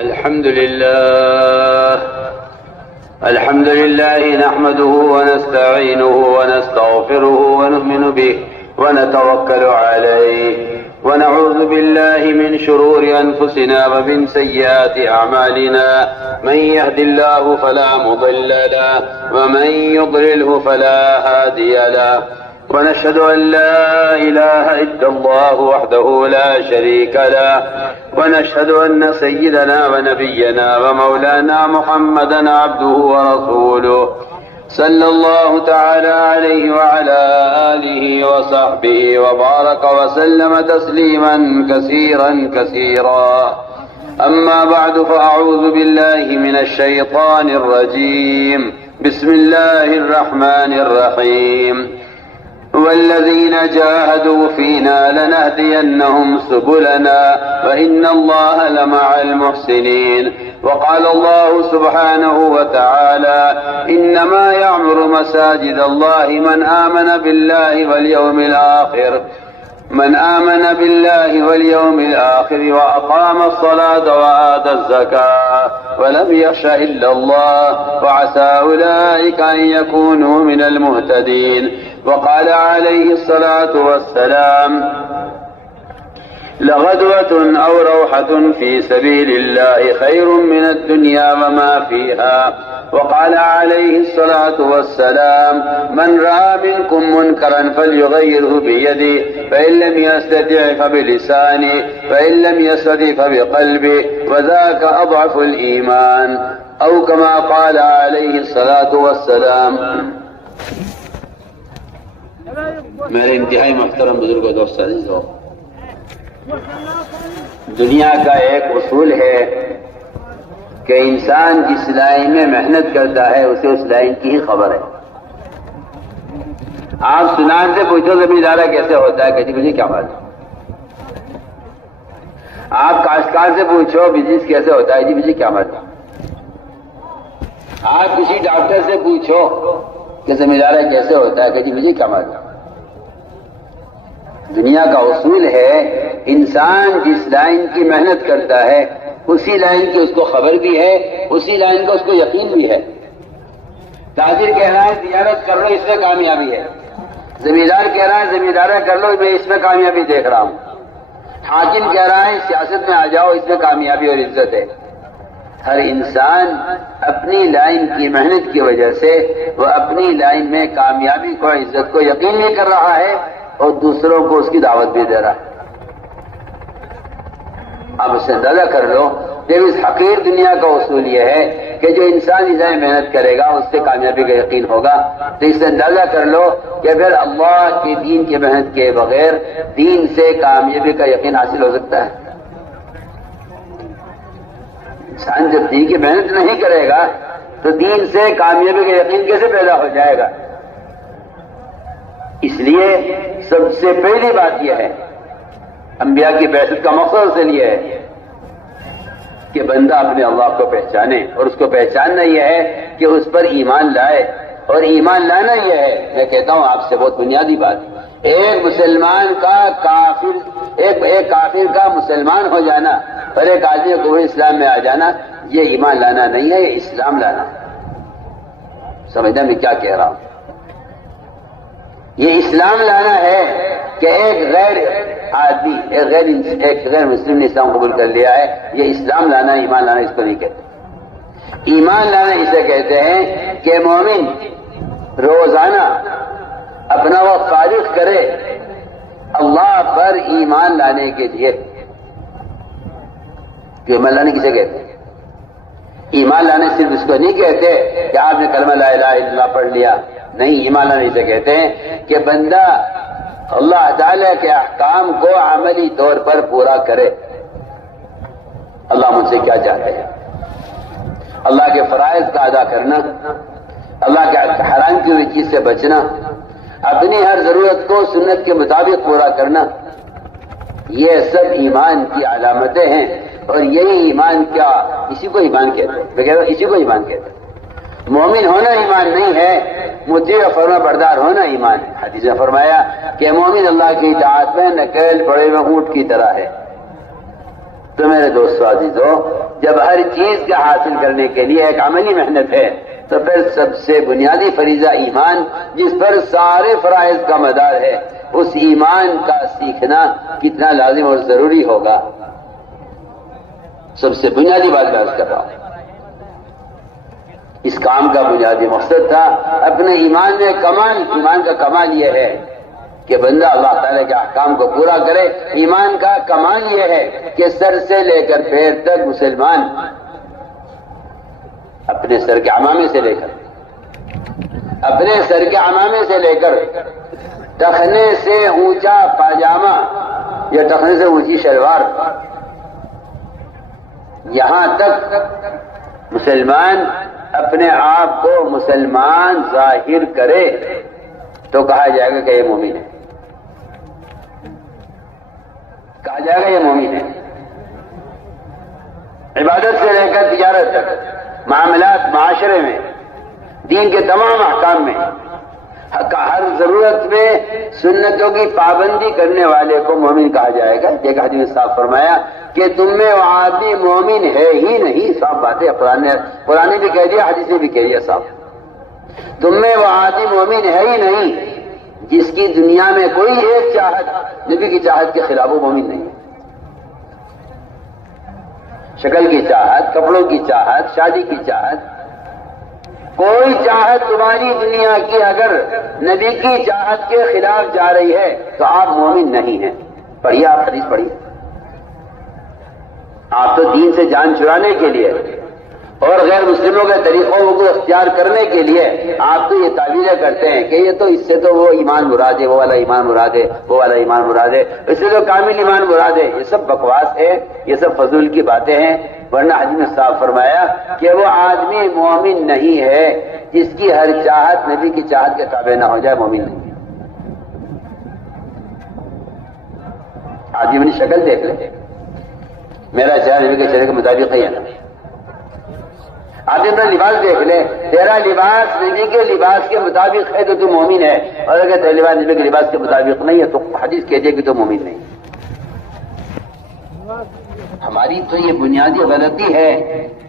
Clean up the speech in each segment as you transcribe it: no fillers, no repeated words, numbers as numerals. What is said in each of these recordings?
الحمد لله نحمده ونستعينه ونستغفره ونؤمن به ونتوكل عليه ونعوذ بالله من شرور أنفسنا ومن سيئات أعمالنا من يهد الله فلا مضل له ومن يضلله فلا هادي له ونشهد أن لا إله إلا الله وحده لا شريك له ونشهد أن سيدنا ونبينا ومولانا محمدا عبده ورسوله صلى الله تعالى عليه وعلى آله وصحبه وبارك وسلم تسليما كثيرا أما بعد فأعوذ بالله من الشيطان الرجيم بسم الله الرحمن الرحيم والذين جاهدوا فينا لنهدينهم سبلنا وإن الله لمع المحسنين وقال الله سبحانه وتعالى إنما يعمر مساجد الله من آمن بالله واليوم الآخر وأقام الصلاة وآتى الزكاة ولم يخش إلا الله وعسى أولئك أن يكونوا من المهتدين وقال عليه الصلاة والسلام لغدوة أو روحة في سبيل الله خير من الدنيا وما فيها وقال عليه الصلاة والسلام من رأى منكم منكرا فليغيره بيده فإن لم يستطع فبلسانه فإن لم يستطع فبقلبه وذاك أضعف الإيمان أو كما قال عليه الصلاة والسلام. میرے انتہائی محترم بزرگ و دوست عزیزو، دنیا کا ایک اصول ہے کہ انسان جس لائن میں محنت کرتا ہے اسے اس لائن کی ہی خبر ہے. آپ سنان سے پوچھو زمیندارہ کیسے ہوتا ہے، کہتی مجھے کیا بات ہے. آپ کاشتکار سے پوچھو بزنس کیسے ہوتا ہے، جی مجھے کیا بات ہے. آپ کسی ڈاکٹر سے پوچھو کہ زمیندارہ کیسے ہوتا ہے، کہتی مجھے کیا بات ہے. دنیا کا اصول ہے انسان جس لائن کی محنت کرتا ہے اسی لائن کی اس کو خبر بھی ہے، اسی لائن کا اس کو یقین بھی ہے. تاجر کہہ رہا ہے تجارت کر لو اس میں کامیابی ہے، زمیندار کہہ رہا ہے زمیندارہ کر لو میں اس میں کامیابی دیکھ رہا ہوں، حاکم کہہ رہا ہے سیاست میں آ جاؤ اس میں کامیابی اور عزت ہے. ہر انسان اپنی لائن کی محنت کی وجہ سے وہ اپنی لائن میں کامیابی کو عزت کو یقین نہیں کر رہا ہے اور دوسروں کو اس کی دعوت بھی دے رہا ہے. اب اسے اندازہ کر لو کہ اس حقیر دنیا کا اصول یہ ہے کہ جو انسان اسے محنت کرے گا اس سے کامیابی کا یقین ہوگا، تو اس سے اندازہ کر لو کہ پھر اللہ کے دین کی محنت کے بغیر دین سے کامیابی کا یقین حاصل ہو سکتا ہے. انسان جب دین کی محنت نہیں کرے گا تو دین سے کامیابی کا یقین کیسے پیدا ہو جائے گا. اس لیے سب سے پہلی بات یہ ہے، انبیاء کی بعثت کا مقصد سے یہ ہے کہ بندہ اپنے اللہ کو پہچانے، اور اس کو پہچاننا یہ ہے کہ اس پر ایمان لائے، اور ایمان لانا یہ ہے، میں کہتا ہوں آپ سے بہت بنیادی بات، ایک مسلمان کا کافر ایک کافر کا مسلمان ہو جانا اور ایک آدمی کو اسلام میں آ جانا یہ ایمان لانا نہیں ہے، یہ اسلام لانا ہے. سمجھنا میں کیا کہہ رہا ہوں؟ یہ اسلام لانا ہے کہ ایک غیر آدمی ایک غیر مسلم نے اسلام قبول کر لیا ہے، یہ اسلام لانا ہے. ایمان لانا اس کو نہیں کہتے. ایمان لانا اسے کہتے ہیں کہ مومن روزانہ اپنا وقت فارغ کرے اللہ پر ایمان لانے کے لیے. کہ ایمان لانے کسے کہتے ہیں؟ ایمان لانے صرف اس کو نہیں کہتے کہ آپ نے کلمہ لا الہ الا اللہ پڑھ لیا، نہیں. ایمان لانے اسے کہتے ہیں کہ بندہ اللہ تعالی کے احکام کو عملی طور پر پورا کرے. اللہ مجھ سے کیا چاہتے ہیں؟ اللہ کے فرائض کا ادا کرنا، اللہ کے حرام کی ہوئی چیز سے بچنا، اپنی ہر ضرورت کو سنت کے مطابق پورا کرنا، یہ سب ایمان کی علامتیں ہیں. اور یہی ایمان کیا اسی کو ایمان کہتے ہیں. میں کہتا ہوں اسی کو ایمان کہتے ہیں. مومن ہونا ایمان نہیں ہے، مطیع و فرما بردار ہونا ایمان ہے. حدیث میں فرمایا کہ مومن اللہ کی اطاعت میں نکیل پڑے ہوئے اونٹ کی طرح ہے. تو میرے دوستو عزیزو، جب ہر چیز کا حاصل کرنے کے لیے ایک عملی محنت ہے تو پھر سب سے بنیادی فریضہ ایمان، جس پر سارے فرائض کا مدار ہے، اس ایمان کا سیکھنا کتنا لازم اور ضروری ہوگا۔ سب سے بنیادی بات میں عرض کر رہا ہوں، اس کام کا بنیادی مقصد تھا اپنے ایمان میں کمال۔ ایمان کا کمال یہ ہے کہ بندہ اللہ تعالیٰ کے احکام کو پورا کرے۔ ایمان کا کمال یہ ہے کہ سر سے لے کر پیر تک مسلمان اپنے سر کے عمامے سے لے کر ٹخنے سے اونچا پاجامہ یا ٹخنے سے اونچی شلوار، یہاں تک مسلمان اپنے آپ کو مسلمان ظاہر کرے تو کہا جائے گا کہ یہ مومن ہے، کہا جائے گا یہ مومن ہے۔ عبادت سے لے کر تجارت تک، معاملات، معاشرے میں، دین کے تمام احکام میں، ہر ضرورت میں سنتوں کی پابندی کرنے والے کو مومن کہا جائے گا۔ ایک حدیث میں صاف فرمایا کہ تم میں وہ آدمی مومن ہے ہی نہیں۔ صاف بات ہے، قرآن نے بھی کہہ دیا، حدیث نے بھی کہہ دیا صاف، تم میں وہ آدمی مومن ہے ہی نہیں جس کی دنیا میں کوئی ایک چاہت نبی کی چاہت کے خلاف وہ مومن نہیں ہے۔ شکل کی چاہت، کپڑوں کی چاہت، شادی کی چاہت، کوئی چاہت تمہاری دنیا کی اگر نبی کی چاہت کے خلاف جا رہی ہے تو آپ مومن نہیں ہیں۔ پڑھیے، آپ حدیث پڑھیے۔ آپ تو دین سے جان چھڑانے کے لیے اور غیر مسلموں کے طریقوں کو اختیار کرنے کے لیے آپ تو یہ تعبیریں کرتے ہیں کہ یہ تو اس سے تو وہ ایمان مراد ہے، وہ والا ایمان مراد ہے، وہ والا ایمان مراد ہے، اس سے تو کامل ایمان مراد ہے۔ یہ سب بکواس ہے، یہ سب فضول کی باتیں ہیں، ورنہ حدیث میں صاف فرمایا کہ وہ آدمی مومن نہیں ہے جس کی ہر چاہت نبی کی چاہت کے تابع نہ ہو جائے، مومن نہیں ہے۔ آدمی اپنی شکل دیکھ لے، میرا چہرہ نبی کے چہرے کے مطابق ہے یا نہیں۔ آدمی اپنا لباس دیکھ لے، تیرا لباس نبی کے لباس کے مطابق ہے تو تو مومن ہے، اور اگر تیرا لباس نبی کے لباس کے مطابق نہیں ہے تو حدیث کہہ دے کہ تو مومن نہیں۔ ہماری تو یہ بنیادی غلطی ہے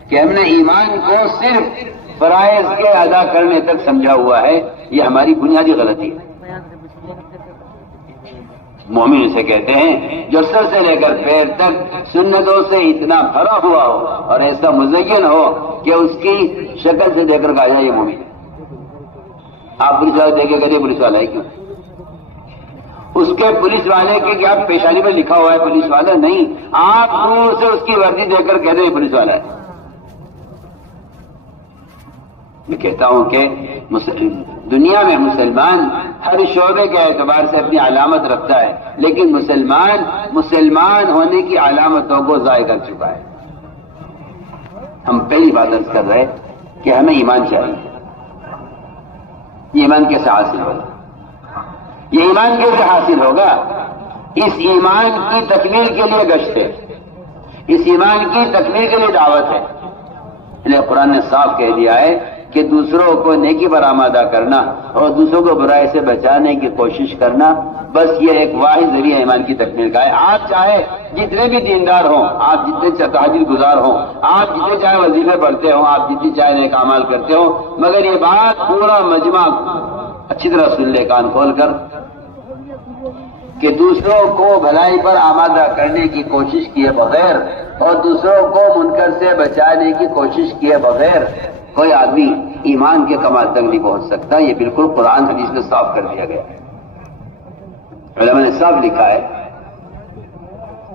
کہ ہم نے ایمان کو صرف فرائض کے ادا کرنے تک سمجھا ہوا ہے، یہ ہماری بنیادی غلطی ہے۔ مومن اسے کہتے ہیں جو سر سے لے کر پیر تک سنتوں سے اتنا بھرا ہوا ہو اور ایسا مزین ہو کہ اس کی شکل سے دیکھ کر کہا جائے یہ مومن ہے۔ آپ پولیس والے دیکھے کہتے پولیس والا ہے کیوں؟ اس کے پولیس والے کے کیا پیشانی پر لکھا ہوا ہے پولیس والا؟ نہیں، آپ دور سے اس کی وردی دیکھ کر کہتے ہیں پولیس والا ہے۔ میں کہتا ہوں کہ دنیا میں مسلمان ہر شعبے کے اعتبار سے اپنی علامت رکھتا ہے، لیکن مسلمان ہونے کی علامتوں کو ضائع کر چکا ہے۔ ہم پہلی بات عرض کر رہے کہ ہمیں ایمان چاہیے۔ یہ ایمان کیسے حاصل ہوگا؟ یہ ایمان کیسے حاصل ہوگا؟ اس ایمان کی تکمیل کے لیے گشت ہے، اس ایمان کی تکمیل کے لیے دعوت ہے۔ قرآن نے صاف کہہ دیا ہے کہ دوسروں کو نیکی پر آمادہ کرنا اور دوسروں کو برائی سے بچانے کی کوشش کرنا، بس یہ ایک واحد ذریعہ ایمان کی تکمیل کا ہے۔ آپ چاہے جتنے بھی دیندار ہوں، آپ جتنے تہجد گزار ہوں، آپ جتنے چاہے وظیفے پڑھتے ہوں، آپ جتنی چاہے نیک اعمال کرتے ہوں، مگر یہ بات پورا مجمع اچھی طرح سن لے کان کھول کر کہ دوسروں کو بھلائی پر آمادہ کرنے کی کوشش کیے بغیر اور دوسروں کو منکر سے بچانے کی کوشش کیے بغیر کوئی آدمی ایمان کے کمال تک نہیں پہنچ سکتا۔ یہ بالکل قرآن حدیث میں صاف کر دیا گیا ہے، علماء نے صاف لکھا ہے۔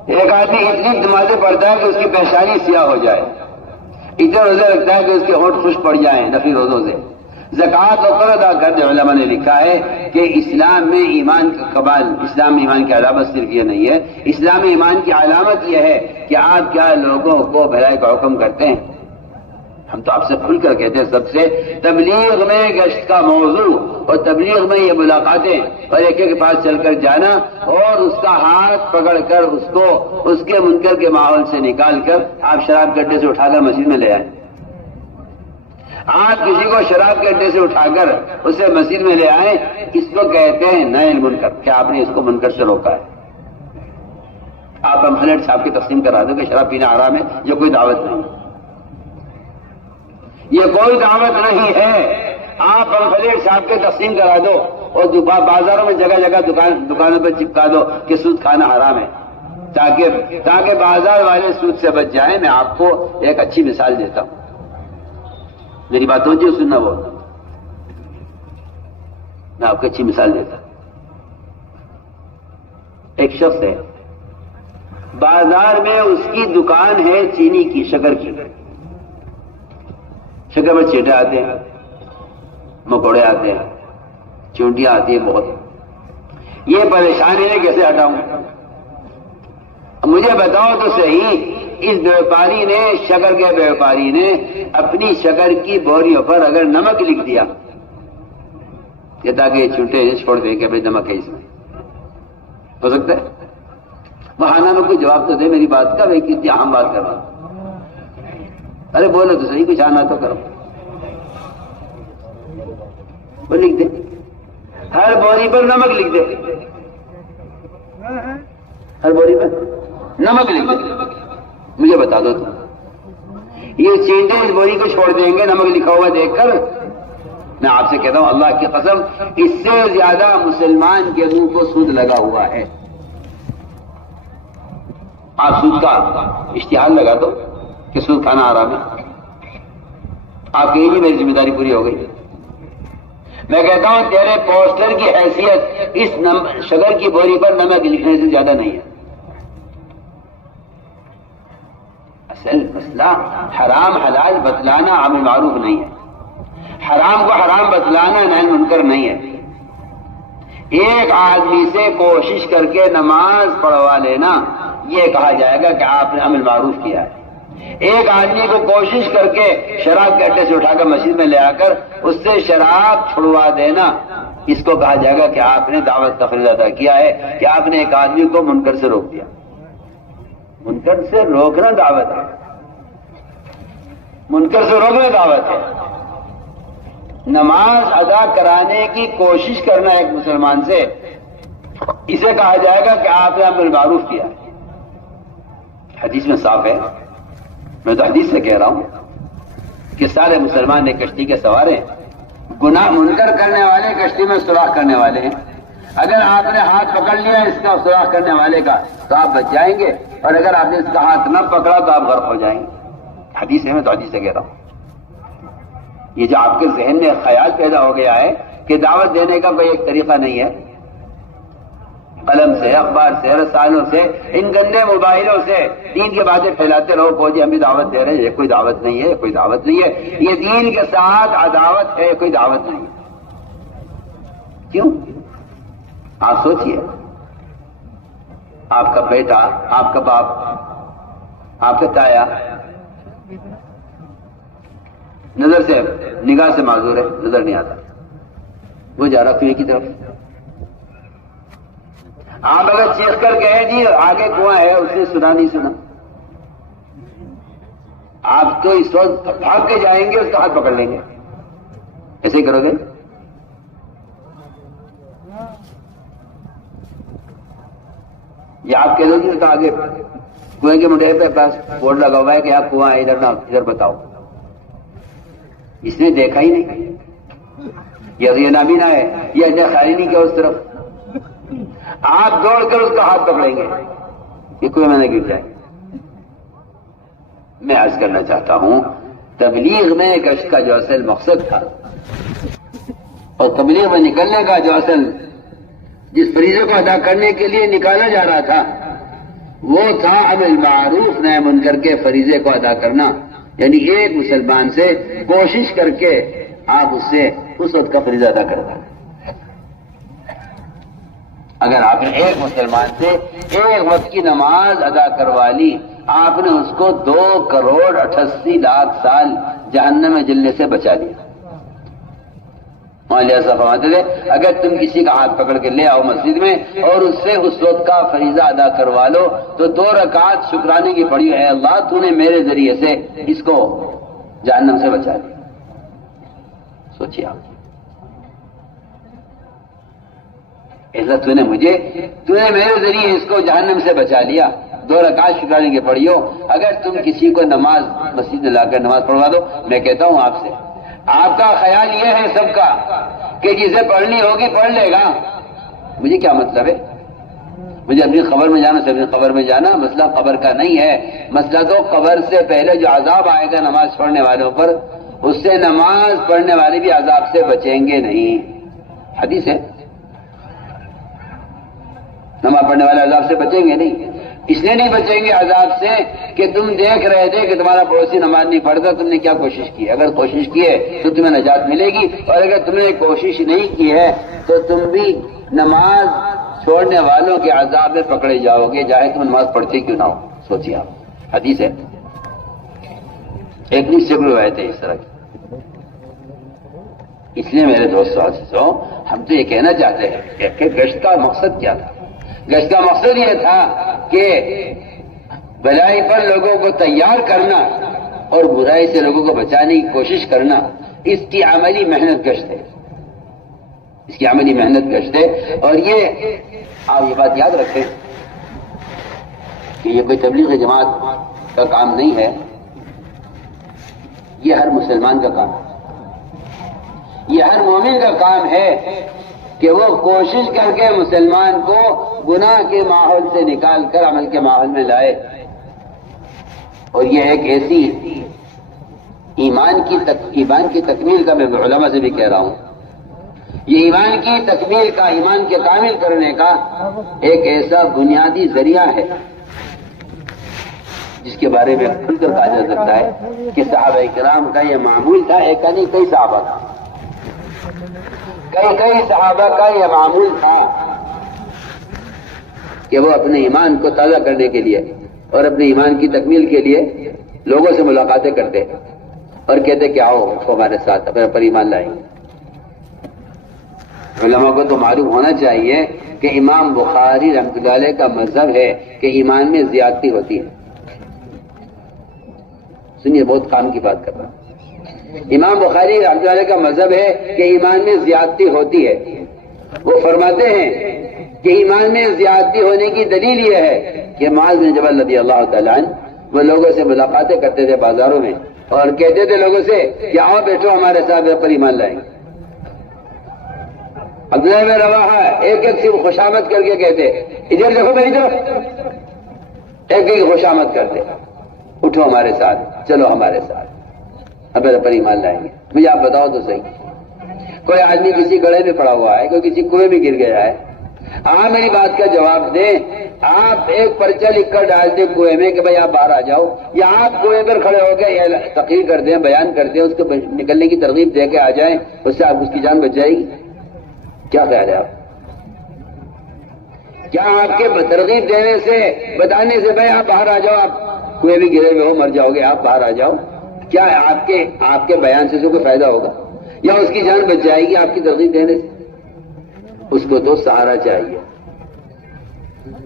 ایک آدمی اتنی نمازیں پڑھتا ہے کہ اس کی پیشانی سیاہ ہو جائے، اتنے روزے رکھتا ہے کہ اس کے ہونٹ خشک پڑ جائیں نفلی روزوں سے، زکوٰۃ اور ادا کر دے۔ علماء نے لکھا ہے کہ اسلام میں ایمان کا کمال، اسلام میں ایمان کی علامت صرف یہ نہیں ہے، اسلام میں ایمان کی علامت یہ ہے کہ آپ کیا لوگوں کو بھلائی کا حکم کرتے ہیں۔ ہم تو آپ سے کھل کر کہتے ہیں، سب سے تبلیغ میں گشت کا موضوع اور تبلیغ میں یہ ملاقاتیں اور ایک کے پاس چل کر جانا اور اس کا ہاتھ پکڑ کر اس کو اس کے منکر کے ماحول سے نکال کر آپ شراب کے اڈے سے اٹھا کر مسجد میں لے آئیں۔ آپ کسی کو شراب کے اڈے سے اٹھا کر اسے مسجد میں لے آئیں، اس کو کہتے ہیں نہی المنکر، کہ آپ نے اس کو منکر سے روکا ہے۔ آپ پمفلیٹ چھاپ کے تقسیم کرا دو کہ شراب پینا حرام ہے، یہ کوئی دعوت نہیں، یہ کوئی دعوت نہیں ہے۔ آپ پمفلیٹ چھاپ کے تقسیم کرا دو اور بازاروں میں جگہ جگہ دکانوں پہ چپکا دو کہ سود کھانا حرام ہے، تاکہ بازار والے سود سے بچ جائیں۔ میں آپ کو ایک اچھی مثال دیتا ہوں، میری بات ہو جی سننا، وہ میں آپ کو اچھی مثال دیتا ہوں۔ ایک شخص ہے، بازار میں اس کی دکان ہے چینی کی، شکر کی، شکر میں چیٹے آتے ہیں، مکوڑے آتے ہیں، چونٹیاں آتی ہیں بہت، یہ پریشانی ہے کیسے ہٹاؤں؟ مجھے بتاؤ تو صحیح، اس بیوپاری نے، شکر کے بیوپاری نے اپنی شکر کی بوریوں پر اگر نمک لکھ دیا کہ تاکہ یہ چونٹے چھوڑ دیں کہ بھائی نمک ہے اس میں، ہو سکتا ہے؟ بہانہ میں کوئی جواب تو دے میری بات کا، بھائی کتنی اہم بات کر رہا ہوں، ارے بولو تو صحیح، کچھ آنا تو کرو، وہ لکھ دے، ہر بوری پر نمک لکھ دے، ہر بوری پر نمک لکھ دے۔ مجھے بتا دو تم، یہ چینٹے اس بوری کو چھوڑ دیں گے نمک لکھا ہوا دیکھ کر؟ میں آپ سے کہتا ہوں اللہ کی قسم، اس سے زیادہ مسلمان کے منہ کو سود لگا ہوا ہے۔ آپ سود کا اشتہار لگا دو کہ سود کھانا حرام ہے، آپ کہیں گے میری ذمہ داری پوری ہو گئی۔ میں کہتا ہوں تیرے پوسٹر کی حیثیت اس شکر کی بوری پر نمک لکھنے سے زیادہ نہیں ہے۔ اصل مسئلہ حرام حلال بتلانا امر معروف نہیں ہے، حرام کو حرام بتلانا نہی منکر نہیں ہے۔ ایک آدمی سے کوشش کر کے نماز پڑھوا لینا، یہ کہا جائے گا کہ آپ نے امر معروف کیا ہے۔ ایک آدمی کو کوشش کر کے شراب کے اڈے سے اٹھا کر مسجد میں لے آ کر اس سے شراب چھڑوا دینا، اس کو کہا جائے گا کہ آپ نے دعوت کا فریضہ ادا کیا ہے، کہ آپ نے ایک آدمی کو منکر سے روک دیا۔ منکر سے روکنا دعوت ہے، منکر سے روکنا دعوت ہے۔ نماز ادا کرانے کی کوشش کرنا ایک مسلمان سے، اسے کہا جائے گا کہ آپ نے امر معروف کیا ہے۔ حدیث میں صاف ہے، میں تو حدیث سے کہہ رہا ہوں کہ سارے مسلمان ایک کشتی کے سوار ہیں، گناہ منکر کرنے والے کشتی میں سوراخ کرنے والے ہیں۔ اگر آپ نے ہاتھ پکڑ لیا اس کا سوراخ کرنے والے کا تو آپ بچ جائیں گے، اور اگر آپ نے اس کا ہاتھ نہ پکڑا تو آپ غرق ہو جائیں گے۔ حدیث ہے، میں تو حدیث سے کہہ رہا ہوں۔ یہ جو آپ کے ذہن میں خیال پیدا ہو گیا ہے کہ دعوت دینے کا کوئی ایک طریقہ نہیں ہے، قلم سے، اخبار سے، رسالوں سے، ان گندے موبائلوں سے دین کی باتیں پھیلاتے رہو، کو جی ہم بھی دعوت دے رہے ہیں، یہ کوئی دعوت نہیں ہے، یہ کوئی دعوت نہیں ہے، یہ دین کے ساتھ عداوت ہے، یہ کوئی دعوت نہیں ہے۔ کیوں؟ آپ سوچئے، آپ کا بیٹا، آپ کا باپ، آپ کا تایا نظر سے، نگاہ سے معذور ہے، نظر نہیں آتا، وہ جا رہا کنویں کی طرف، آپ اگر چیخ کر کہیں جی آگے کنواں ہے، اس نے سنا نہیں سنا، آپ تو اس وقت بھاگ کے جائیں گے، اس کا ہاتھ پکڑ لیں گے، ایسے ہی کرو گے؟ یا آپ کہہ دو گے تو آگے کنویں کے منڈے پہ پاس بورڈ لگا ہوا ہے کہ آپ کنواں ہے، ادھر نہ ادھر بتاؤ، اس نے دیکھا ہی نہیں، یہ نابینا ہے، یہ خیال نہیں کیا اس طرف، آپ دوڑ کر اس کا ہاتھ پکڑیں گے، یہ کوئی میں گر جائے۔ میں عرض کرنا چاہتا ہوں، تبلیغ میں گشت کا جو اصل مقصد تھا، اور تبلیغ میں نکلنے کا جو اصل جس فریضے کو ادا کرنے کے لیے نکالا جا رہا تھا، وہ تھا امر معروف نہی منکر کے فریضے کو ادا کرنا، یعنی ایک مسلمان سے کوشش کر کے آپ اس سے اس وقت کا فریضہ ادا کرتا۔ اگر آپ نے ایک مسلمان سے ایک وقت کی نماز ادا کروا لی، آپ نے اس کو 2,88,00,000 سال جہنم میں جلنے سے بچا لیا۔ مولانا صاحب فرماتے تھے اگر تم کسی کا ہاتھ پکڑ کے لے آؤ مسجد میں اور اس سے اس وقت کا فریضہ ادا کروا لو تو 2 رکعت شکرانے کی پڑھی ہے، اللہ تو نے میرے ذریعے سے اس کو جہنم سے بچا لیا۔ سوچیے آپ، اللہ تو نے میرے ذریعے اس کو جہنم سے بچا لیا۔ 2 رکعت شکرانے کی پڑھی ہو، اگر تم کسی کو نماز مسجد میں لا کر نماز پڑھوا دو، میں کہتا ہوں آپ سے، آپ کا خیال یہ ہے سب کا کہ جسے پڑھنی ہوگی پڑھ لے گا، مجھے کیا مطلب ہے؟ مجھے اپنی قبر میں جانا سے اپنی قبر میں جانا، مسئلہ قبر کا نہیں ہے، مسئلہ تو قبر سے پہلے جو عذاب آئے گا نماز پڑھنے والوں پر، اس سے نماز پڑھنے والے بھی عذاب سے بچیں گے نہیں، حدیث ہے، نماز پڑھنے والے عذاب سے بچیں گے نہیں، اس لیے نہیں بچیں گے عذاب سے کہ تم دیکھ رہے تھے کہ تمہارا پڑوسی نماز نہیں پڑھتا، تم نے کیا کوشش کی؟ اگر کوشش کی ہے تو تمہیں نجات ملے گی، اور اگر تم نے کوشش نہیں کی ہے تو تم بھی نماز چھوڑنے والوں کے عذاب میں پکڑے جاؤ گے، چاہے تم نماز پڑھتے کیوں نہ ہو۔ سوچیے آپ، حدیث ہے، ایک نہیں سب روایت ہے اس طرح کی۔ اس لیے میرے دوستوں، ہم تو یہ کہنا چاہتے ہیں کہ گشت کا مقصد کیا تھا؟ گشت کا مقصد یہ تھا کہ بھلائی پر لوگوں کو تیار کرنا اور برائی سے لوگوں کو بچانے کی کوشش کرنا، اس کی عملی محنت گشت ہے، اس کی عملی محنت گشت ہے۔ اور یہ آپ یہ بات یاد رکھیں کہ یہ کوئی تبلیغ جماعت کا کام نہیں ہے، یہ ہر مسلمان کا کام ہے، یہ ہر مومن کا کام ہے کہ وہ کوشش کر کے مسلمان کو گناہ کے ماحول سے نکال کر عمل کے ماحول میں لائے۔ اور یہ ایک ایسی ایمان کی تکمیل کا، میں علماء سے بھی کہہ رہا ہوں، یہ ایمان کی تکمیل کا، ایمان کے کامل کرنے کا ایک ایسا بنیادی ذریعہ ہے جس کے بارے میں کھل کر کہا جا سکتا ہے کہ صحابہ کرام کا یہ معمول تھا، ایک نہیں کئی صحابہ کا، کئی صحابہ کا یہ معمول تھا کہ وہ اپنے ایمان کو تازہ کرنے کے لیے اور اپنے ایمان کی تکمیل کے لیے لوگوں سے ملاقاتیں کرتے اور کہتے کہ آؤ ہمارے ساتھ اپنے پر ایمان لائیں گے۔ علماء کو تو معلوم ہونا چاہیے کہ امام بخاری رحمۃ اللہ علیہ کا مذہب ہے کہ ایمان میں زیادتی ہوتی ہے۔ سنیے، بہت کام کی بات کر رہا ہوں۔ امام بخاری رحمۃ اللہ علیہ کا مذہب ہے کہ ایمان میں زیادتی ہوتی ہے۔ وہ فرماتے ہیں کہ ایمان میں زیادتی ہونے کی دلیل یہ ہے کہ معاذ بن جبل رضی اللہ تعالیٰ عنہ وہ لوگوں سے ملاقاتیں کرتے تھے بازاروں میں اور کہتے تھے لوگوں سے کہ آؤ بیٹھو ہمارے ساتھ پر ایمان لائیں گے۔ عبداللہ بن رواحہ ایک سے خوشامد کر کے کہتے ادھر دیکھو میری طرف، ایک خوشامد کرتے، اٹھو ہمارے ساتھ، چلو ہمارے ساتھ اب پر ایمان لائیں گے۔ مجھے آپ بتاؤ تو صحیح، کوئی آدمی کسی گڑھے میں پڑا ہوا ہے، کوئی کسی کنویں میں گر گیا ہے، آپ میری بات کا جواب دیں، آپ ایک پرچہ لکھ کر ڈال دیں کنویں میں کہ بھائی آپ باہر آ جاؤ، یا آپ کنویں پر کھڑے ہو کے تقریر کر دیں، بیان کر دیں، اس کو نکلنے کی ترغیب دے کے آ جائیں، اس سے آپ اس کی جان بچ جائے گی؟ کیا خیال ہے آپ؟ کیا آپ کے ترغیب دینے سے، بتانے سے بھائی آپ باہر آ جاؤ، آپ کنویں بھی گرے ہوئے ہو، مر جاؤ گے، آپ باہر آ جاؤ، کیا آپ کے بیان سے کوئی فائدہ ہوگا یا اس کی جان بچ جائے گی آپ کی ترغیب دینے سے؟ اس کو تو سہارا چاہیے،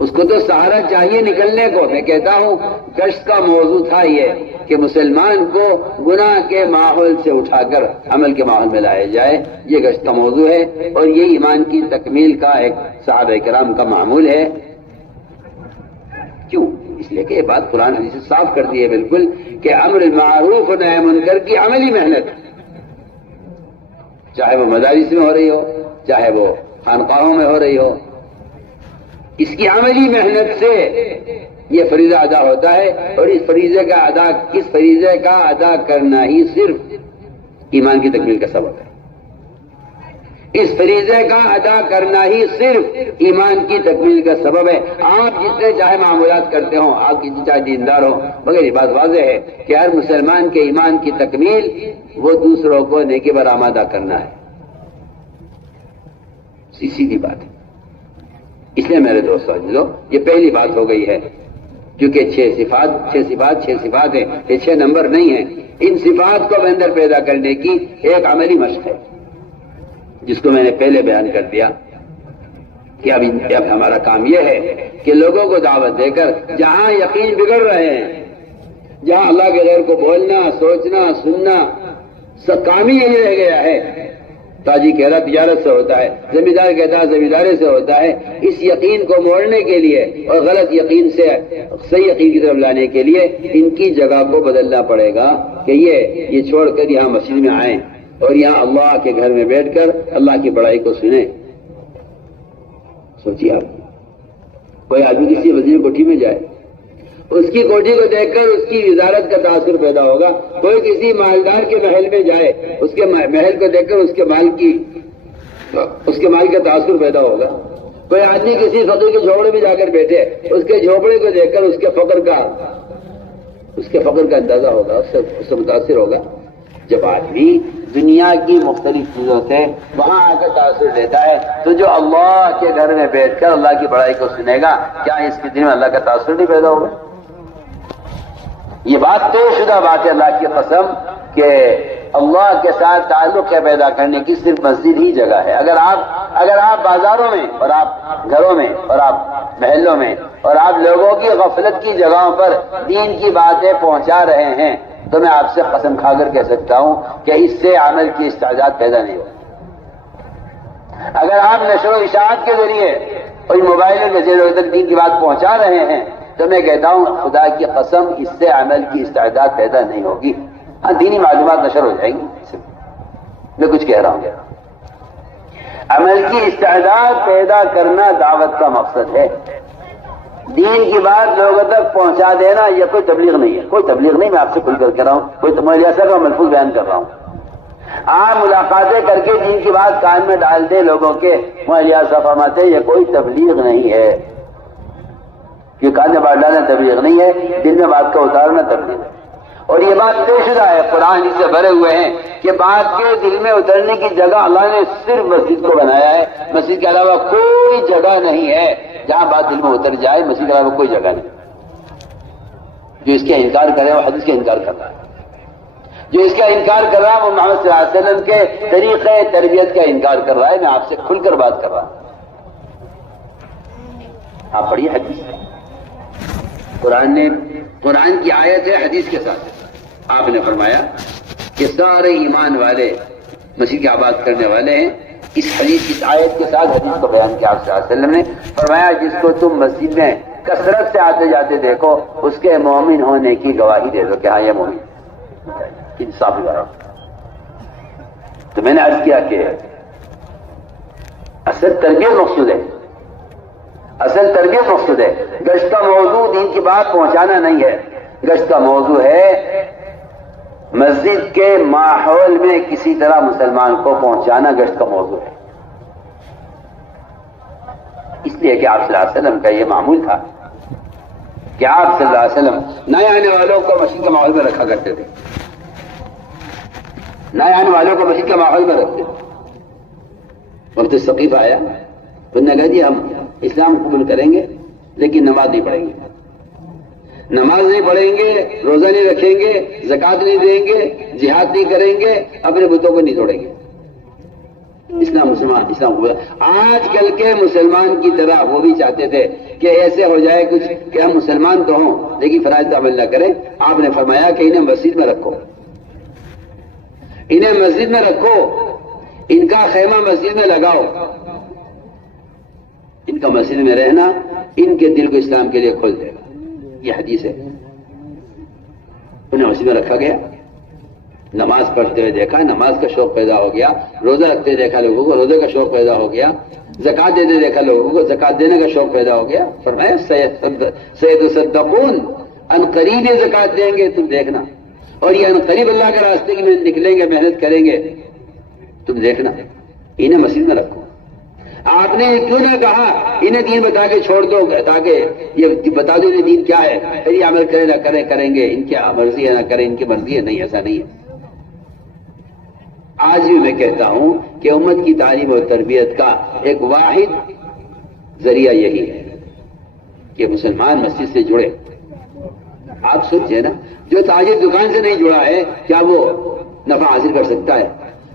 اس کو تو سہارا چاہیے نکلنے کو۔ میں کہتا ہوں گشت کا موضوع تھا یہ کہ مسلمان کو گناہ کے ماحول سے اٹھا کر عمل کے ماحول میں لایا جائے، یہ گشت کا موضوع ہے، اور یہ ایمان کی تکمیل کا ایک صحابہ کرام کا معمول ہے۔ کیوں؟ اس لیے کہ یہ بات قرآن حدیث سے صاف کر دی ہے بالکل کہ امر معروف و نہی منکر کی عملی محنت، چاہے وہ مدارس میں ہو رہی ہو، چاہے وہ خانقاہوں میں ہو رہی ہو، اس کی عملی محنت سے یہ فریضہ ادا ہوتا ہے، اور اس فریضے کا ادا کرنا ہی صرف ایمان کی تکمیل کا سبب ہے۔ اس فریضے کا ادا کرنا ہی صرف ایمان کی تکمیل کا سبب ہے۔ آپ جتنے چاہے معمولات کرتے ہوں، آپ جتنے چاہے دیندار ہوں، مگر یہ بات واضح ہے کہ ہر مسلمان کے ایمان کی تکمیل وہ دوسروں کو نیکی پر آمادہ کرنا ہے، سیدھی بات ہے۔ اس لیے میرے دوستوں یہ پہلی بات ہو گئی ہے، کیونکہ چھ صفات ہیں، یہ 6 نمبر نہیں ہیں۔ ان صفات کو اندر پیدا کرنے کی ایک عملی مشق ہے جس کو میں نے پہلے بیان کر دیا کہ اب ہمارا کام یہ ہے کہ لوگوں کو دعوت دے کر جہاں یقین بگڑ رہے ہیں، جہاں اللہ کے غیر کو بولنا، سوچنا، سننا سب کام ہی یہی رہ گیا ہے، تاجر کہہ رہا تجارت سے ہوتا ہے، زمیندار کہتا ہے زمینداری سے ہوتا ہے. اس یقین کو موڑنے کے لیے اور غلط یقین سے صحیح یقین کی طرف لانے کے لیے ان کی جگہ کو بدلنا پڑے گا کہ یہ چھوڑ کر یہاں مسجد میں آئیں اور یہاں اللہ کے گھر میں بیٹھ کر اللہ کی بڑائی کو سنیں. سوچیے آپ، کوئی آدمی کسی وزیر کوٹھی میں جائے، اس کی کوٹھی کو دیکھ کر اس کی وزارت کا تاثر پیدا ہوگا. کوئی کسی مالدار کے محل میں جائے، اس کے محل کو دیکھ کر اس کے مال کا تاثر پیدا ہوگا. کوئی آدمی کسی فقیر کے جھوپڑے میں جا کر بیٹھے، اس کے جھوپڑے کو دیکھ کر اس کے فقر کا اندازہ ہوگا، اس سے متاثر ہوگا. جب آدمی دنیا کی مختلف چیزوں سے وہاں آ کر تاثر لیتا ہے تو جو اللہ کے گھر میں بیٹھ کر اللہ کی بڑائی کو سنے گا، کیا اس کے دل میں اللہ کا تاثر نہیں پیدا ہوگا؟ یہ بات طے شدہ بات ہے اللہ کی قسم کہ اللہ کے ساتھ تعلق کے پیدا کرنے کی صرف مسجد ہی جگہ ہے. اگر آپ بازاروں میں اور آپ گھروں میں اور آپ محلوں میں اور آپ لوگوں کی غفلت کی جگہوں پر دین کی باتیں پہنچا رہے ہیں تو میں آپ سے قسم کھا کر کہہ سکتا ہوں کہ اس سے عمل کی استعداد پیدا نہیں ہوگی. اگر آپ نشر و اشاعت کے ذریعے اور موبائل میں تک دین کی بات پہنچا رہے ہیں تو میں کہتا ہوں خدا کی قسم اس سے عمل کی استعداد پیدا نہیں ہوگی. ہاں، دینی معلومات نشر ہو جائیں گی، میں کچھ کہہ رہا ہوں. عمل کی استعداد پیدا کرنا دعوت کا مقصد ہے. دین کی بات لوگوں تک پہنچا دینا یہ کوئی تبلیغ نہیں ہے، کوئی تبلیغ نہیں. میں آپ سے کھل کر کہہ رہا ہوں، کوئی تمہاری اثر کا ملفوظ بیان کر رہا ہوں. آپ ملاقاتیں کر کے دین کی بات کان میں ڈال دے لوگوں کے مہیا صفاماتیں، یہ کوئی تبلیغ نہیں ہے. کہ کان میں بات ڈالنا تبلیغ نہیں ہے، دل میں بات کا اتارنا تبلیغ ہے. اور یہ بات طے شدہ ہے، قرآن اس سے بھرے ہوئے ہیں کہ بات کے دل میں اترنے کی جگہ اللہ نے صرف مسجد کو بنایا ہے. مسجد کے علاوہ کوئی جگہ نہیں ہے جہاں بات دل میں اتر جائے. مسجد کے علاوہ کوئی جگہ نہیں. جو اس کا انکار کرے وہ حدیث کا انکار کر رہا ہے. جو اس کا انکار کر رہا ہے وہ محمد صلی اللہ علیہ وسلم کے طریقے تربیت کا انکار کر رہا ہے. میں آپ سے کھل کر بات کر رہا ہوں. آپ پڑھیے حدیث. قرآن کی آیت ہے حدیث کے ساتھ. آپ نے فرمایا کہ سارے ایمان والے مسیح کی آباد کرنے والے ہیں. اس حدیث کی آیت کے ساتھ حدیث کو بیان کیا آپ صلی اللہ علیہ وسلم نے فرمایا جس کو تم مسجد میں کثرت سے آتے جاتے دیکھو اس کے مومن ہونے کی گواہی دے دو کہ ہاں یہ مومن. انصاف کرو. تو میں نے عرض کیا کہ اصل تربیت مقصود ہے. اصل تربیت مقصود ہے. گشت کا موضوع دین کی بات پہنچانا نہیں ہے. گشت کا موضوع ہے مسجد کے ماحول میں کسی طرح مسلمان کو پہنچانا. گشت کا موضوع ہے. اس لیے کہ آپ صلی اللہ علیہ وسلم کا یہ معمول تھا کہ آپ صلی اللہ علیہ وسلم نئے آنے والوں کو مسجد کے ماحول میں رکھا کرتے تھے. نئے آنے والوں کو مسجد کے ماحول میں رکھتے تھے. وقت ثقیف آیا تو انہوں نے کہا جی ہم اسلام قبول کریں گے لیکن نماز نہیں پڑھیں گے. نماز نہیں پڑھیں گے، روزہ نہیں رکھیں گے، زکوٰۃ نہیں دیں گے، جہاد نہیں کریں گے، اپنے بتوں کو نہیں توڑیں گے. اسلام قبول. آج کل کے مسلمان کی طرح وہ بھی چاہتے تھے کہ ایسے ہو جائے کچھ کہ ہم مسلمان تو ہوں لیکن فرائض کا عمل نہ کریں. آپ نے فرمایا کہ انہیں مسجد میں رکھو. انہیں مسجد میں رکھو. ان کا خیمہ مسجد میں لگاؤ. ان کا مسجد میں رہنا ان کے دل کو اسلام کے لیے کھول دے گا. یہ حدیث ہے. انہیں مسجد میں رکھا گیا. نماز پڑھتے ہوئے دیکھا، نماز کا شوق پیدا ہو گیا. روزہ رکھتے دیکھا لوگوں کو، روزے کا شوق پیدا ہو گیا. زکوٰۃ دیتے دیکھا لوگوں کو، زکوٰۃ دینے کا شوق پیدا ہو گیا. فرمایا سیتصدقون، ان قریب یہ زکوٰۃ دیں گے تم دیکھنا. اور یہ ان قریب اللہ کے راستے میں نکلیں گے، محنت کریں گے، تم دیکھنا. انہیں مسجد میں رکھو. آپ نے کیوں نہ کہا انہیں دین بتا کے چھوڑ دو تاکہ یہ بتا دو انہیں دین کیا ہے، پھر یہ عمل کرے نہ کرے کریں گے، ان کی مرضی ہے نہ کریں ان کی مرضی ہے. نہیں، ایسا نہیں ہے. آج بھی میں کہتا ہوں کہ امت کی تعلیم اور تربیت کا ایک واحد ذریعہ یہی ہے کہ مسلمان مسجد سے جڑے. آپ سوچیں نا، جو تاجر دکان سے نہیں جڑا ہے کیا وہ نفع حاصل کر سکتا ہے؟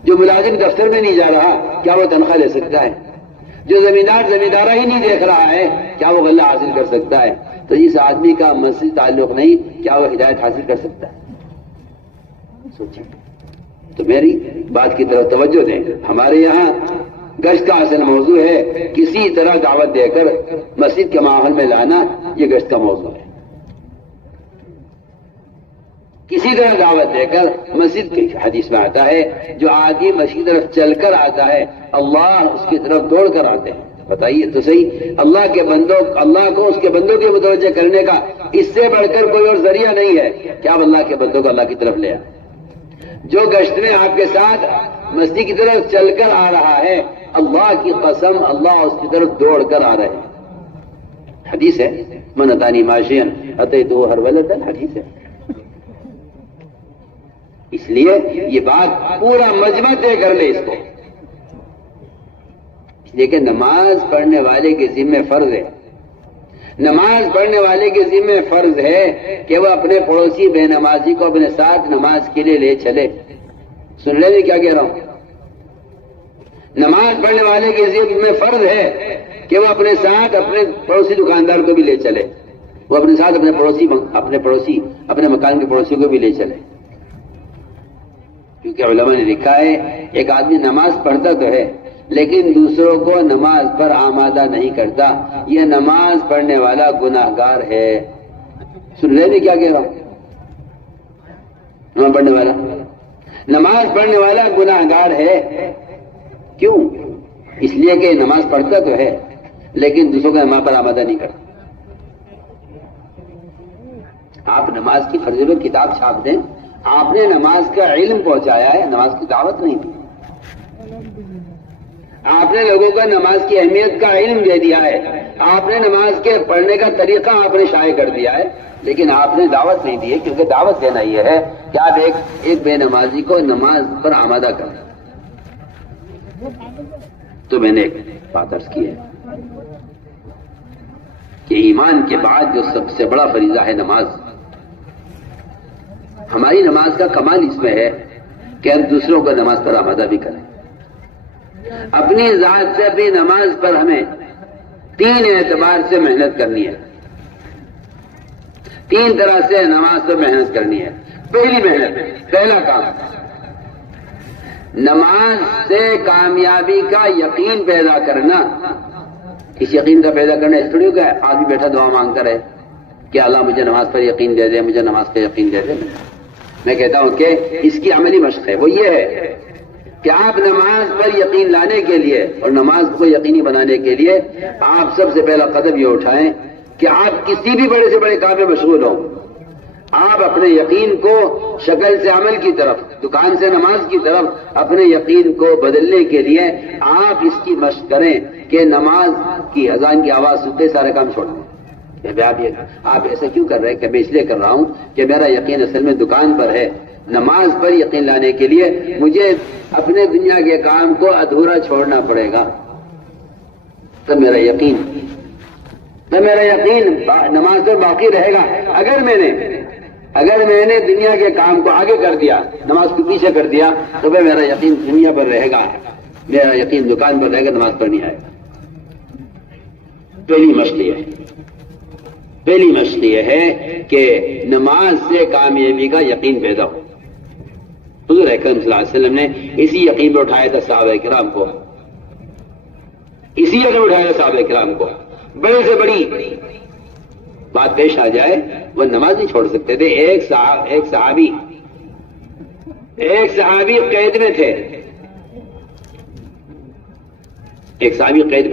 جو ملازم دفتر میں نہیں جا رہا کیا وہ تنخواہ لے سکتا ہے؟ جو زمیندارہ ہی نہیں دیکھ رہا ہے کیا وہ غلہ حاصل کر سکتا ہے؟ تو جس آدمی کا مسجد تعلق نہیں کیا وہ ہدایت حاصل کر سکتا ہے؟ سوچیں. تو میری بات کی طرف توجہ دیں. ہمارے یہاں گشت کا اصل موضوع ہے کسی طرح دعوت دے کر مسجد کے ماحول میں لانا. یہ گشت کا موضوع ہے. کسی طرح دعوت دے کر مسجد کی حدیث میں آتا ہے جو آدمی مسجد کی طرف چل کر آتا ہے اللہ اس کی طرف دوڑ کر آتے ہیں. بتائیے تو صحیح, اللہ کو اس کے بندوں کے متوجہ کرنے کا اس سے بڑھ کر کوئی اور ذریعہ نہیں ہے کہ آپ اللہ کے بندوں کو اللہ کی طرف لے آئیں. جو گشت میں آپ کے ساتھ مسجد کی طرف چل کر آ رہا ہے اللہ کی قسم اللہ اس کی طرف دوڑ کر آ رہے ہیں. حدیث ہے من اتانی ماشین اتیتہ ہرولۃ, حدیث ہے. اس لیے یہ بات پورا مجمع طے کر لے اس کو. لیکن نماز پڑھنے والے کے ذمہ فرض ہے, نماز پڑھنے والے کے ذمہ فرض ہے کہ وہ اپنے پڑوسی بے نمازی کو اپنے ساتھ نماز کے لیے لے چلے. سن رہے ہیں کیا کہہ رہا ہوں؟ نماز پڑھنے والے کے ذمہ فرض ہے کہ وہ اپنے ساتھ اپنے پڑوسی دکاندار کو بھی لے چلے, وہ اپنے ساتھ اپنے پڑوسی اپنے مکان کے پڑوسی کو بھی لے چلے. کیونکہ علماء نے لکھا ہے ایک آدمی نماز پڑھتا تو ہے لیکن دوسروں کو نماز پر آمادہ نہیں کرتا, یہ نماز پڑھنے والا گناہگار ہے. سن رہے ہیں کیا کہہ رہا ہوں؟ نماز پڑھنے والا گناہگار ہے. کیوں؟ اس لیے کہ نماز پڑھتا تو ہے لیکن دوسروں کو نماز پر آمادہ نہیں کرتا. آپ نماز کی فرض پر کتاب چھاپ دیں, آپ نے نماز کا علم پہنچایا ہے, نماز کی دعوت نہیں دی. آپ نے لوگوں کو نماز کی اہمیت کا علم دے دیا ہے, آپ نے نماز کے پڑھنے کا طریقہ آپ نے شائع کر دیا ہے, لیکن آپ نے دعوت نہیں دی ہے. کیونکہ دعوت دینا یہ ہے کہ آپ ایک بے نمازی کو نماز پر آمادہ کریں. تو میں نے ایک بات عرض کی ہے کہ ایمان کے بعد جو سب سے بڑا فریضہ ہے نماز. ہماری نماز کا کمال اس میں ہے کہ ہم دوسروں کو نماز پر آمادہ بھی کریں. اپنی ذات سے اپنی نماز پر ہمیں 3 اعتبار سے محنت کرنی ہے. 3 طرح سے نماز پر محنت کرنی ہے. پہلی محنت, پہلا کام, نماز سے کامیابی کا یقین پیدا کرنا. اس یقین کا پیدا کرنا اس طرح کا آدمی بیٹھا دعا مانگتا رہے کہ اللہ مجھے نماز پر یقین دے دے, مجھے نماز پر یقین دے دے. میں کہتا ہوں کہ اس کی عملی مشق ہے, وہ یہ ہے کہ آپ نماز پر یقین لانے کے لیے اور نماز کو یقینی بنانے کے لیے آپ سب سے پہلا قدم یہ اٹھائیں کہ آپ کسی بھی بڑے سے بڑے کام میں مشغول ہوں, آپ اپنے یقین کو شکل سے عمل کی طرف, دکان سے نماز کی طرف اپنے یقین کو بدلنے کے لیے آپ اس کی مشق کریں کہ نماز کی اذان کی آواز سنتے سارے کام چھوڑ دیں. آپ ایسا کیوں کر رہے ہیں؟ کہ میں اس لیے کر رہا ہوں کہ میرا یقین اصل میں دکان پر ہے. نماز پر یقین لانے کے لیے مجھے اپنے دنیا کے کام کو ادھورا چھوڑنا پڑے گا. تو میرا یقین نماز پر باقی رہے گا. اگر میں نے دنیا کے کام کو آگے کر دیا, نماز کو پیچھے کر دیا, تو میرا یقین دنیا پر رہے گا, میرا یقین دکان پر رہے گا, نماز پر نہیں آئے گا. پہلی مشق یہ ہے کہ نماز سے کامیابی کا یقین پیدا ہو. حضور اکرم صلی اللہ علیہ وسلم نے اسی یقین پر اٹھایا تھا صحابہ کرام کو, بڑے سے بڑی بات پیش آ جائے وہ نماز نہیں چھوڑ سکتے تھے. ایک صحابی قید میں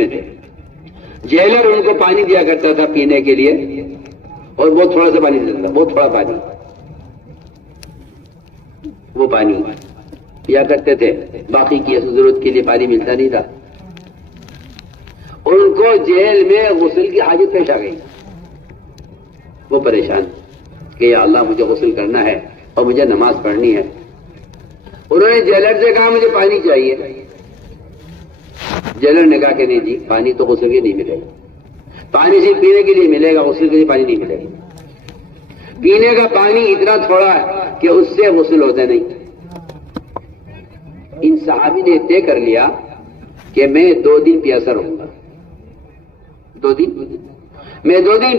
تھے. جیلر ان کو پانی دیا کرتا تھا پینے کے لیے, اور بہت تھوڑا سا پانی دیتا تھا, بہت تھوڑا پانی. وہ پانی پیا کرتے تھے, باقی کی ضرورت کے لیے پانی ملتا نہیں تھا. ان کو جیل میں غسل کی حاجت پیش آ گئی. وہ پریشان کہ یا اللہ مجھے غسل کرنا ہے اور مجھے نماز پڑھنی ہے. انہوں نے جیلر سے کہا مجھے پانی چاہیے. جیلر نے کہا کہ نہیں جی, پانی تو غسل کے نہیں ملے گا, پانی صرف پینے کے لیے ملے گا, غسل کے لیے پانی نہیں ملے گا. پینے کا پانی اتنا تھوڑا ہے کہ اس سے غسل ہوتا نہیں. ان صحابی نے طے کر لیا کہ میں 2 دن پیاسا رہوں گا. 2 دن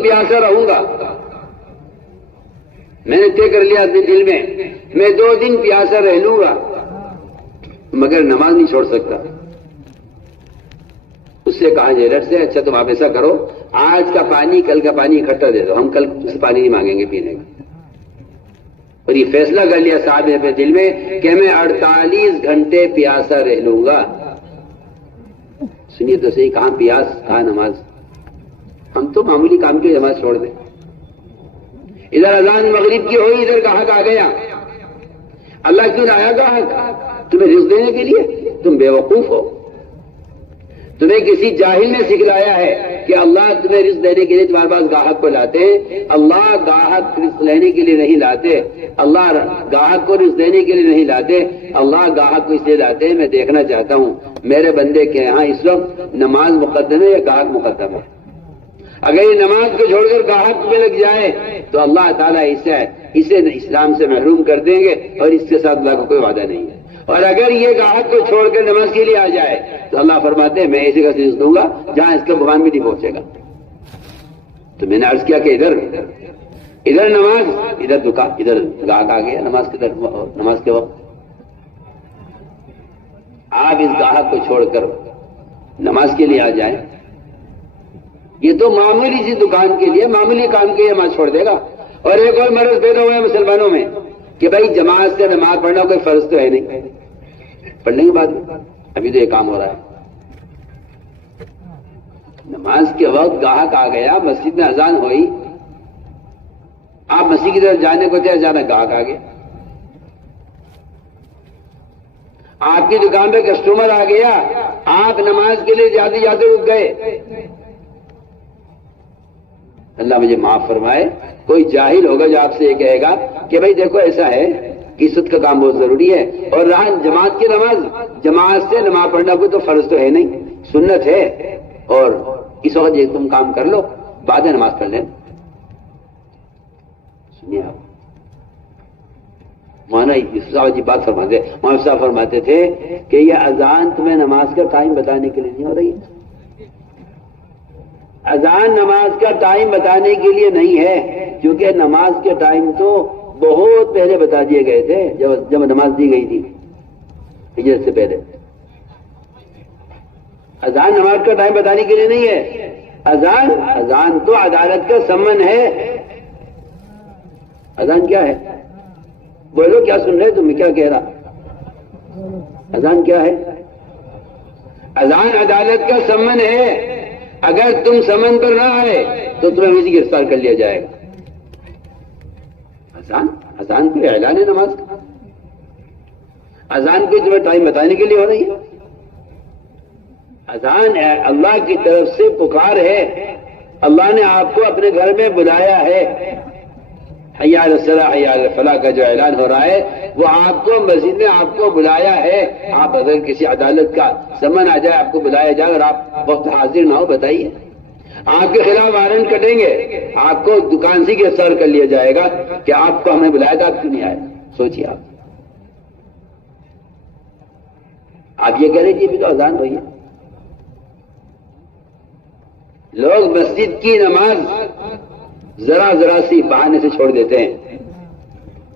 پیاسا رہوں گا. میں نے طے کر لیا اپنے دل میں 2 دن پیاسا رہ لوں گا. مگر نماز نہیں چھوڑ سکتا. اس سے کہا جیلر سے اچھا تم آپ ایسا کرو آج کا پانی کل کا پانی اکٹھا دے دو, ہم کل سے پانی نہیں مانگیں گے پینے کا. اور یہ فیصلہ کر لیا صاحب نے اپنے دل میں کہ میں 48 گھنٹے پیاسا رہ لوں گا. سنیے تو صحیح, کہاں پیاس کہاں نماز. ہم تو معمولی کام کی نماز چھوڑ دیں. ادھر اذان مغرب کی ہوئی, ادھر گاہک آ گیا. اللہ کیوں لایا گاہک؟ تمہیں رزق دینے کے لیے. تم بے وقوف ہو. تمہیں کسی جاہل نے سکھلایا ہے کہ اللہ تمہیں رزق دینے کے لیے تمہارے پاس گاہک کو لاتے ہیں. اللہ گاہک رزق لینے کے لیے نہیں لاتے. اللہ گاہک کو رزق دینے کے لیے نہیں لاتے. اللہ گاہک کو اس لیے لاتے ہیں میں دیکھنا چاہتا ہوں میرے بندے کے یہاں اس وقت نماز مقدم ہے یا گاہک مقدم ہے. اگر یہ نماز کو چھوڑ کر گاہک میں لگ جائے تو اللہ تعالیٰ اسے اسلام سے محروم کر دیں گے اور اس کے ساتھ اللہ کا کوئی وعدہ نہیں ہے. اور اگر یہ گاہک کو چھوڑ کر نماز کے لیے آ جائے تو اللہ فرماتے ہیں میں ایسے کا رزق دوں گا جہاں اس کا گمان بھی نہیں پہنچے گا. تو میں نے عرض کیا کہ ادھر نماز, ادھر دکان, ادھر گاہک آ گیا نماز کے وقت. آپ اس گاہک کو چھوڑ کر نماز کے لیے آ جائیں. یہ تو معمولی سی دکان کے لیے معمولی کام کے لیے نماز چھوڑ دے گا. اور ایک اور مرض پیدا ہوا ہے مسلمانوں میں کہ بھائی جماعت سے نماز پڑھنا کوئی فرض تو ہے نہیں, پڑھ لیں گے بعد میں, ابھی تو یہ کام ہو رہا ہے. نماز کے وقت گاہک آ گیا, مسجد میں اذان ہوئی, آپ مسجد کی طرف جانے کو تھے, اچانک گاہک آ گیا. آپ کی دکان پہ کسٹمر آ گیا, آپ نماز کے لیے جاتے جاتے رک گئے. اللہ مجھے معاف فرمائے, کوئی جاہل ہوگا جو آپ سے یہ کہے گا کہ بھائی دیکھو ایسا ہے کہ سود کا کام بہت ضروری ہے, اور رہا جماعت کی نماز, جماعت سے نماز پڑھنا کوئی تو فرض تو ہے نہیں, سنت ہے, اور اس وقت یہ تم کام کر لو بعد میں نماز پڑھ لیں. سنیے آپ, مولانا یوسف صاحب جی بات فرماتے, مولانا صاحب فرماتے تھے کہ یہ اذان تمہیں نماز کا ٹائم بتانے کے لیے نہیں ہو رہی ہے. اذان نماز کا ٹائم بتانے کے لیے نہیں ہے, کیونکہ نماز کے ٹائم تو بہت پہلے بتا دیے گئے تھے جب نماز دی گئی تھی ہجرت سے پہلے. اذان نماز کا ٹائم بتانے کے لیے نہیں ہے. اذان تو عدالت کا سمن ہے. اذان کیا ہے؟ بولو کیا سن رہے تم, کیا کہہ رہا؟ اذان کیا ہے؟ اذان عدالت کا سمن ہے. اگر تم سمن پر نہ آئے تو تمہیں ویسے گرفتار کر لیا جائے گا. اذان کوئی اعلان ہے نماز کا. اذان کوئی تمہیں ٹائم بتانے کے لیے ہو رہی ہے. اذان اللہ کی طرف سے پکار ہے. اللہ نے آپ کو اپنے گھر میں بلایا ہے. حی علی الصلاۃ حی علی الفلاح کا جو اعلان ہو رہا ہے وہ آپ کو مسجد میں آپ کو بلایا ہے. آپ اگر کسی عدالت کا سمن آ جائے, آپ کو بلایا جائے اور آپ وقت حاضر نہ ہو, بتائیے آپ کے خلاف وارنٹ کٹیں گے, آپ کو دکان سے گرفتار کر لیا جائے گا کہ آپ کو ہمیں بلایا تھا, آپ کیوں نہیں آئے. سوچیے آپ یہ کہہ رہے کہ ابھی تو اذان ہوئی ہے. لوگ مسجد کی نماز ذرا سی بہانے سے چھوڑ دیتے ہیں.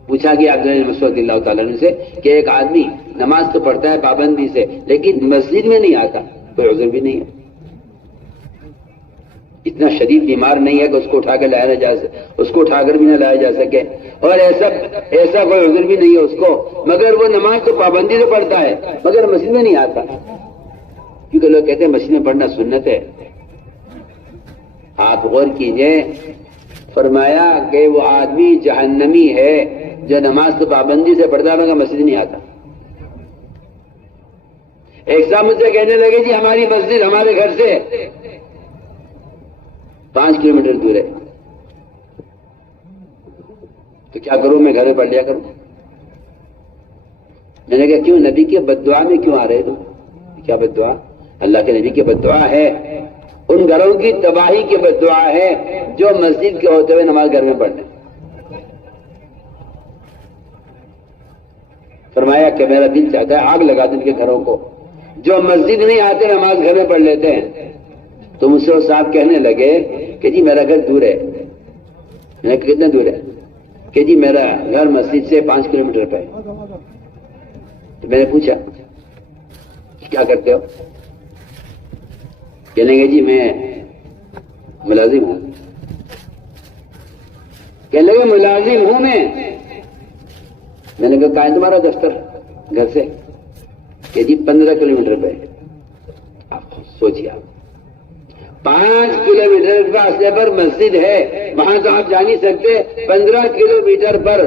پوچھا کہ عبداللہ بن مسعود رضی اللہ تعالیٰ عنہ سے کہ ایک آدمی نماز تو پڑھتا ہے پابندی سے لیکن مسجد میں نہیں آتا, کوئی عذر بھی نہیں ہے, اتنا شدید بیمار نہیں ہے کہ اس کو اٹھا کے لایا نہ جا سکے, اس کو اٹھا کر بھی نہ لایا جا سکے, اور ایسا کوئی عذر بھی نہیں ہے اس کو, مگر وہ نماز تو پابندی سے پڑھتا ہے مگر مسجد میں نہیں آتا, کیونکہ لوگ کہتے ہیں مسجد میں پڑھنا سنت ہے. آپ غور کیجئے, فرمایا کہ وہ آدمی جہنمی ہے جو نماز تو پابندی سے پڑھتا مگر مسجد نہیں آتا. ایک صاحب مجھ سے کہنے لگے جی ہماری مسجد ہمارے گھر سے 5 کلومیٹر دور ہے, تو کیا کروں, میں گھر میں پڑھ لیا کروں. میں نے کہا کیوں, نبی کے بددعا میں کیوں آ رہے تم؟ کیا بددعا؟ اللہ کے نبی کی بددعا ہے, ان گھروں کی تباہی کی بددعا ہے جو مسجد کے ہوتے ہوئے نماز گھر میں پڑھنے. فرمایا کہ میرا دل چاہتا ہے آگ لگا دیں ان کے گھروں کو, جو مسجد نہیں آتے نماز گھر میں پڑھ لیتے ہیں. تو مجھ سے وہ صاحب کہنے لگے کہ جی میرا گھر دور ہے. میں نے کہا کتنا دور ہے؟ کہ جی میرا گھر مسجد سے 5 کلومیٹر پہ ہے. تو میں نے پوچھا کیا کرتے ہو؟ کہنے گے جی میں ملازم ہوں. کہنے لگے ملازم ہوں میں نے کہا کہاں ہے تمہارا دفتر گھر سے؟ کہ جی 15 کلومیٹر پہ. آپ سوچیے، آپ 5 کلومیٹر کے فاصلے پر مسجد ہے، وہاں تو آپ جا نہیں سکتے. 15 کلومیٹر پر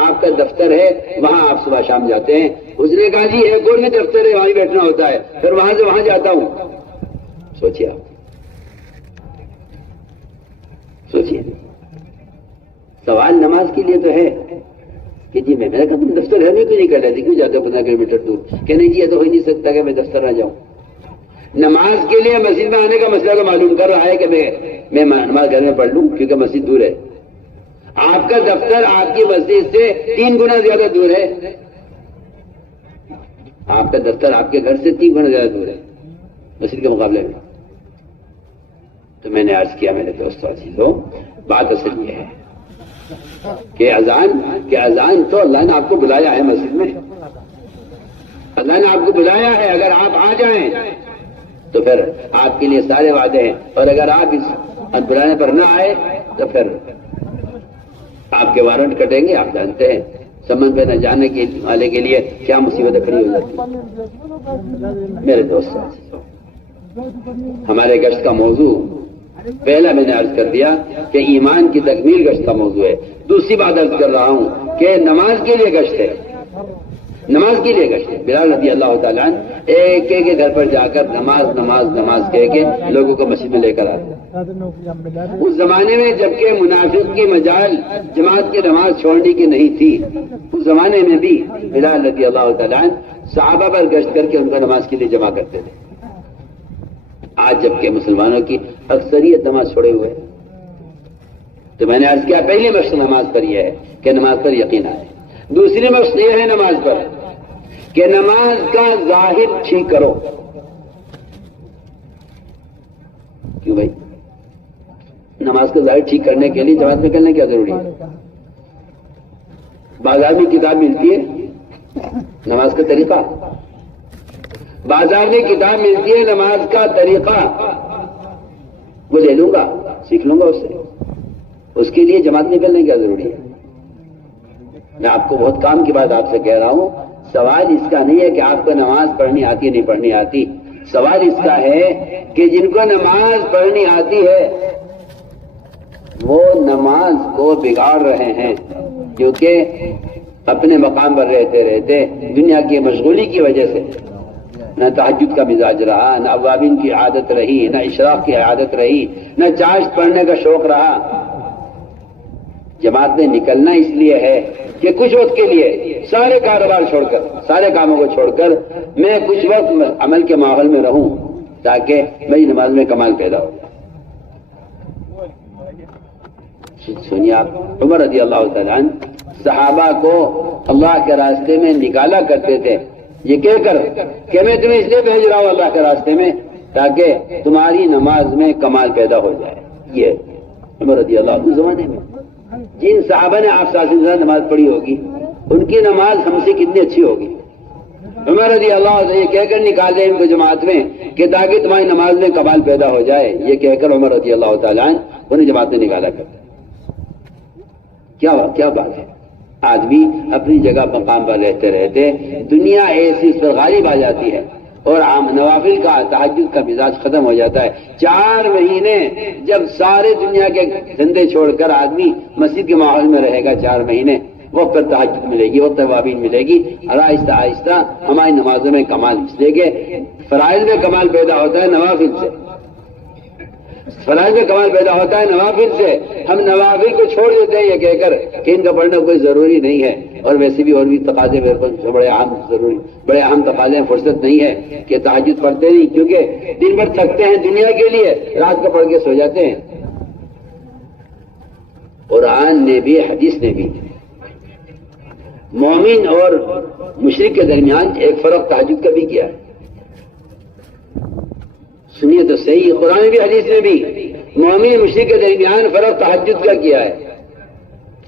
آپ کا دفتر ہے، وہاں آپ صبح شام جاتے ہیں. اس نے کہا جی ایک اور بھی دفتر ہے، وہیں بیٹھنا ہوتا ہے، پھر وہاں سے وہاں جاتا ہوں. سوچیے آپ، سوچیے. سوال نماز کے لیے تو ہے کہ جی میں نے کہا تم دفتر ہے نہیں کیوں نہیں کر لیتے، کیوں جاتے ہو 15 کلومیٹر دور؟ کہ نہیں جی یہ تو ہو ہی نہیں سکتا کہ میں دفتر نہ جاؤں. نماز کے لیے مسجد میں آنے کا مسئلہ کو معلوم کر رہا ہے کہ میں نماز گھر میں پڑھ لوں کیونکہ مسجد دور ہے. آپ کا دفتر آپ کی مسجد سے 3 گنا زیادہ دور ہے. آپ کا دفتر آپ کے گھر سے 3 گنا زیادہ دور ہے مسجد کے مقابلے میں. تو میں نے عرض کیا میرے دوستوں عزیزوں، بات اصل یہ ہے کہ اذان تو اللہ نے آپ کو بلایا ہے مسجد میں، اللہ نے آپ کو بلایا ہے. اگر آپ آ جائیں تو پھر آپ کے لیے سارے وعدے ہیں، اور اگر آپ اس بلانے پر نہ آئے تو پھر آپ کے وارنٹ کٹیں گے. آپ جانتے ہیں سمن پہ نہ جانے کے والے کے لیے کیا مصیبتیں کھڑی ہو جاتی ہیں. میرے دوست ہمارے گشت کا موضوع پہلا میں نے عرض کر دیا کہ ایمان کی تکمیل گشت کا موضوع ہے. دوسری بات عرض کر رہا ہوں کہ نماز کے لیے گشت ہے، نماز کے لیے گشت ہے. بلال رضی اللہ تعالیٰ عنہ ایک ایک گھر پر جا کر نماز نماز نماز کہہ کے لوگوں کو مسجد میں لے کر آتے. اس زمانے میں جبکہ منافق کی مجال جماعت کی نماز چھوڑنے کی نہیں تھی، اس زمانے میں بھی بلال رضی اللہ تعالیٰ عنہ صحابہ پر گشت کر کے ان کو نماز کے لیے جمع کرتے تھے. آج جبکہ مسلمانوں کی اکثریت نماز چھوڑے ہوئے، تو میں نے عرض کیا پہلی مشق نماز پر یہ ہے کہ نماز پر یقین آئے. دوسری مشق یہ ہے نماز پر کہ نماز کا ظاہر ٹھیک کرو. کیوں بھائی؟ نماز کا ظاہر ٹھیک کرنے کے لیے جماعت میں کرنا کیا ضروری ہے؟ بازار میں کتاب ملتی ہے نماز کا طریقہ، بازار میں کتاب ملتی ہے نماز کا طریقہ، وہ لے لوں گا سیکھ لوں گا اس سے. اس کے لیے جماعت میں کرنا کیا ضروری ہے؟ میں آپ کو بہت کام کی بات آپ سے کہہ رہا ہوں. سوال اس کا نہیں ہے کہ آپ کو نماز پڑھنی آتی نہیں پڑھنی آتی. سوال اس کا ہے کہ جن کو نماز پڑھنی آتی ہے وہ نماز کو بگاڑ رہے ہیں، کیونکہ اپنے مقام پر رہتے رہتے دنیا کی مشغولی کی وجہ سے نہ تہجد کا مزاج رہا، نہ اوابین کی عادت رہی، نہ اشراق کی عادت رہی، نہ چاشت پڑھنے کا شوق رہا. جماعت میں نکلنا اس لیے ہے کہ کچھ وقت کے لیے سارے کاروبار چھوڑ کر، سارے کاموں کو چھوڑ کر میں کچھ وقت عمل کے ماحول میں رہوں تاکہ میری نماز میں کمال پیدا ہو. سنیے آپ، عمر رضی اللہ تعالیٰ عنہ صحابہ کو اللہ کے راستے میں نکالا کرتے تھے یہ کہہ کر کہ میں تمہیں اس لیے بھیج رہا ہوں اللہ کے راستے میں تاکہ تمہاری نماز میں کمال پیدا ہو جائے. یہ عمر رضی اللہ عنہ زمانے میں جن صحابہ نے آپ سے نماز پڑھی ہوگی ان کی نماز ہم سے کتنی اچھی ہوگی. عمر رضی اللہ عنہ یہ کہہ کر نکالے ان کو جماعت میں کہ تاکہ تمہاری نماز میں کمال پیدا ہو جائے، یہ کہہ کر عمر رضی اللہ تعالیٰ عنہ انہیں جماعت میں نکالا کرتا. کیا بات ہے؟ آدمی اپنی جگہ مقام پر رہتے رہتے دنیا ایسی اس پر غالب آ جاتی ہے اور عام نوافل کا تہجد کا مزاج ختم ہو جاتا ہے. 4 مہینے جب سارے دنیا کے دھندے چھوڑ کر آدمی مسجد کے ماحول میں رہے گا 4 مہینے، وقت پر تہجد ملے گی، وقت توابین ملے گی، اور آہستہ آہستہ ہماری نمازوں میں کمال لے کے فرائض میں کمال پیدا ہوتا ہے نوافل سے. فرائض میں کمال پیدا ہوتا ہے نوافل سے. ہم نوافل کو چھوڑ دیتے ہیں یہ کہہ کر کہ ان کا پڑھنا کوئی ضروری نہیں ہے، اور ویسے بھی اور بھی تقاضے میرے کو بڑے اہم تقاضے ہیں، فرصت نہیں ہے کہ تہجد پڑھتے نہیں کیونکہ دن بھر تھکتے ہیں دنیا کے لیے، رات کو پڑھ کے سو جاتے ہیں. قرآن نے بھی حدیث نے بھی مومن اور مشرک کے درمیان ایک فرق تہجد کا بھی کیا ہے. سنیے تو صحیح، قرآن بھی حدیث میں بھی مومن مشرک کے درمیان فرق تہجد کا کیا ہے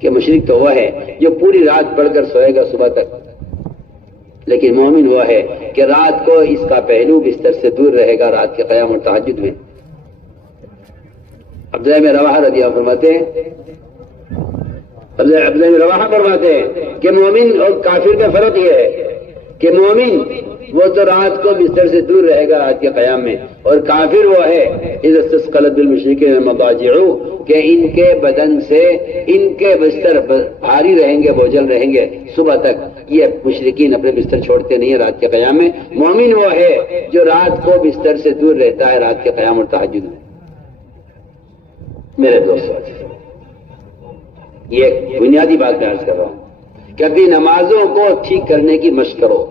کہ مشرک تو وہ ہے جو پوری رات پڑھ کر سوئے گا صبح تک، لیکن مومن وہ ہے کہ رات کو اس کا پہلو بستر سے دور رہے گا رات کے قیام اور تہجد میں. عبداللہ بن رواحہ رضی اللہ عنہ فرماتے ہیں عبداللہ بن رواحہ فرماتے ہیں کہ مومن اور کافر کا فرق یہ ہے کہ مومن وہ تو رات کو بستر سے دور رہے گا رات کے قیام میں، اور کافر وہ ہے اذا استثقلت بالمشرکین المضاجع کہ ان کے بدن سے ان کے بستر بھاری رہیں گے، بوجھل رہیں گے صبح تک. یہ مشرکین اپنے بستر چھوڑتے نہیں ہیں رات کے قیام میں. مومن وہ ہے جو رات کو بستر سے دور رہتا ہے رات کے قیام اور تہجد میں. میرے دوستوں، یہ ایک بنیادی بات میں عرض کر رہا ہوں کہ اپنی نمازوں کو ٹھیک کرنے کی مشق کرو.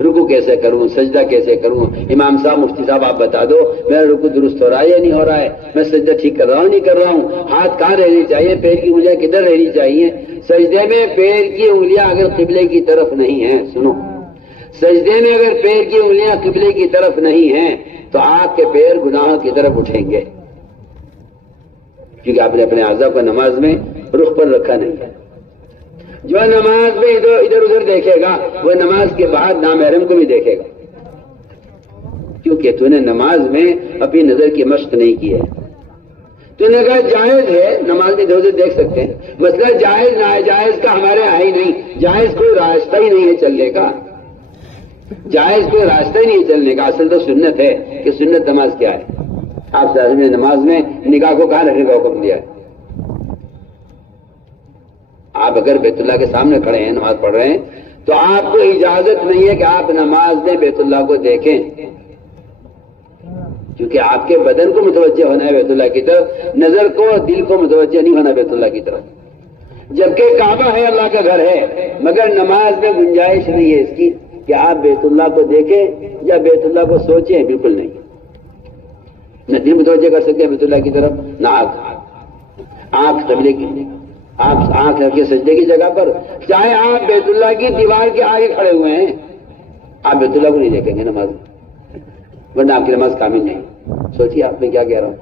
رکو کیسے کروں، سجدہ کیسے کروں، امام صاحب مفتی صاحب آپ بتا دو میرا رکو درست ہو رہا ہے یا نہیں ہو رہا ہے، میں سجدہ ٹھیک کر رہا ہوں نہیں کر رہا ہوں، ہاتھ کہاں رہنی چاہیے، پیر کی انگلیاں کدھر رہنی چاہیے. سجدے میں پیر کی انگلیاں اگر قبلے کی طرف نہیں ہیں، سنو، سجدے میں اگر پیر کی انگلیاں قبلے کی طرف نہیں ہیں تو آپ کے پیر گناہوں کی طرف اٹھیں گے، کیونکہ آپ نے اپنے اعضاء کو نماز میں رخ پر رکھا نہیں ہے. جو نماز میں ادھر ادھر دیکھے گا وہ نماز کے بعد نامحرم کو بھی دیکھے گا، کیونکہ تو نے نماز میں اپنی نظر کی مشق نہیں کی ہے. تو نے کہا جائز ہے نماز میں ادھر ادھر دیکھ سکتے ہیں، مسئلہ جائز ناجائز کا ہمارے یہاں ہی نہیں. جائز کوئی راستہ ہی نہیں ہے چلنے کا، جائز کوئی راستہ ہی نہیں ہے چلنے کا. اصل تو سنت ہے کہ سنت نماز کیا ہے. آپ سے نماز میں نگاہ کو کہاں رکھنے کا حکم دیا ہے؟ آپ اگر بیت اللہ کے سامنے کھڑے ہیں نماز پڑھ رہے ہیں تو آپ کو اجازت نہیں ہے کہ آپ نماز میں بیت اللہ کو دیکھیں، کیونکہ آپ کے بدن کو متوجہ ہونا ہے بیت اللہ کی طرف، نظر کو دل کو متوجہ نہیں ہونا بیت اللہ کی طرف. جبکہ کعبہ ہے، اللہ کا گھر ہے، مگر نماز میں گنجائش نہیں ہے اس کی کہ آپ بیت اللہ کو دیکھیں یا بیت اللہ کو سوچیں، بالکل نہیں. نہ دل متوجہ کر سکتے ہیں بیت اللہ کی طرف، نہ آنکھ قبلے کی. آپ آنکھ رکھے سجدے کی جگہ پر، چاہے آپ بیت اللہ کی دیوار کے آگے کھڑے ہوئے ہیں، آپ بیت اللہ کو نہیں دیکھیں گے نماز میں، ورنہ آپ کی نماز کامل نہیں. سوچیے آپ میں کیا کہہ رہا ہوں.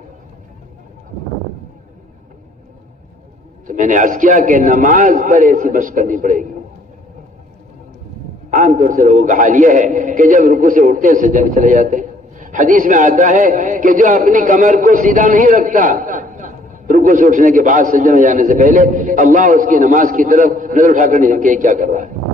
تو میں نے عرض کیا کہ نماز پر ایسی مشق کرنی پڑے گی. عام طور سے لوگوں کا حال یہ ہے کہ جب رکوع سے اٹھتے ہیں سجدے میں چلے جاتے ہیں. حدیث میں آتا ہے کہ جو اپنی کمر کو سیدھا نہیں رکھتا رکوع سے اٹھنے کے بعد سجدے میں جانے سے پہلے، اللہ اس کی نماز کی طرف نظر اٹھا کر نہیں کہ کیا کر رہا ہے.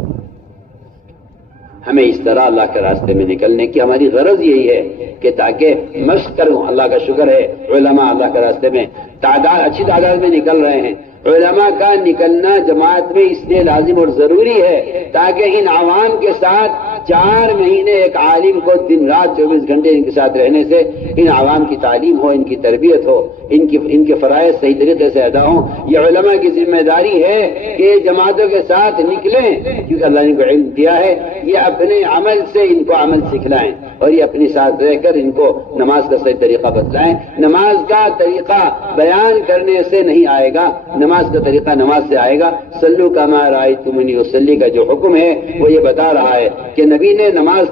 ہمیں اس طرح اللہ کے راستے میں نکلنے کی ہماری غرض یہی ہے کہ تاکہ مشق کروں. اللہ کا شکر ہے علماء اللہ کے راستے میں اچھی تعداد میں نکل رہے ہیں. علماء کا نکلنا جماعت میں اس لیے لازم اور ضروری ہے تاکہ ان عوام کے ساتھ 4 مہینے ایک عالم کو دن رات 24 گھنٹے ان کے ساتھ رہنے سے ان عوام کی تعلیم ہو، ان کی تربیت ہو، ان کے فرائض صحیح طریقے سے ادا ہوں. یہ علماء کی ذمہ داری ہے کہ جماعتوں کے ساتھ نکلیں، کیونکہ اللہ نے ان کو علم دیا ہے. یہ اپنے عمل سے ان کو عمل سکھلائیں اور یہ اپنی ساتھ رہ کر ان کو نماز کا صحیح طریقہ بتلائیں. نماز کا طریقہ بیان کرنے سے نہیں آئے گا، نماز کا طریقہ نماز سے آئے گا. سلو کما رأیتمونی اصلی کا جو حکم ہے وہ یہ بتا رہا ہے کہ نبی نے نماز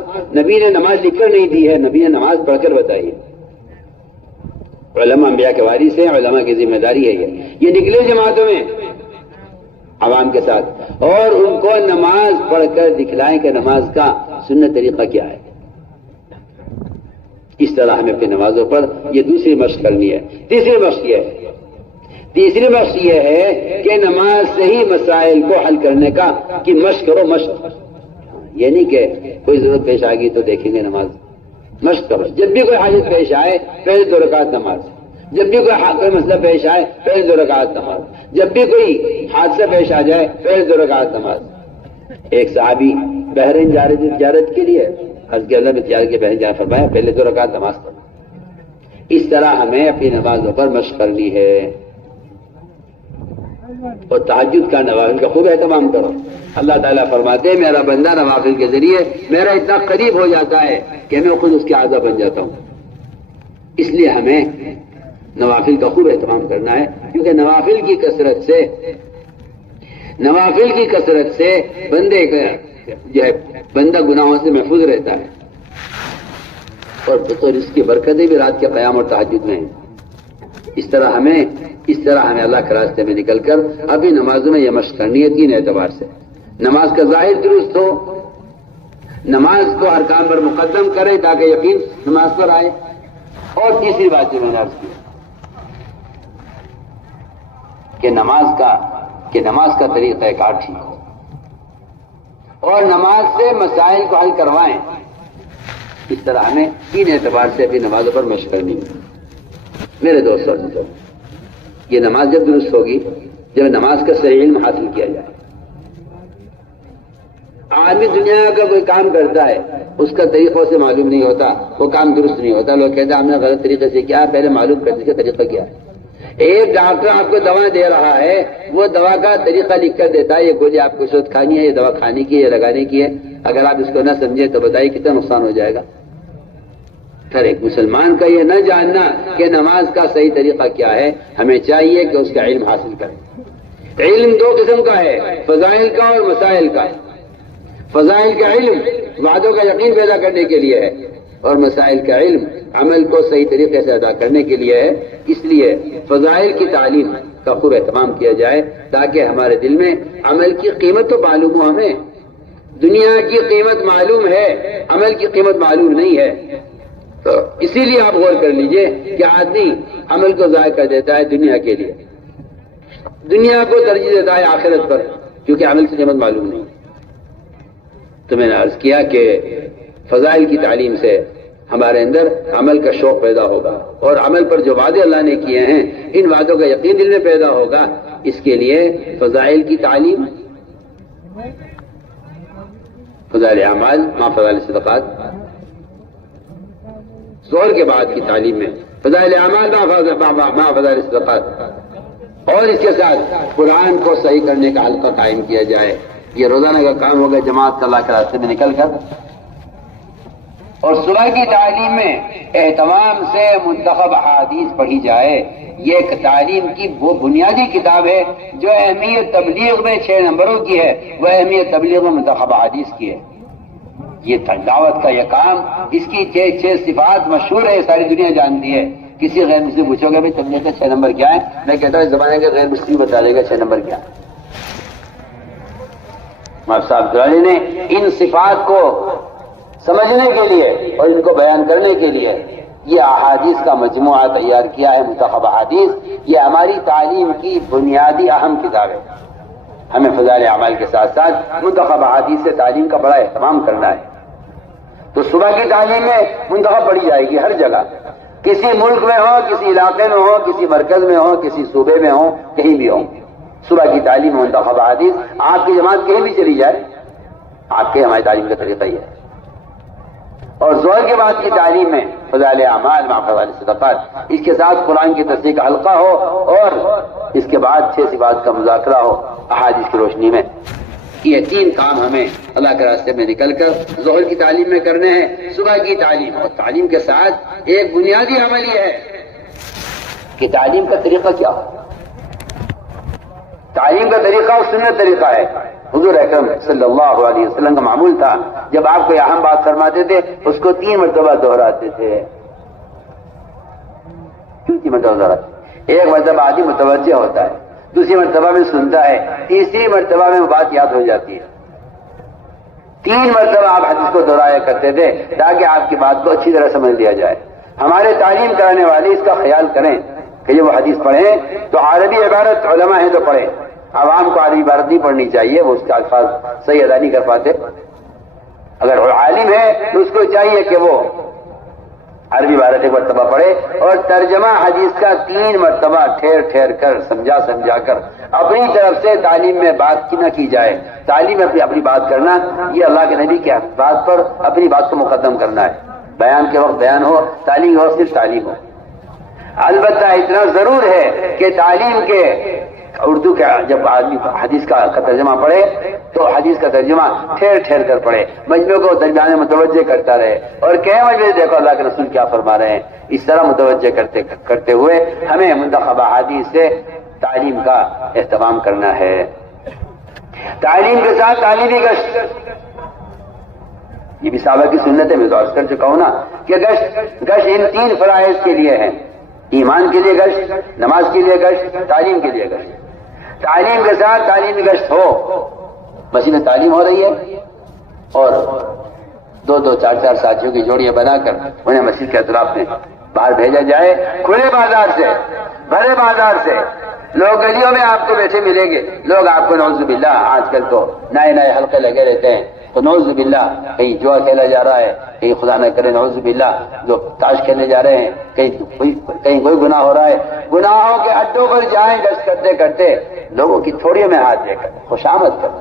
لکھ کر نہیں دی ہے، نبی نے نماز پڑھ کر بتائی ہے. علماء انبیاء کے وارث ہیں، علماء کی ذمہ داری ہے یہ نکلے جماعتوں میں عوام کے ساتھ اور ان کو نماز پڑھ کر دکھلائیں کہ نماز کا سنت طریقہ کیا ہے. اس طرح ہمیں اپنی نمازوں پر یہ دوسری مشق کرنی ہے. تیسری مشق یہ ہے کہ نماز سے ہی مسائل کو حل کرنے کی مشق کرو. مشق یہ نہیں کہ کوئی ضرورت پیش آ گئی تو دیکھیں گے نماز. مشق کرو. جب بھی کوئی حاجت پیش آئے پہلے 2 رکعت نماز. جب بھی کوئی مسئلہ پیش آئے پہلے 2 رکعت نماز. جب بھی کوئی حادثہ پیش آ جائے پہلے 2 رکعت نماز. ایک صحابی بحرین جا رہے تھے تجارت کے لیے، حضرت اللہ میں تجارت کے بحرین جانا فرمایا پہلے 2 رکعت نماز پڑھو. اس طرح ہمیں اپنی نمازوں پر مشق کرنی ہے. اور تہجد کا نوافل کا خوب اہتمام کرو. اللہ تعالیٰ فرماتے ہیں میرا بندہ نوافل کے ذریعے میرا اتنا قریب ہو جاتا ہے کہ میں خود اس کے اعضا بن جاتا ہوں. اس لیے ہمیں نوافل کا خوب اہتمام کرنا ہے، کیونکہ نوافل کی کثرت سے بندے کا جو ہے بندہ گناہوں سے محفوظ رہتا ہے. اور اس کی برکتیں بھی رات کے قیام اور تہجد میں ہیں. اس طرح ہمیں اللہ کے راستے میں نکل کر ابھی نمازوں میں یہ مشق کرنی ہے 3 اعتبار سے. نماز کا ظاہر درست ہو، نماز کو ہر کام پر مقدم کرے تاکہ یقین نماز پر آئے. اور تیسری بات جو میں نے عرض کی کہ نماز کا طریقہ کار ٹھیک ہو اور نماز سے مسائل کو حل کروائیں. اس طرح ہمیں 3 اعتبار سے اپنی نمازوں پر مشق کرنی ہے. میرے دوستوں، یہ نماز جب درست ہوگی جب نماز کا صحیح علم حاصل کیا جائے. آدمی دنیا کا کوئی کام کرتا ہے، اس کا طریقوں سے معلوم نہیں ہوتا، وہ کام درست نہیں ہوتا. لوگ کہتے ہیں ہم نے غلط طریقے سے کیا، پہلے معلوم کرنے کا طریقہ کیا ہے. ایک ڈاکٹر آپ کو دوا دے رہا ہے، وہ دوا کا طریقہ لکھ کر دیتا ہے، یہ گولی آپ کو اس وقت کھانی ہے، یہ دوا کھانے کی ہے، لگانے کی ہے. اگر آپ اس کو نہ سمجھے تو بتائیے کتنا نقصان ہو جائے گا. پھر ایک مسلمان کا یہ نہ جاننا کہ نماز کا صحیح طریقہ کیا ہے، ہمیں چاہیے کہ اس کا علم حاصل کریں. علم 2 قسم کا ہے، فضائل کا اور مسائل کا. فضائل کا علم وعدوں کا یقین پیدا کرنے کے لیے ہے اور مسائل کا علم عمل کو صحیح طریقے سے ادا کرنے کے لیے ہے. اس لیے فضائل کی تعلیم کا خوب اہتمام کیا جائے تاکہ ہمارے دل میں عمل کی قیمت تو معلوم ہو. ہمیں دنیا کی قیمت معلوم ہے، عمل کی قیمت معلوم نہیں ہے. تو اسی لیے آپ غور کر لیجئے کہ آدمی عمل کو ضائع کر دیتا ہے دنیا کے لیے، دنیا کو ترجیح دیتا ہے آخرت پر، کیونکہ عمل کی قیمت معلوم نہیں. تو میں نے عرض کیا کہ فضائل کی تعلیم سے ہمارے اندر عمل کا شوق پیدا ہوگا اور عمل پر جو وعدے اللہ نے کیے ہیں ان وعدوں کا یقین دل میں پیدا ہوگا. اس کے لیے فضائل کی تعلیم، فضائل اعمال مع فضائل صدقات، ظہر کے بعد کی تعلیم میں فضائل اعمال مع فضائل صدقات، اور اس کے ساتھ قرآن کو صحیح کرنے کا حلقہ قائم کیا جائے. یہ روزانہ کا کام ہوگا جماعت کا اللہ کے راستے میں نکل کر. اور صبح کی تعلیم میں اہتمام سے منتخب احادیث پڑھی جائے. یہ ایک تعلیم کی وہ بنیادی کتاب ہے جو اہمیت تبلیغ میں 6 نمبروں کی ہے، وہ اہمیت تبلیغ میں منتخب احادیث کی ہے. یہ دعوت کا یہ کام، اس کی 6 صفات مشہور ہے، ساری دنیا جانتی ہے. کسی غیر مسلم پوچھو گے بھائی تبلیغ کا 6 نمبر کیا ہے، میں کہتا ہوں اس زمانے کے غیر مسلم بتا دے گا 6 نمبر کیا. صاحب درالی نے ان صفات کو سمجھنے کے لیے اور ان کو بیان کرنے کے لیے یہ احادیث کا مجموعہ تیار کیا ہے، منتخب احادیث. یہ ہماری تعلیم کی بنیادی اہم کتاب ہے. ہمیں فضائل اعمال کے ساتھ ساتھ منتخب احادیث سے تعلیم کا بڑا اہتمام کرنا ہے. تو صبح کی تعلیم میں منتخب پڑھی جائے گی ہر جگہ، کسی ملک میں ہو، کسی علاقے میں ہو، کسی مرکز میں ہو، کسی صوبے میں ہو، کہیں بھی ہو. صبح کی تعلیم منتخب حدیث، آپ کی جماعت کہیں بھی چلی جائے، آپ کے ہماری تعلیم کا طریقہ ہی ہے. اور ظہر کے بعد کی تعلیم میں فضائل اعمال مع فضائل صدقات، اس کے ساتھ قرآن کی تصدیق کا حلقہ ہو اور اس کے بعد 6 صفات کا مذاکرہ ہو احادیث کی روشنی میں. یہ 3 کام ہمیں اللہ کے راستے میں نکل کر ظہر کی تعلیم میں کرنے ہیں. صبح کی تعلیم اور تعلیم کے ساتھ ایک بنیادی عمل یہ ہے کہ تعلیم کا طریقہ کیا ہو. تعلیم کا طریقہ اور سنت طریقہ ہے. حضور اکرم صلی اللہ علیہ وسلم کا معمول تھا جب آپ کوئی اہم بات فرماتے تھے اس کو 3 مرتبہ دہراتے تھے. کیوں 3 مرتبہ دہراتے؟ ایک مرتبہ آدمی متوجہ ہوتا ہے، دوسری مرتبہ میں سنتا ہے، تیسری مرتبہ میں وہ بات یاد ہو جاتی ہے. 3 مرتبہ آپ حدیث کو دہرایا کرتے تھے تاکہ آپ کی بات کو اچھی طرح سمجھ لیا جائے. ہمارے تعلیم کرانے والے اس کا خیال کریں کہ جب وہ حدیث پڑھیں تو عربی عبارت علماء ہیں تو پڑھیں، عوام کو عربی عبارت نہیں پڑھنی چاہیے، وہ اس کے الفاظ صحیح ادا نہیں کر پاتے. اگر وہ عالم ہے تو اس کو چاہیے کہ وہ عربی عبارت 1 مرتبہ پڑھے اور ترجمہ حدیث کا 3 مرتبہ ٹھہر کر سمجھا کر اپنی طرف سے تعلیم میں بات نہ کی جائے. تعلیم میں اپنی بات کرنا، یہ اللہ کے نبی کے بات پر اپنی بات کو مقدم کرنا ہے. بیان کے وقت بیان ہو، تعلیم کے وقت صرف تعلیم ہو. البتہ اتنا ضرور ہے کہ تعلیم کے اردو کا جب آدمی حدیث کا ترجمہ پڑھے تو حدیث کا ترجمہ ٹھہر کر پڑھے، مجموعے کو درمیان میں متوجہ کرتا رہے اور کہے مجموعے دیکھو اللہ کے رسول کیا فرما رہے ہیں. اس طرح متوجہ کرتے ہوئے ہمیں منتخب حدیث سے تعلیم کا اہتمام کرنا ہے. تعلیم کے ساتھ تعلیمی گشت، یہ بھی صحابہ کی سنت ہے. میں تو عرض کر چکا ہوں نا کہ گشت ان 3 فرائض کے لیے ہے: ایمان کے لیے گشت، نماز کے لیے گشت، تعلیم کے لیے گشت. تعلیم کے ساتھ تعلیمی گشت ہو، مسجد میں تعلیم ہو رہی ہے اور دو دو چار چار ساتھیوں کی جوڑیاں بنا کر انہیں مسجد کے اطراف میں باہر بھیجا جائے، کھلے بازار سے، بڑے بازار سے، لوگ گلیوں میں آپ کو بیٹھے ملیں گے، لوگ آپ کو نعوذ باللہ، آج کل تو نئے نئے حلقے لگے رہتے ہیں، تو نعوذ باللہ کہیں جوا کھیلا جا رہا ہے، کہیں خدا نہ کرے نعوذ باللہ جو تاش کھیلنے جا رہے ہیں، کہیں کوئی گناہ ہو رہا ہے، گناہوں کے اڈوں پر جائیں گشت کرتے کرتے لوگوں کی تھوڑیوں میں ہاتھ دے کر خوشامد کر۔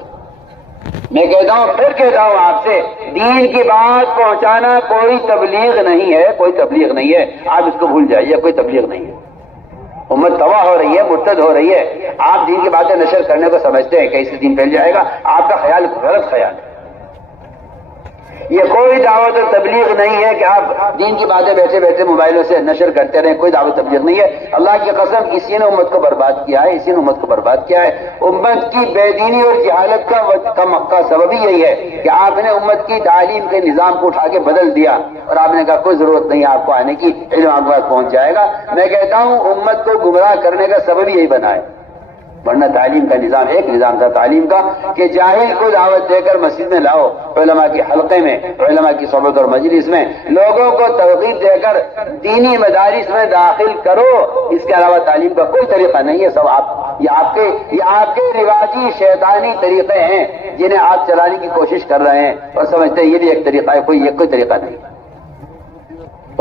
میں کہتا ہوں، پھر کہتا ہوں آپ سے، دین کی بات پہنچانا کوئی تبلیغ نہیں ہے، کوئی تبلیغ نہیں ہے، آپ اس کو بھول جائیے، کوئی تبلیغ نہیں ہے۔ امت تباہ ہو رہی ہے، مرتد ہو رہی ہے، آپ دین کی باتیں نشر کرنے کو سمجھتے ہیں کہ اس سے دین پھیل جائے گا، آپ کا خیال غلط خیال ہے۔ یہ کوئی دعوت اور تبلیغ نہیں ہے کہ آپ دین کی باتیں بیٹھے بیٹھے موبائلوں سے نشر کرتے رہیں، کوئی دعوت تبلیغ نہیں ہے۔ اللہ کی قسم، اسی نے امت کو برباد کیا ہے، اسی نے امت کو برباد کیا ہے۔ امت کی بے دینی اور جہالت کا سبب ہی یہی ہے کہ آپ نے امت کی تعلیم کے نظام کو اٹھا کے بدل دیا اور آپ نے کہا کوئی ضرورت نہیں ہے آپ کو آنے کی، علم آپ کے پاس پہنچ جائے گا۔ میں کہتا ہوں امت کو گمراہ کرنے کا سبب یہی بنا ہے، ورنہ تعلیم کا نظام ایک نظام تھا تعلیم کا کہ جاہل کو دعوت دے کر مسجد میں لاؤ، علماء کی حلقے میں، علماء کی صحبت اور مجلس میں لوگوں کو ترغیب دے کر دینی مدارس میں داخل کرو، اس کے علاوہ تعلیم کا کوئی طریقہ نہیں ہے۔ سب یہ آپ کے رواجی شیطانی طریقے ہیں جنہیں آپ چلانے کی کوشش کر رہے ہیں اور سمجھتے ہیں یہ بھی ایک طریقہ ہے، کوئی طریقہ نہیں۔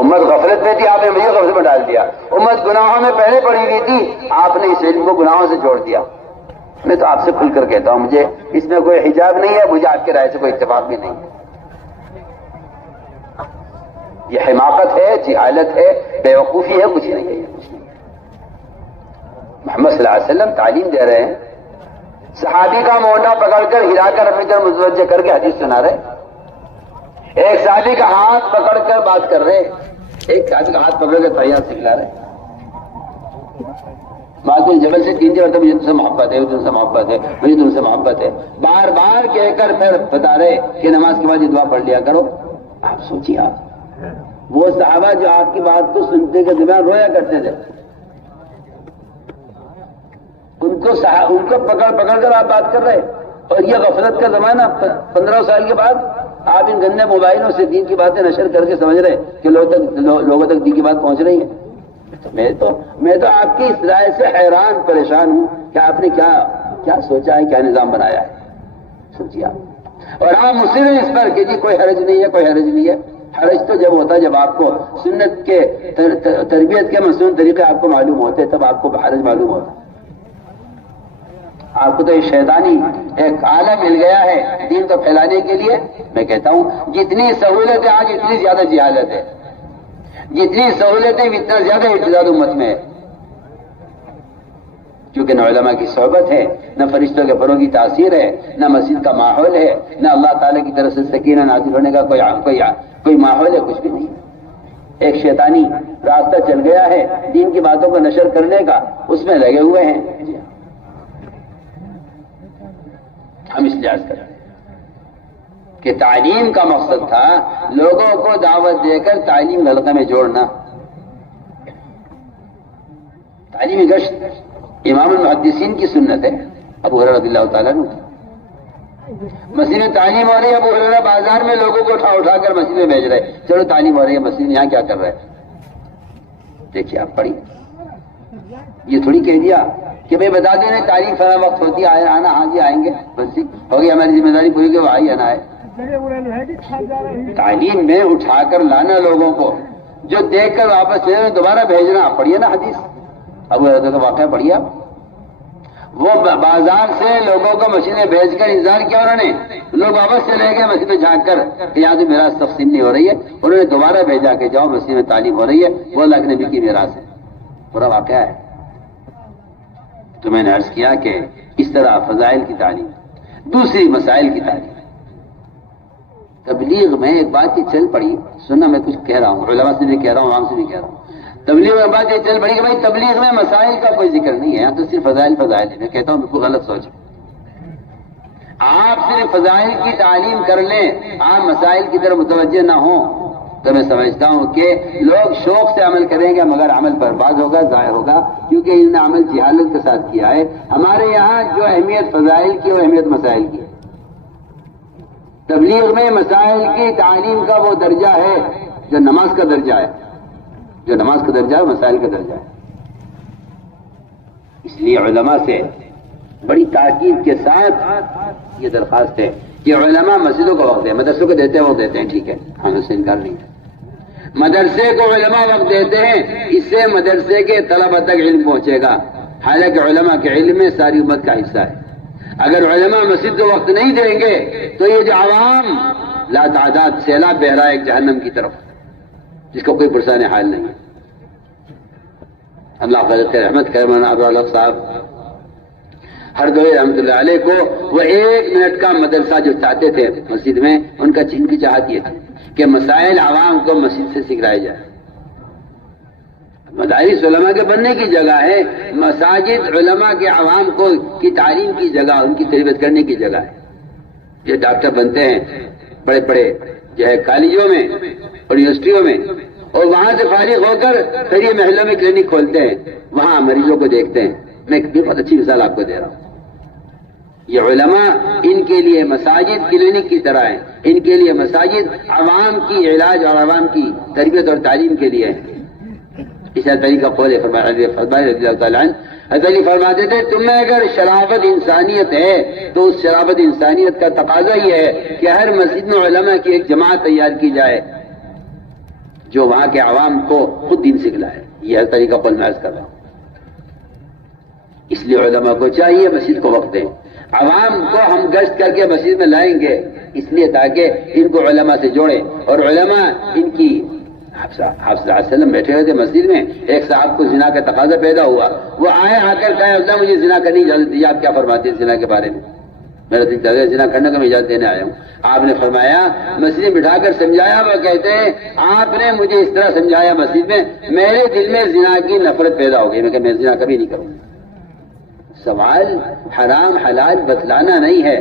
امت غفلت میں تھی، آپ نے مجھے غفلت میں ڈال دیا۔ امت گناہوں میں پہلے پڑی ہوئی تھی، آپ نے اس علم کو گناہوں سے جوڑ دیا۔ میں تو آپ سے کھل کر کہتا ہوں، مجھے اس میں کوئی حجاب نہیں ہے، مجھے آپ کی رائے سے کوئی اتفاق بھی نہیں ہے۔ یہ حماقت ہے، جہالت ہے، بیوقوفی ہے، کچھ نہیں ہے۔ محمد صلی اللہ علیہ وسلم تعلیم دے رہے ہیں، صحابی کا مونڈا پکڑ کر ہلا کر اپنی طرف متوجہ کر کے حدیث سنا رہے، ایک صحابی کا ہاتھ پکڑ کر بات کر رہے، ایک صحابی کا ہاتھ پکڑ کر تحیات سکھلا رہے۔ معاذ جبل سے 3 مرتبہ مجھے تم سے محبت ہے، تم سے محبت ہے، مجھے تم سے محبت ہے، بار بار کہہ کر پھر بتا رہے کہ نماز کے بعد یہ دعا پڑھ لیا کرو۔ آپ سوچیے، آپ وہ صحابہ جو آپ کی بات کو سنتے کے درمیان رویا کرتے تھے، ان کو پکڑ کر آپ بات کر رہے، اور یہ غفلت کا زمانہ 15 سال کے بعد آپ ان گندے موبائلوں سے دین کی باتیں نشر کر کے سمجھ رہے کہ لوگوں تک دین کی بات پہنچ رہی ہے۔ میں تو آپ کی اس رائے سے حیران پریشان ہوں کہ آپ نے کیا سوچا ہے، کیا نظام بنایا ہے، سوچیے آپ۔ اور آپ مسلم ہیں اس پر کہ جی کوئی حرج نہیں ہے، کوئی حرج نہیں ہے۔ حرج تو جب ہوتا ہے جب آپ کو سنت کے تربیت کے مصنون طریقے آپ کو معلوم ہوتے، تب آپ کو حرج معلوم ہوتا۔ آپ کو تو یہ شیطانی ایک آلہ مل گیا ہے دین کو پھیلانے کے لیے۔ میں کہتا ہوں جتنی سہولت ہے آج اتنی زیادہ جہالت ہے، جتنی سہولتیں اتنا زیادہ ارتداد امت میں ہے، کیونکہ نہ علماء کی صحبت ہے، نہ فرشتوں کے پروں کی تاثیر ہے، نہ مسجد کا ماحول ہے، نہ اللہ تعالیٰ کی طرف سے سکینہ نازل ہونے کا کوئی ماحول ہے، کچھ بھی نہیں۔ ایک شیطانی راستہ چل گیا ہے دین کی باتوں کو نشر کرنے کا، اس میں لگے ہوئے ہیں۔ ہم اس لحاظ کریں کہ تعلیم کا مقصد تھا لوگوں کو دعوت دے کر تعلیم حلقے میں جوڑنا۔ تعلیمی گشت امام المحدثین کی سنت ہے، ابو ہریرہ رضی اللہ تعالیٰ عنہ کی۔ مسجد میں تعلیم ہو رہی ہے، ابو ہریرہ بازار میں لوگوں کو اٹھا کر مسجد میں بھیج رہے، چلو تعلیم ہو رہی ہے مسجد میں، یہاں کیا کر رہے ہیں؟ دیکھیے آپ پڑھیے، یہ تھوڑی کہہ دیا کہ بھائی بتا دیں تعلیم فلاں وقت ہوتی ہے، آنا، ہاں جی آئیں گے، بس ہو گئی ہماری ذمہ داری پوری کہ وہ آئی آنا ہے۔ تعلیم میں اٹھا کر لانا لوگوں کو، جو دیکھ کر واپس لے دوبارہ بھیجنا۔ پڑھیے نا حدیث، ابو ہریرہ کا واقعہ پڑھیے آپ۔ وہ بازار سے لوگوں کو مسجد میں بھیج کر انتظار کیا انہوں نے، لوگ واپس چلے گئے مسجد میں جھانک کر کہ یہاں تو میراث تقسیم نہیں ہو رہی ہے، انہوں نے دوبارہ بھیجا کہ جاؤ مسجد میں تعلیم ہو رہی ہے، وہ اللہ کے نبی کی میراث ہے۔ پورا واقعہ ہے۔ تو میں نے عرض کیا کہ اس طرح فضائل کی تعلیم، دوسری مسائل کی تعلیم۔ تبلیغ میں ایک بات یہ چل پڑی، سننا میں کچھ کہہ رہا ہوں، علماء سے بھی کہہ رہا ہوں، عوام سے بھی کہہ رہا ہوں، تبلیغ میں بات یہ چل پڑی کہ بھائی تبلیغ میں مسائل کا کوئی ذکر نہیں ہے، یہاں تو صرف فضائل ہے۔ میں کہتا ہوں بالکل غلط سوچ، آپ صرف فضائل کی تعلیم کر لیں، آپ مسائل کی طرف متوجہ نہ ہوں تو میں سمجھتا ہوں کہ لوگ شوق سے عمل کریں گے مگر عمل برباد ہوگا، ضائع ہوگا، کیونکہ انہوں نے عمل جہالت کے ساتھ کیا ہے۔ ہمارے یہاں جو اہمیت فضائل کی وہ اہمیت مسائل کی ہے۔ تبلیغ میں مسائل کی تعلیم کا وہ درجہ ہے جو نماز کا درجہ ہے، جو نماز کا درجہ ہے مسائل کا درجہ ہے۔ اس لیے علماء سے بڑی تاکید کے ساتھ یہ درخواست ہے کہ علماء مسجدوں کو وقت دیں، مدرسوں کو دیتے ہیں وہ دیتے ہیں، ٹھیک ہے، ہم اس سے انکار نہیں ہے۔ مدرسے کو علماء وقت دیتے ہیں، اس سے مدرسے کے طلبہ تک علم پہنچے گا، حالانکہ علماء کے علم میں ساری امت کا حصہ ہے۔ اگر علماء مسجد کو وقت نہیں دیں گے تو یہ جو عوام لا تعداد سیلاب بہ رہا ہے ایک جہنم کی طرف، جس کو کوئی پرسان حال نہیں ہے۔ اللہ فضل کے رحمت کرے مولانا ابرالحق صاحب ہردوئی رحمۃ اللہ علیہ کو وہ 1 منٹ کا مدرسہ جو چاہتے تھے مسجد میں، ان کی چاہت یہ تھی کہ مسائل عوام کو مسجد سے سکھلائے جائے۔ مدارس علماء کے بننے کی جگہ ہے، مساجد علماء کے عوام کو کی تعلیم کی جگہ، ان کی تربیت کرنے کی جگہ ہے۔ یہ ڈاکٹر بنتے ہیں بڑے بڑے جو ہے کالجوں میں اور یونیورسٹیوں میں، اور وہاں سے فارغ ہو کر پھر یہ محلوں میں کلینک کھولتے ہیں، وہاں مریضوں کو دیکھتے ہیں۔ میں ایک بہت اچھی مثال آپ کو دے رہا ہوں۔ یہ علماء، ان کے لیے مساجد کلینک کی طرح ہیں، ان کے لیے مساجد عوام کی علاج اور عوام کی تربیت اور تعلیم کے لیے ہیں۔ اس طریقہ قول فرمایا رضی اللہ تعالیٰ عنہ، حضرت علی فرماتے تھے تم میں اگر شرافت انسانیت ہے تو اس شرافت انسانیت کا تقاضا یہ ہے کہ ہر مسجد میں علماء کی ایک جماعت تیار کی جائے جو وہاں کے عوام کو خود دین سکھلائے۔ یہ ہر طریقہ قول میں عرض کر رہا ہوں۔ اس لیے علماء کو چاہیے مسجد کو وقت دیں۔ عوام کو ہم گشت کر کے مسجد میں لائیں گے اس لیے تاکہ ان کو علماء سے جوڑیں، اور علماء ان کی آپ صلی اللہ علیہ وسلم بیٹھے ہوئے تھے مسجد میں، ایک صاحب کو زنا کا تقاضا پیدا ہوا، وہ آئے آ کر کہا اللہ مجھے زنا کرنے کی اجازت دیجیے، آپ کیا فرماتے ہیں زنا کے بارے میں؟ میرا دل چاہتا ہے زنا کرنے کا میں اجازت دینے آیا ہوں۔ آپ نے فرمایا مسجد میں بٹھا کر سمجھایا، وہ کہتے ہیں آپ نے مجھے اس طرح سمجھایا مسجد میں، میرے دل میں زنا کی نفرت پیدا ہو گئی، میں کہ میں زنا کبھی نہیں کروں۔ سوال حرام حلال بتلانا نہیں ہے،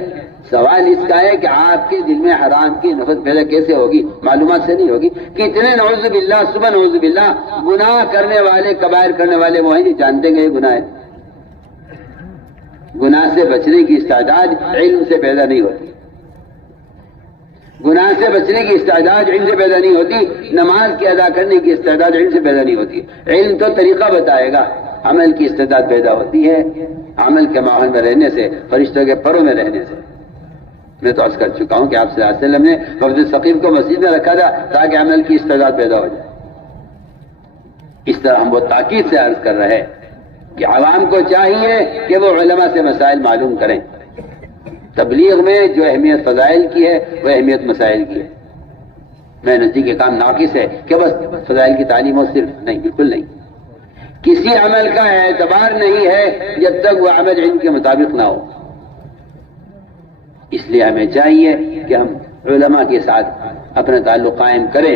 سوال اس کا ہے کہ آپ کے دل میں حرام کی نفرت پیدا کیسے ہوگی؟ معلومات سے نہیں ہوگی۔ کتنے نعوذ باللہ صبح نعوذ باللہ گناہ کرنے والے کبائر کرنے والے وہ ہیں جو جانتے ہیں کہ یہ گناہ ہے۔ گناہ سے بچنے کی استعداد علم سے پیدا نہیں ہوتی، گناہ سے بچنے کی استعداد علم سے پیدا نہیں ہوتی، نماز کی ادا کرنے کی استعداد علم سے پیدا نہیں ہوتی۔ علم تو طریقہ بتائے گا، عمل کی استعداد پیدا ہوتی ہے عمل کے ماحول میں رہنے سے، فرشتوں کے پروں میں رہنے سے۔ میں تو عرض کر چکا ہوں کہ آپ صلی اللہ علیہ وسلم نے وفد ثقیف کو مسجد میں رکھا تھا تاکہ عمل کی استعداد پیدا ہو جائے۔ اس طرح ہم وہ تاکید سے عرض کر رہے کہ عوام کو چاہیے کہ وہ علماء سے مسائل معلوم کریں۔ تبلیغ میں جو اہمیت فضائل کی ہے وہ اہمیت مسائل کی ہے۔ میں نزدیک یہ کام ناقص ہے کہ بس فضائل کی تعلیم ہو، صرف نہیں، بالکل نہیں۔ کسی عمل کا اعتبار نہیں ہے جب تک وہ عمل علم کے مطابق نہ ہو۔ اس لیے ہمیں چاہیے کہ ہم علماء کے ساتھ اپنا تعلق قائم کریں،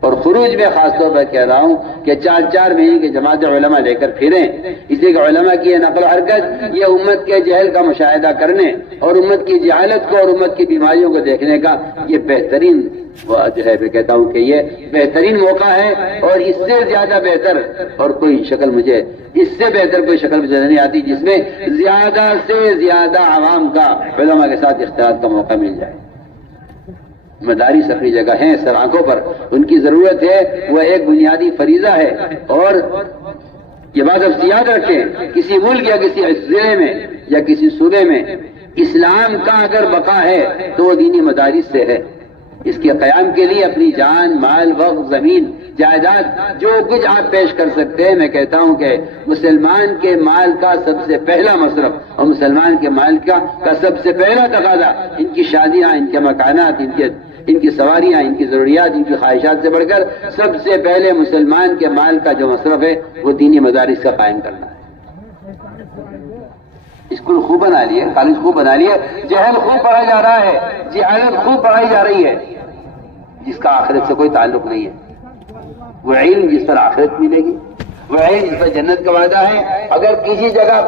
اور خروج میں خاص طور پر کہہ رہا ہوں کہ 4 مہینے کی جماعت علماء لے کر پھریں، اس لیے کہ علماء کی یہ نقل و حرکت یہ امت کے جہل کا مشاہدہ کرنے اور امت کی جہالت کو اور امت کی بیماریوں کو دیکھنے کا یہ بہترین جو ہے، میں کہتا ہوں کہ یہ بہترین موقع ہے، اور اس سے زیادہ بہتر اور کوئی شکل مجھے اس سے بہتر کوئی شکل مجھے نہیں آتی جس میں زیادہ سے زیادہ عوام کا علماء کے ساتھ اختلاط کا موقع مل جائے۔ مدارس اپنی جگہ ہیں، سر آنکھوں پر ان کی ضرورت ہے، وہ ایک بنیادی فریضہ ہے۔ اور یہ بات اب یاد رکھیں، کسی ملک یا کسی ضلع میں یا کسی صوبے میں اسلام کا اگر بقا ہے تو وہ دینی مدارس سے ہے۔ اس کے قیام کے لیے اپنی جان، مال، وقت، زمین، جائیداد جو کچھ آپ پیش کر سکتے ہیں، میں کہتا ہوں کہ مسلمان کے مال کا سب سے پہلا مصرف اور مسلمان کے مال کا سب سے پہلا تقاضا ان کی شادیاں، ان کے مکانات، ان کی سواریاں، ان کی ضروریات، ان کی خواہشات سے بڑھ کر سب سے پہلے مسلمان کے مال کا جو مصرف ہے وہ دینی مدارس کا قائم کرنا ہے۔ اسکول خوب بنا لیے، کالج خوب بنا لیے، جہل خوب پڑھا جا رہا ہے، جہالت خوب پڑھائی جا رہی ہے، جس کا آخرت سے کوئی تعلق نہیں ہے۔ وہ علم جس پر آخرت ملے گی، وہ علم جس پر جنت کا وعدہ ہے، اگر کسی جگہ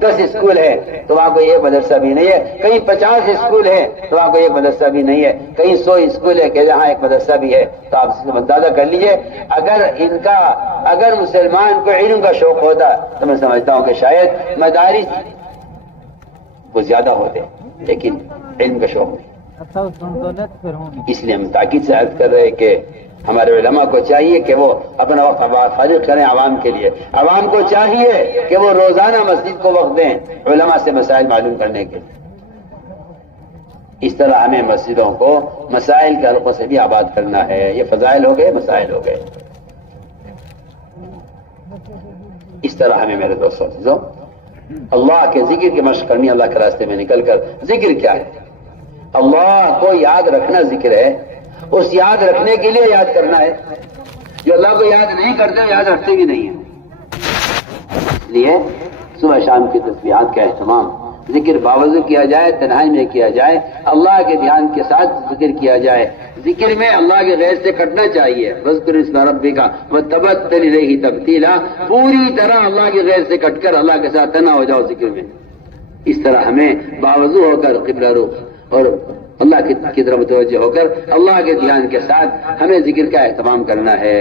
10 اسکول ہے تو وہاں کوئی ایک مدرسہ بھی نہیں ہے، کہیں 50 اسکول ہے تو وہاں کوئی ایک مدرسہ بھی نہیں ہے، کہیں 100 اسکول ہے کہ جہاں ایک مدرسہ بھی ہے، تو آپ اس سے اندازہ کر لیجئے اگر مسلمان کو علم کا شوق ہوتا تو میں سمجھتا ہوں کہ شاید مدارس وہ زیادہ ہوتے، لیکن علم کا شوق نہیں۔ اس لیے ہم تاکید سے عرض کر رہے ہیں کہ ہمارے علماء کو چاہیے کہ وہ اپنا وقت فارغ کریں عوام کے لیے. عوام کو چاہیے کہ وہ روزانہ مسجد کو وقت دیں علماء سے مسائل معلوم کرنے کے لیے. اس طرح ہمیں مسجدوں کو مسائل کے حلقوں سے بھی آباد کرنا ہے. یہ فضائل ہو گئے، مسائل ہو گئے. اس طرح ہمیں میرے دوستوں اللہ کے ذکر کی مشق کرنی. اللہ کے راستے میں نکل کر ذکر کیا ہے؟ اللہ کو یاد رکھنا ذکر ہے. اس یاد رکھنے کے لیے یاد کرنا ہے. جو اللہ کو یاد نہیں کرتے یاد رکھتے بھی نہیں ہیں. اس لیے صبح شام کی تسبیحات کا اہتمام، ذکر باوضو کیا جائے، تنہائی میں کیا جائے، اللہ کے دھیان کے ساتھ ذکر کیا جائے. ذکر میں اللہ کے غیر سے کٹنا چاہیے. وذکر اسم ربک وتبتل الیہ تبتیلا، پوری طرح اللہ کے غیر سے کٹ کر اللہ کے ساتھ تنہا ہو جاؤ ذکر میں. اس طرح ہمیں باوضو ہو کر قبلہ رخ اور اللہ کی طرف متوجہ ہو کر اللہ کے دھیان کے ساتھ ہمیں ذکر کا اہتمام کرنا ہے.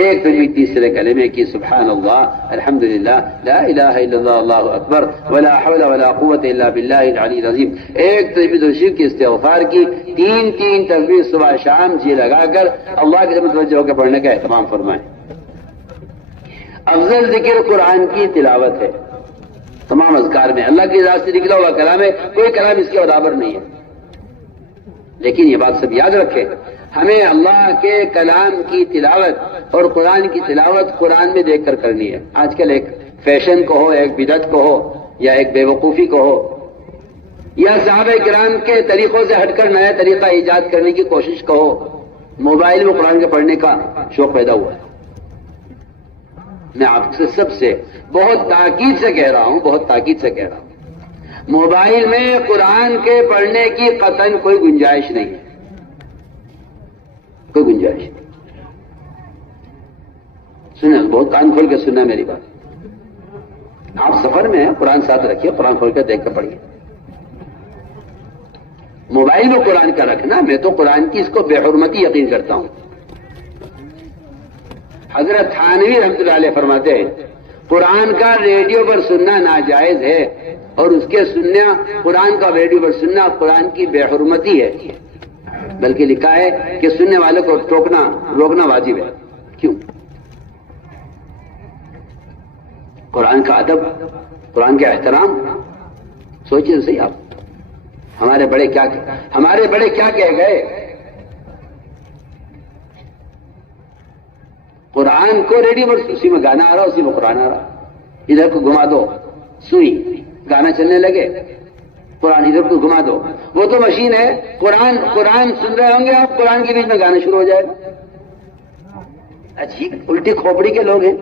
ایک تو بھی تیسرے کلمے کی سبحان اللہ، الحمدللہ، لا الہ الا اللہ، اللہ اکبر، ولا حول ولا قوت الا باللہ العلی العظیم. ایک تو بھی شرک کی استغفار کی، تین تسبیح صبح شام جی لگا کر اللہ کی طرف متوجہ ہو کر پڑھنے کا اہتمام فرمائیں. افضل ذکر قرآن کی تلاوت ہے. تمام اذکار میں اللہ کی ذات سے نکلا ہوا کلام ہے، کوئی کلام اس کے برابر نہیں ہے. لیکن یہ بات سب یاد رکھیں، ہمیں اللہ کے کلام کی تلاوت اور قرآن کی تلاوت قرآن میں دیکھ کر کرنی ہے. آج کل ایک فیشن کو ہو، ایک بدعت کو ہو، یا ایک بے وقوفی کو ہو، یا صحابہ کرام کے طریقوں سے ہٹ کر نیا طریقہ ایجاد کرنے کی کوشش کو ہو، موبائل میں قرآن کے پڑھنے کا شوق پیدا ہوا ہے. میں آپ سے سب سے بہت تاکید سے کہہ رہا ہوں، بہت تاکید سے کہہ رہا ہوں، موبائل میں قرآن کے پڑھنے کی قطعاً کوئی گنجائش نہیں ہے. کوئی گنجائش نہیں. سنیں، بہت کان کھول کے سننا میری بات. آپ سفر میں ہیں، قرآن ساتھ رکھیے، قرآن کھول کر دیکھ کر پڑھیے. موبائل میں قرآن کا رکھنا، میں تو قرآن کی اس کو بے حرمتی یقین کرتا ہوں. حضرت تھانوی رحمۃ اللہ علیہ فرماتے ہیں قرآن کا ریڈیو پر سننا ناجائز ہے، اور اس کے سننا، قرآن کا ریڈیو پر سننا قرآن کی بے حرمتی ہے. بلکہ لکھا ہے کہ سننے والے کو روکنا واجب ہے. کیوں؟ قرآن کا ادب، قرآن کا احترام. سوچیے تو صحیح آپ، ہمارے بڑے کیا کہہ گئے. قرآن کو ریڈیو پر اسی میں گانا آ رہا، اسی میں قرآن آ رہا. ادھر کو گھما دو سوئی، گانا چلنے لگے، قرآن ادھر کو گھما دو. وہ تو مشین ہے. قرآن سن رہے ہوں گے آپ، قرآن کے بیچ میں گانا شروع ہو جائے گا. عجیب الٹی کھوپڑی کے لوگ ہیں.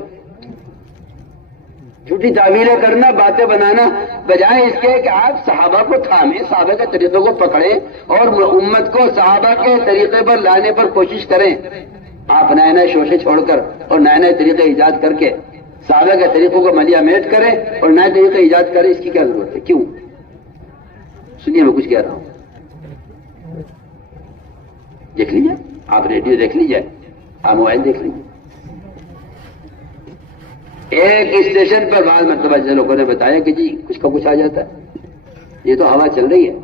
جھوٹی تعویلیں کرنا، باتیں بنانا، بجائے اس کے کہ آپ صحابہ کو تھامیں، صحابہ کے طریقے کو پکڑیں اور امت کو صحابہ کے طریقے پر لانے پر کوشش کریں. آپ نئے نئے شوشے چھوڑ کر اور نئے نئے طریقے ایجاد کر کے صحابہ کے طریقوں کو ملیا میٹ کریں اور نئے طریقے ایجاد کریں. اس کی کیا ضرورت ہے؟ کیوں؟ سنیے، میں کچھ کہہ رہا ہوں. دیکھ لیجیے، آپ ریڈیو دیکھ لیجیے، آپ موبائل دیکھ لیجیے. ایک اسٹیشن پر بعض مرتبہ لوگوں نے بتایا کہ جی کچھ کا کچھ آ جاتا ہے. یہ تو ہوا چل رہی ہے،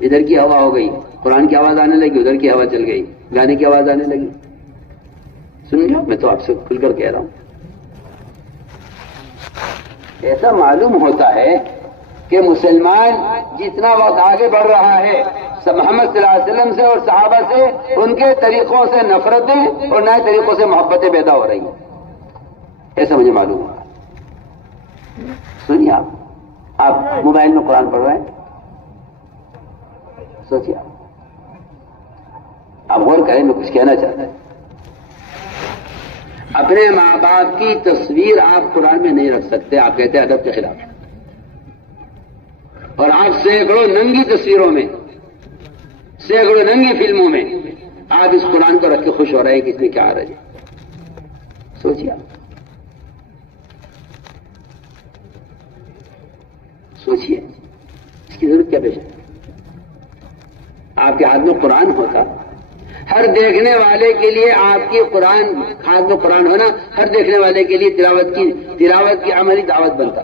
ادھر کی ہوا ہو گئی، قرآن کی آواز آنے لگی، ادھر کی ہوا چل گئی، گانے کی آواز آنے لگی. سن لیا، میں تو آپ سے کھل کر کہہ رہا ہوں. ایسا معلوم ہوتا ہے کہ مسلمان جتنا وقت آگے بڑھ رہا ہے محمد صلی اللہ علیہ وسلم سے اور صحابہ سے، ان کے طریقوں سے نفرتیں اور نئے طریقوں سے محبتیں پیدا ہو رہی ہیں. ایسا مجھے معلوم ہوا. سنیے، آپ موبائل میں قرآن پڑھ رہے ہیں، سوچیے، آپ غور کریں. میں کچھ کہنا چاہتا ہوں. اپنے ماں باپ کی تصویر آپ قرآن میں نہیں رکھ سکتے. آپ کہتے ہیں ادب کے خلاف. اور آپ سینکڑوں ننگی تصویروں میں، سینکڑوں ننگی فلموں میں آپ اس قرآن کو رکھ کے خوش ہو رہے ہیں کہ اس میں کیا آ رہا ہے. سوچیے، سوچیے اس کی ضرورت کیا پیش ہے؟ آپ کے ہاتھ میں قرآن ہوتا، ہر دیکھنے والے کے لیے آپ کی قرآن، ہاتھ میں قرآن ہونا ہر دیکھنے والے کے لیے تلاوت کی عملی دعوت بنتا.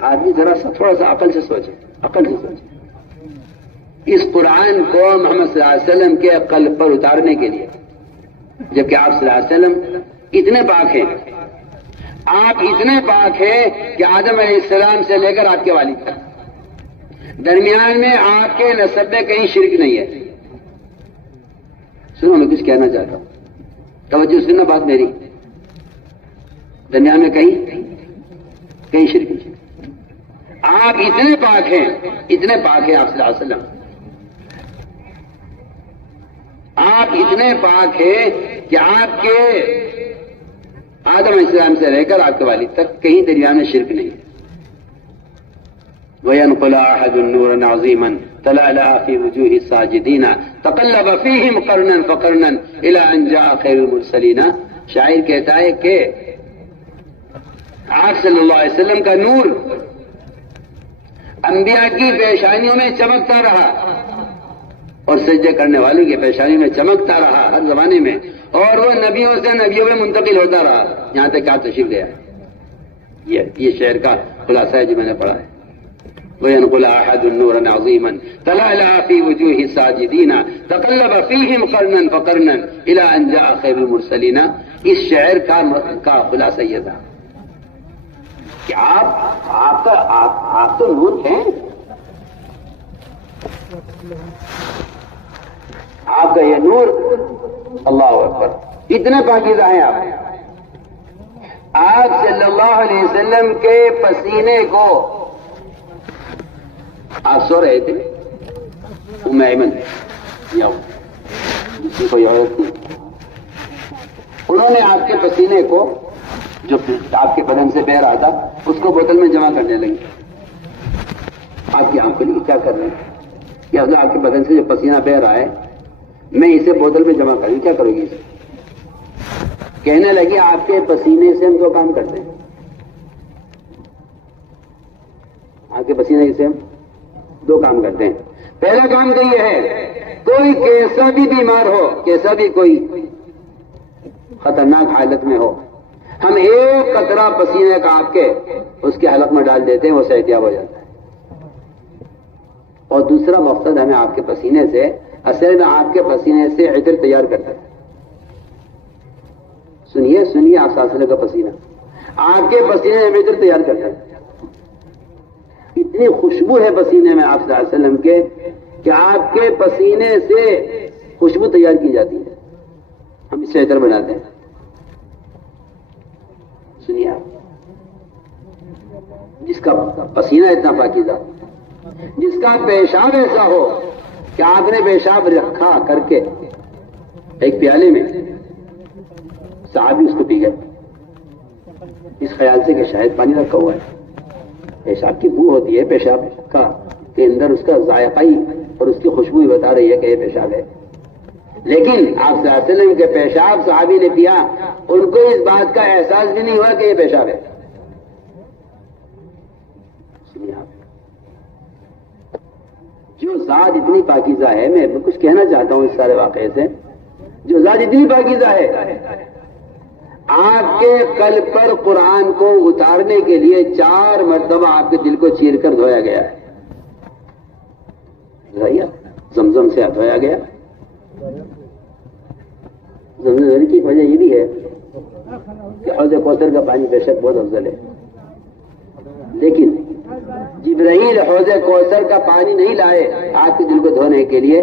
آدمی ذرا سا تھوڑا سا عقل سے سوچے، عقل سے سوچے. اس قرآن کو محمد صلی اللہ علیہ وسلم کے قلب پر اتارنے کے لیے، جبکہ آپ صلی اللہ علیہ وسلم اتنے پاک ہیں، آپ اتنے پاک ہیں کہ آدم علیہ السلام سے لے کر آپ کے والد تک درمیان میں آپ کے نسب میں کہیں شرک نہیں ہے۔ سنو، میں کچھ کہنا چاہتا ہوں، توجہ سننا بات میری، درمیان میں کہیں شرک نہیں۔ آپ اتنے پاک ہیں، اتنے پاک ہیں آپ صلی اللہ علیہ وسلم، آپ اتنے پاک ہیں کہ آپ کے آدم علیہ السلام سے لے کر آپ کے والد تک کہیں درمیان میں شرک نہیں۔ وَيَنْقُلَ أَحَدٌ نُورًا عَظِيمًا تَلَأْلَأَ فِي وُجُوهِ السَّاجِدِينَ تَقَلَّبَ فِيهِمْ قَرْنًا فَقَرْنًا إِلَىٰ أَنْ جَاءَ خَيْرُ الْمُرْسَلِينَ۔ شاعر کہتا ہے کہ آپ صلی اللہ علیہ وسلم کا نور انبیاء کی پیشانیوں میں چمکتا رہا اور سجدے کرنے والوں کی پیشانی میں چمکتا رہا ہر زمانے میں، اور وہ نبیوں سے نبیوں میں منتقل ہوتا رہا یہاں تک آپ تشریف گیا۔ یہ شعر کا خلاصہ ہے جو میں نے پڑھا ہے۔ وَيَنْقُلَ أَحَدٌ نُورًا عَظِيمًا تَلَأْلَأَ فِي وُجُوهِ السَّاجِدِينَ تَقَلَّبَ فِيهِمْ قَرْنًا فَقَرْنًا إِلَىٰ أَنْ جَاءَ خَيْرُ الْمُرْسَلِينَ۔ اس شعر کا خلاصہ یہ تھا کہ آپ تو نور ہیں، آپ کا یہ نور، اللہ اکبر، اتنے پاکیزہ ہیں آپ صلی اللہ علیہ وسلم کے پسینے کو، آپ سو رہے تھے، ام ایمن یا کسی کو عورت تھی، انہوں نے آپ کے پسینے کو جو آپ کے بدن سے بہ رہا تھا اس کو بوتل میں جمع کرنے لگی۔ آپ کی آنکھوں نے کیا کر رہے ہیں کہ آپ کے بدن سے جو پسینہ بہ رہا ہے میں اسے بوتل میں جمع کروں، کیا کرو گی اسے؟ کہنے لگی آپ کے پسینے سے ہم دو کام کرتے ہیں، آپ کے پسینے سے ہم دو کام کرتے ہیں۔ پہلا کام تو یہ ہے، کوئی کیسا بھی بیمار ہو، کیسا بھی کوئی خطرناک حالت میں ہو، ہم ایک قطرہ پسینے کا آپ کے اس کے حلق میں ڈال دیتے ہیں، وہ صحتیاب ہو جاتا ہے۔ اور دوسرا مقصد ہمیں آپ کے پسینے سے، اصل میں آپ کے پسینے سے عطر تیار کرتا ہے۔ سنیے آپ صلی اللہ علیہ وسلم کا پسینہ آپ کے پسینے میں عطر تیار کرتا ہے۔ اتنی خوشبو ہے پسینے میں آپ صلی اللہ علیہ وسلم کے کہ آپ کے پسینے سے خوشبو تیار کی جاتی ہے، ہم اس سے عطر بناتے ہیں۔ سنیے آپ، جس کا پسینہ اتنا پاکیزہ، جس کا پیشاب ایسا ہو کہ آپ نے پیشاب رکھا کر کے ایک پیالے میں، صحابی اس کو پی گئے اس خیال سے کہ شاید پانی رکھا ہوا ہے۔ پیشاب کی بو ہوتی ہے پیشاب کا کے اندر، اس کا ذائقہ ہی اور اس کی خوشبو ہی بتا رہی ہے کہ یہ پیشاب ہے، لیکن آپ صلی اللہ علیہ وسلم کے پیشاب صحابی نے پیا، ان کو اس بات کا احساس بھی نہیں ہوا کہ یہ پیشاب ہے۔ جو ذات اتنی پاکیزہ ہے، میں کچھ کہنا چاہتا ہوں اس سارے واقعے سے، جو ذات اتنی پاکیزہ ہے، آپ کے قلب پر قرآن کو اتارنے کے لیے 4 مرتبہ آپ کے دل کو چیر کر دھویا گیا ہے۔ زمزم سے دھویا گیا۔ زمزم کی وجہ یہ بھی ہے کہ حوض کوثر کا پانی بے شک بہت افضل ہے، لیکن جبرائیل حوض کوثر کا پانی نہیں لائے آپ کے دل کو دھونے کے لیے،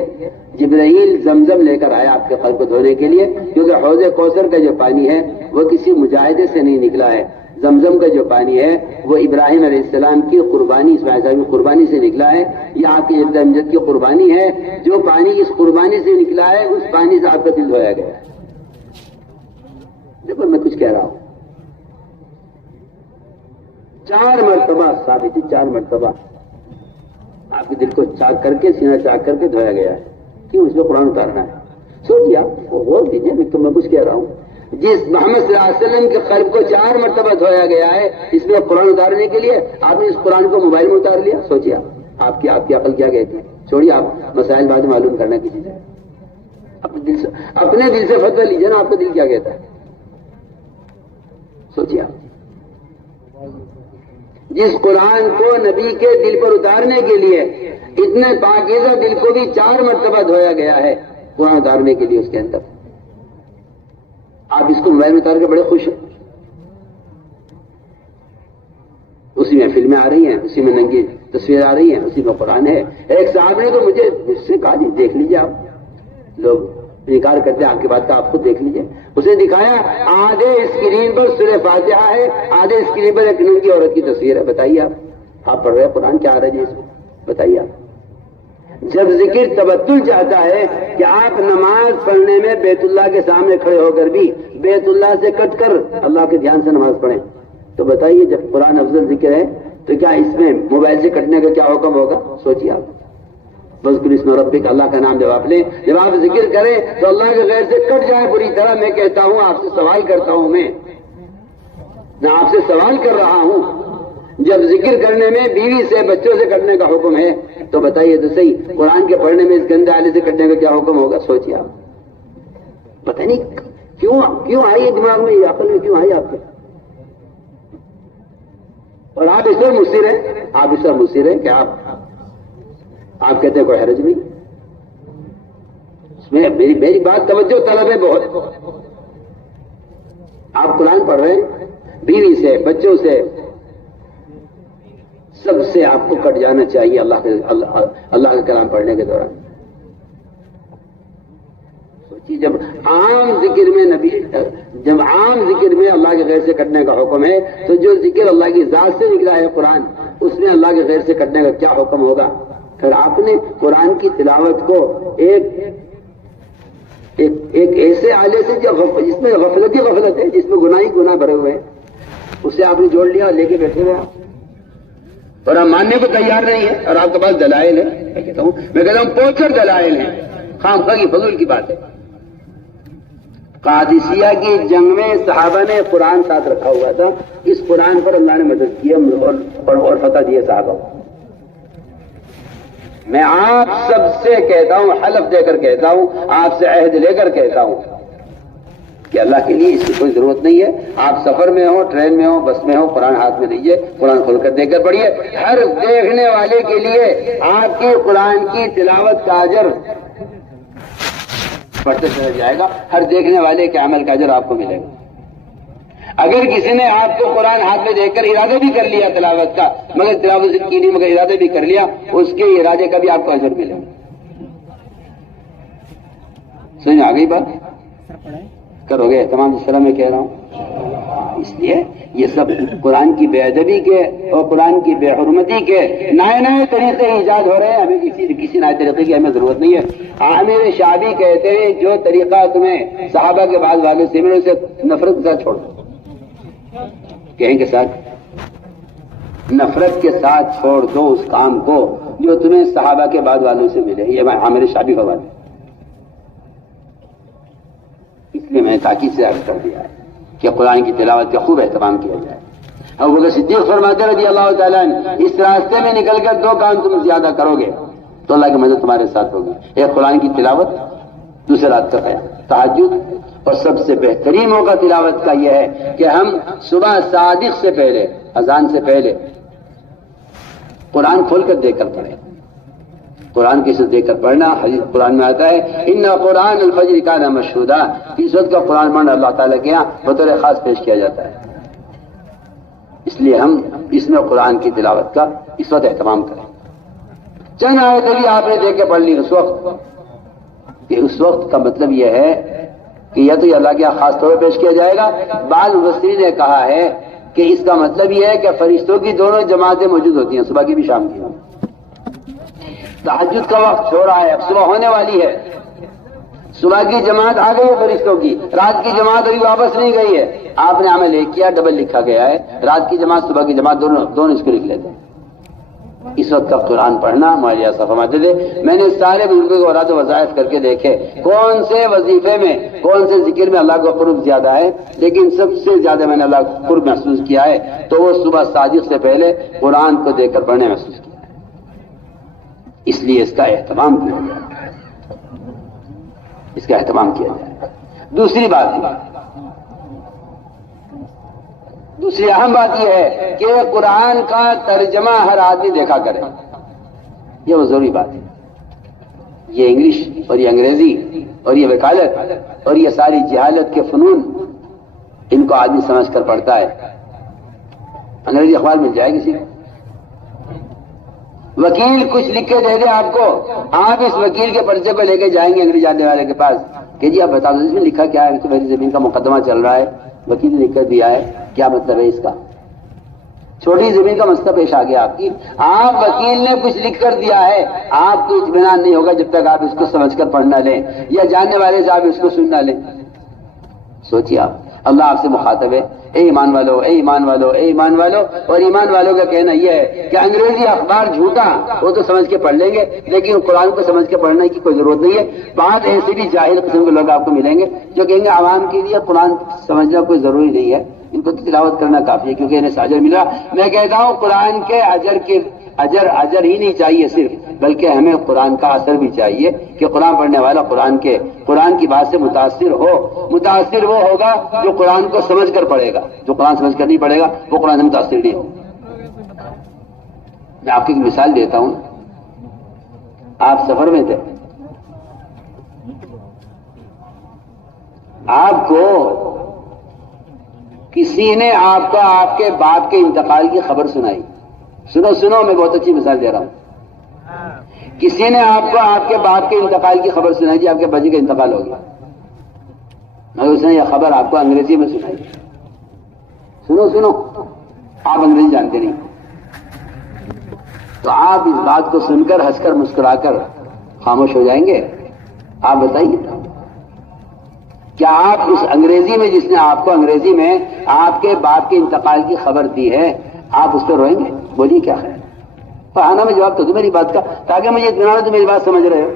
جبرائیل زمزم لے کر آئے آپ کے قلب کو دھونے کے لیے، کیونکہ حوض کوثر کا جو پانی ہے وہ کسی مجاہدے سے نہیں نکلا ہے، زمزم کا جو پانی ہے وہ ابراہیم علیہ السلام کی قربانی، اسماعیل صاحب کی قربانی سے نکلا ہے، یہ آپ کی جد امجد کی قربانی ہے، جو پانی اس قربانی سے نکلا ہے اس پانی سے آپ کا دل دھویا گیا ہے۔ دیکھو میں کچھ کہہ رہا ہوں، 4 مرتبہ ثابت ہے، 4 مرتبہ آپ کے دل کو چاک کر کے، سینہ چاک کر کے دھویا گیا ہے، کیوں؟ اس میں قرآن اتارنا ہے۔ سوچیے آپ، غور کیجیے، میں کچھ کہہ رہا ہوں، جس محمد صلی اللہ علیہ وسلم کے قلب کو 4 مرتبہ دھویا گیا ہے، اس میں قرآن اتارنے کے لیے آپ نے اس قرآن کو موبائل میں اتار لیا۔ سوچیے آپ کی عقل کیا کہتی ہے؟ چھوڑیے آپ مسائل بعد میں معلوم کرنا کسی سے، اپنے دل سے فتویٰ لیجیے نا، آپ کا دل کیا کہتا ہے؟ سوچیے آپ، جس قرآن کو نبی کے دل پر اتارنے کے لیے اتنے پاکیزہ دل کو بھی 4 مرتبہ دھویا گیا ہے قرآن اتارنے کے لیے اس کے اندر. آپ اس کو موبائل میں اتار کے بڑے خوش ہیں. اسی میں فلمیں آ رہی ہیں, اسی میں ننگی تصویر آ رہی ہیں, اسی میں قرآن ہے. ایک صاحب نے تو مجھ سے کہا جی دیکھ لیجیے, آپ لوگ انکار کرتے ہیں آپ کی بات کا, آپ خود دیکھ لیجیے. اس نے دکھایا آدھے اسکرین پر سورہ فاتحہ ہے, آدھے اسکرین پر ایک ننگی عورت کی تصویر ہے. بتائیے آپ پڑھ رہے ہیں قرآن, کیا آ رہا ہے جی اس میں, بتائیے آپ. جب ذکر تبتل چاہتا ہے کہ آپ نماز پڑھنے میں بیت اللہ کے سامنے کھڑے ہو کر بھی بیت اللہ سے کٹ کر اللہ کے دھیان سے نماز پڑھیں, تو بتائیے جب قرآن افضل ذکر ہے تو کیا اس میں موبائل سے کٹنے کا کیا حکم ہوگا؟ سوچیے آپ. بذکر اسم ربک, اللہ کا نام جب آپ لیں, جب آپ ذکر کریں تو اللہ کے غیر سے کٹ جائے بری طرح. میں کہتا ہوں, آپ سے سوال کرتا ہوں, میں آپ سے سوال کر رہا ہوں, جب ذکر کرنے میں بیوی سے بچوں سے کٹنے کا حکم ہے تو بتائیے تو صحیح قرآن کے پڑھنے میں اس گندے آلے سے کٹنے کا کیا حکم ہوگا؟ سوچیے آپ. پتہ نہیں کیوں آئی ہے دماغ میں, یہ عقل میں کیوں آئی آپ کے. اور آپ اس پر مصر ہیں, آپ اس پر مصر ہیں کہ آپ کہتے ہیں کوئی حرج نہیں. اس میں میری بات توجہ طلب ہے بہت. آپ قرآن پڑھ رہے ہیں, بیوی سے بچوں سے سب سے آپ کو کٹ جانا چاہیے اللہ کا کلام پڑھنے کے دوران. سوچیے جب عام ذکر میں اللہ کے غیر سے کٹنے کا حکم ہے تو جو ذکر اللہ کی ذات سے نکلا ہے قرآن, اس میں اللہ کے غیر سے کٹنے کا کیا حکم ہوگا؟ پھر آپ نے قرآن کی تلاوت کو ایک ایسے آلے سے جس میں غفلت ہی غفلت ہے, جس میں گناہ ہی گناہ بھرے ہوئے ہیں, اس سے آپ نے جوڑ لیا اور لے کے بیٹھے ہوئے آپ, اور ہم ماننے کو تیار نہیں ہے. اور آپ کے پاس دلائل ہے, میں کہتا ہوں پوچھر دلائل ہیں, خامخواہ کی فضول کی بات ہے. قادسیہ کی جنگ میں صحابہ نے قرآن ساتھ رکھا ہوا تھا, اس قرآن پر اللہ نے مدد کی اور فتح دیے صحابہ کو. میں آپ سب سے کہتا ہوں, حلف دے کر کہتا ہوں, آپ سے عہد لے کر کہتا ہوں کہ اللہ کے لیے اس کی کوئی ضرورت نہیں ہے. آپ سفر میں ہو, ٹرین میں ہو, بس میں ہو, قرآن ہاتھ میں لیجیے, قرآن کھول کر دیکھ کر پڑھیے. ہر دیکھنے والے کے لیے آپ کی قرآن کی تلاوت کا اجر بڑھتے چلا جائے گا. ہر دیکھنے والے کے عمل کا اجر آپ کو ملے گا. اگر کسی نے آپ کو قرآن ہاتھ میں دیکھ کر ارادہ بھی کر لیا تلاوت کا, مگر تلاوت کی نہیں, مگر ارادہ بھی کر لیا, اس کے ارادے کا بھی آپ کو اجر ملے گا. سمجھ میں آ گئی بات؟ کرو گے تمام سلام میں کہہ رہا ہوں. اس لیے یہ سب قرآن کی بے ادبی کے اور قرآن کی بے حرمتی کے نئے طریقے ایجاد ہو رہے ہیں. ہمیں کسی نئے طریقے کی ہمیں ضرورت نہیں ہے. عامر شعبی کہتے ہیں جو طریقہ تمہیں صحابہ کے بعد والے سے ملے اسے نفرت کے ساتھ چھوڑ دو. کہیں کے ساتھ نفرت کے ساتھ چھوڑ دو اس کام کو جو تمہیں صحابہ کے بعد والوں سے ملے. یہ عامر شعبی کا بات ہے, اس لیے میں نے تاکید سے عرض کر دیا ہے کہ قرآن کی تلاوت کا خوب اہتمام کیا جائے. ابو بکر صدیق فرماتے رضی اللہ تعالیٰ عنہ, اس راستے میں نکل کر 2 کام تم زیادہ کرو گے تو اللہ کی مدد تمہارے ساتھ ہوگی. ایک قرآن کی تلاوت, دوسرے رات کا قیام, تہجد. اور سب سے بہترین موقع تلاوت کا یہ ہے کہ ہم صبح صادق سے پہلے, اذان سے پہلے قرآن کھول کر دیکھ کر پڑھیں. قرآن کسی دیکھ کر پڑھنا, حدیث قرآن میں آتا ہے ان قرآن الفجر کان مشہودا, اس وقت کا قرآن پڑھنا اللہ تعالیٰ کے یہاں بطور خاص پیش کیا جاتا ہے. اس لیے ہم اس میں قرآن کی تلاوت کا اس وقت اہتمام کریں. چند آیتیں بھی آپ نے دیکھ کے پڑھ لی اس وقت, کہ اس وقت کا مطلب یہ ہے کہ یا تو یہ اللہ کے یہاں خاص طور پر پیش کیا جائے گا. بعض مفسرین نے کہا ہے کہ اس کا مطلب یہ ہے کہ فرشتوں کی دونوں جماعتیں موجود ہوتی ہیں, صبح کی بھی شام کی. تہجد کا وقت ہو رہا ہے, اب صبح ہونے والی ہے, صبح کی جماعت آ گئی ہے فرشتوں کی, رات کی جماعت ابھی واپس نہیں گئی ہے. آپ نے عمل ایک کیا, ڈبل لکھا گیا ہے, رات کی جماعت صبح کی جماعت دونوں اس کو لکھ لیتے ہیں. اس وقت کا قرآن پڑھنا ہمارے یہاں فرماتے تھے. میں نے سارے بزرگوں کے اوراد و وظائف کر کے دیکھے کون سے وظیفے میں, کون سے ذکر میں اللہ کا قرب زیادہ ہے, لیکن سب سے زیادہ میں نے اللہ کا قرب محسوس کیا ہے تو وہ صبح صادق سے پہلے قرآن کو دیکھ کر پڑھنے محسوس کیا. اس لیے اس کا اہتمام کیا جائے, اس کا اہتمام کیا جائے. دوسری بات دوسری اہم بات یہ ہے کہ قرآن کا ترجمہ ہر آدمی دیکھا کرے، یہ وہ ضروری بات ہے۔ یہ انگلش اور یہ انگریزی اور یہ وکالت اور یہ ساری جہالت کے فنون، ان کو آدمی سمجھ کر پڑھتا ہے۔ انگریزی اخبار مل جائے کسی کو، وکیل کچھ لکھ کے دے دے آپ کو، آپ اس وکیل کے پرچے کو لے کے جائیں گے انگریزی جاننے والے کے پاس کہ جی آپ بتا دو اس میں لکھا کیا ہے، کہ میری زمین کا مقدمہ چل رہا ہے، وکیل نے لکھ کر دیا ہے، کیا مطلب ہے اس کا؟ چھوٹی زمین کا مسئلہ پیش آ گیا آپ کی، آپ وکیل نے کچھ لکھ کر دیا ہے، آپ کو اطمینان نہیں ہوگا جب تک آپ اس کو سمجھ کر پڑھ نہ لیں یا جاننے والے سے آپ اس کو سن نہ لیں۔ سوچیے آپ، اللہ آپ سے مخاطب ہے، اے ایمان والو، اے ایمان والو، اے ایمان والو، اور ایمان والوں کا کہنا یہ ہے کہ انگریزی اخبار جھوٹا وہ تو سمجھ کے پڑھ لیں گے، لیکن قرآن کو سمجھ کے پڑھنے کی کوئی ضرورت نہیں ہے۔ بات ایسے بھی جاہل قسم کے لوگ آپ کو ملیں گے جو کہیں گے عوام کے لیے قرآن سمجھنا کوئی ضروری نہیں ہے، ان کو تو تلاوت کرنا کافی ہے کیونکہ انہیں اجر ملا۔ میں کہتا ہوں قرآن کے اجر ہی نہیں چاہیے صرف، بلکہ ہمیں قرآن کا اثر بھی چاہیے کہ قرآن پڑھنے والا قرآن کی بات سے متاثر ہو۔ متاثر وہ ہوگا جو قرآن کو سمجھ کر پڑھے گا، جو قرآن سمجھ کر نہیں پڑھے گا وہ قرآن سے متاثر نہیں ہوگا۔ میں آپ کی ایک مثال دیتا ہوں، آپ سفر میں تھے، آپ کو کسی نے آپ کے باپ کے انتقال کی خبر سنائی۔ سنو میں بہت اچھی مثال دے رہا ہوں۔ کسی نے آپ کے باپ کے انتقال کی خبر سنائی، جی آپ کے بچے کا انتقال ہو گیا، مگر اس نے یہ خبر آپ کو انگریزی میں سنائی۔ سنو آپ انگریزی جانتے نہیں، تو آپ اس بات کو سن کر ہنس کر مسکرا کر خاموش ہو جائیں گے؟ آپ بتائیے، کیا آپ اس انگریزی میں جس نے آپ کو انگریزی میں آپ کے باپ کے انتقال کی خبر دی ہے، آپ اس پہ روئیں گے؟ بولیے کیا ہے؟ آنا میں جواب تو دوں میری بات کا، تاکہ مجھے اطمینان ہو تو میری بات سمجھ رہے ہو۔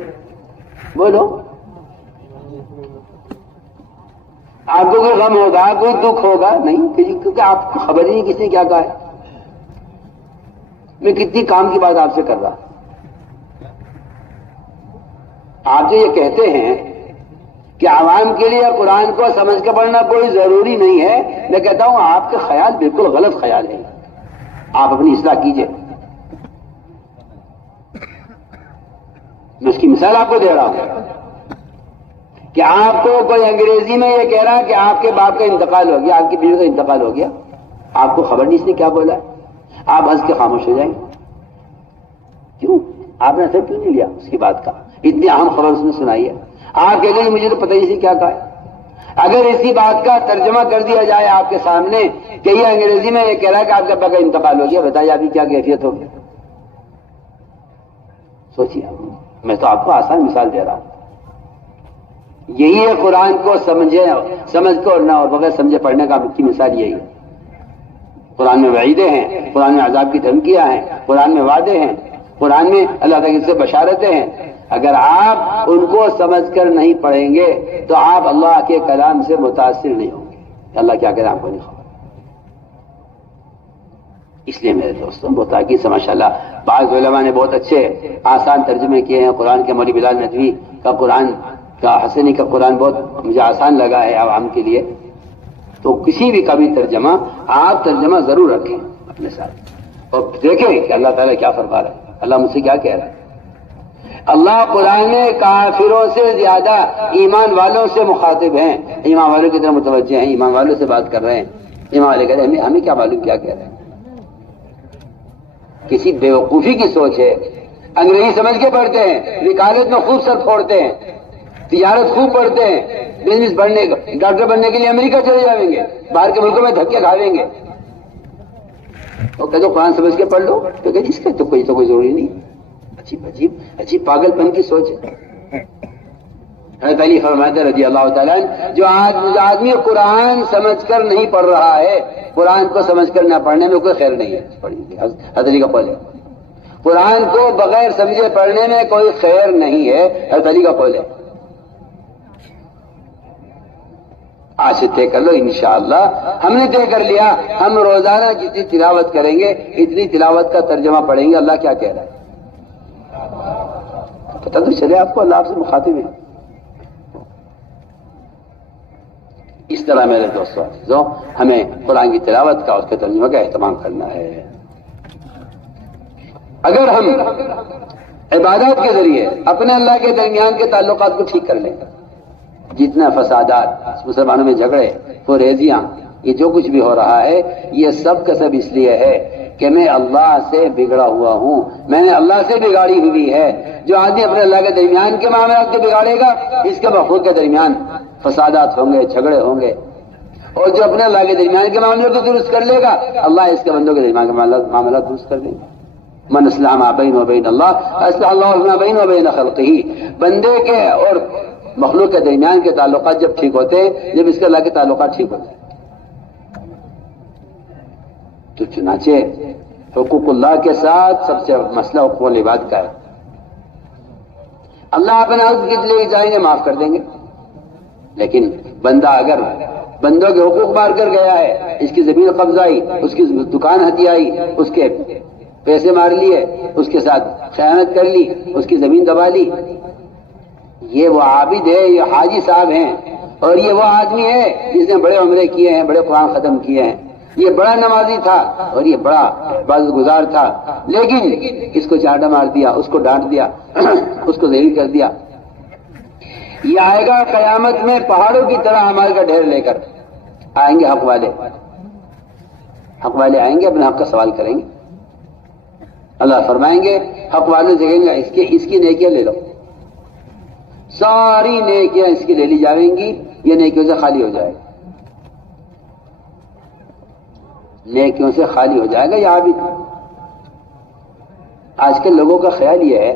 بولو، آپ کو کوئی غم ہوگا، کوئی دکھ ہوگا؟ نہیں، کیونکہ آپ کو خبر ہی نہیں کس نے کیا کہا ہے۔ میں کتنی کام کی بات آپ سے کر رہا، آپ جو یہ کہتے ہیں کہ عوام کے لیے قرآن کو سمجھ کے پڑھنا کوئی ضروری نہیں ہے، میں کہتا ہوں آپ کا خیال بالکل غلط خیال ہے، آپ اپنی اصلاح کیجئے۔ میں اس کی مثال آپ کو دے رہا ہوں کہ آپ کو کوئی انگریزی میں یہ کہہ رہا ہے کہ آپ کے باپ کا انتقال ہو گیا، آپ کی بیوی کا انتقال ہو گیا، آپ کو خبر نہیں اس نے کیا بولا ہے، آپ ہنس کے خاموش ہو جائیں گے۔ کیوں؟ آپ نے اثر کیوں نہیں لیا اس کی بات کا؟ اتنی اہم خبر اس نے سنائی ہے، آپ کہہ گے مجھے تو پتہ نہیں کیا کہا ہے۔ اگر اسی بات کا ترجمہ کر دیا جائے آپ کے سامنے کہ یہ انگریزی میں یہ کہہ رہا ہے کہ آپ کے ابا کا انتقال ہو گیا، بتائیے ابھی کیا کیفیت ہوگی؟ سوچیے، میں تو آپ کو آسان مثال دے رہا ہوں۔ یہی ہے قرآن کو سمجھ کو اور بغیر سمجھے پڑھنے کی مثال یہی ہے۔ قرآن میں وعیدیں ہیں، قرآن میں عذاب کی دھمکیاں ہیں، قرآن میں وعدے ہیں، قرآن میں اللہ تعالیٰ سے بشارتیں ہیں۔ اگر آپ ان کو سمجھ کر نہیں پڑھیں گے تو آپ اللہ کے کلام سے متاثر نہیں ہوں گے۔ اللہ کیا کلام کو نہیں خبر۔ اس لیے میرے دوستوں بہت آگے سے ماشاءاللہ بعض علماء نے بہت اچھے آسان ترجمے کیے ہیں قرآن کے۔ مولوی بلال ندوی کا قرآن کا، حسنی کا قرآن بہت مجھے آسان لگا ہے عوام کے لیے۔ تو کسی بھی کا بھی ترجمہ آپ ترجمہ ضرور رکھیں اپنے ساتھ اور دیکھیں کہ اللہ تعالیٰ کیا فرما رہا ہے، اللہ مجھ سے کیا کہہ رہا ہے۔ اللہ قرآن میں کافروں سے زیادہ ایمان والوں سے مخاطب ہیں، ایمان والوں کی طرف متوجہ ہیں، ایمان والوں سے بات کر رہے ہیں۔ ایمان والے کہہ رہے ہیں ہمیں کیا معلوم کیا کہہ رہے ہیں، کسی بیوقوفی کی سوچ ہے۔ انگریزی سمجھ کے پڑھتے ہیں، وکالت میں خوب سر پھوڑتے ہیں، تجارت خوب پڑھتے ہیں، بزنس بڑھنے کا، ڈاکٹر بننے کے لیے امریکہ چلے جائیں گے، باہر کے ملکوں میں دھکے کھاویں گے۔ تو کہتے قرآن سمجھ کے پڑھ لو، تو کہ اس کا تو کوئی ضروری نہیں۔ عجیب پاگل پن کی سوچ ہے۔ حضرت علی فرماتے رضی اللہ تعالیٰ جو آدمی قرآن سمجھ کر نہیں پڑھ رہا ہے، قرآن کو سمجھ کر نہ پڑھنے میں کوئی خیر نہیں ہے۔ حضرت علی کا قول ہے، قرآن کو بغیر سمجھے پڑھنے میں کوئی خیر نہیں ہے، حضرت علی کا قول ہے۔ آج سے طے کر لو انشاءاللہ، ہم نے طے کر لیا ہم روزانہ جتنی تلاوت کریں گے اتنی تلاوت کا ترجمہ پڑھیں گے اللہ کیا کہہ رہا ہے۔ پتہ تو چلے آپ کو اللہ آپ سے مخاطب ہے۔ اس اس طرح میرے دوستوں ہمیں قرآن کی تلاوت کا اس کے ترجمے کا اہتمام کرنا ہے. اگر ہم عبادات کے ذریعے اپنے اللہ کے درمیان کے تعلقات کو ٹھیک کر لیں، جتنا فسادات مسلمانوں میں جھگڑے فریزیاں یہ جو کچھ بھی ہو رہا ہے یہ سب کا سب اس لیے ہے کہ میں اللہ سے بگڑا ہوا ہوں، میں نے اللہ سے بگاڑی ہوئی ہے. جو آدمی اپنے اللہ کے درمیان کے معاملات کو بگاڑے گا اس کے مخلوق کے درمیان فسادات ہوں گے، جھگڑے ہوں گے. اور جو اپنے اللہ کے درمیان کے معاملات کو درست کر لے گا اللہ اس کے بندوں کے درمیان کے معاملات درست کر دیں گے. من اصلح ما بین و بین اللہ اصلح اللہ ما بین و بین خلقہ. بندے کے اور مخلوق کے درمیان کے تعلقات جب ٹھیک ہوتے ہیں، جب اس کے اللہ کے تعلقات ٹھیک ہوتے ہیں، تو چنانچہ حقوق اللہ کے ساتھ سب سے مسئلہ حقوق العباد کا ہے. اللہ اپنے عزم کے لیے چاہیں گے معاف کر دیں گے، لیکن بندہ اگر بندوں کے حقوق مار کر گیا ہے، اس کی زمین قبضائی، اس کی دکان ہتھیائی، اس کے پیسے مار لیے، اس کے ساتھ خیانت کر لی، اس کی زمین دبا لی، یہ وہ عابد ہے، یہ حاجی صاحب ہیں، اور یہ وہ آدمی ہے جس نے بڑے عمرے کیے ہیں، بڑے قرآن ختم کیے ہیں، یہ بڑا نمازی تھا اور یہ بڑا عبادت گزار تھا، لیکن اس کو چانٹا مار دیا، اس کو ڈانٹ دیا، اس کو ذلیل کر دیا. یہ آئے گا قیامت میں پہاڑوں کی طرح اعمال کا ڈھیر لے کر آئیں گے. حق والے آئیں گے، اپنے حق کا سوال کریں گے. اللہ فرمائیں گے حق والے سے کہیں گے اس کی نیکیاں لے لو، ساری نیکیاں اس کی لے لی جائیں گی، یہ نیکیوں سے خالی ہو جائے گا، نیکیوں سے خالی ہو جائے گا. یہ عابد آج کل لوگوں کا خیال یہ ہے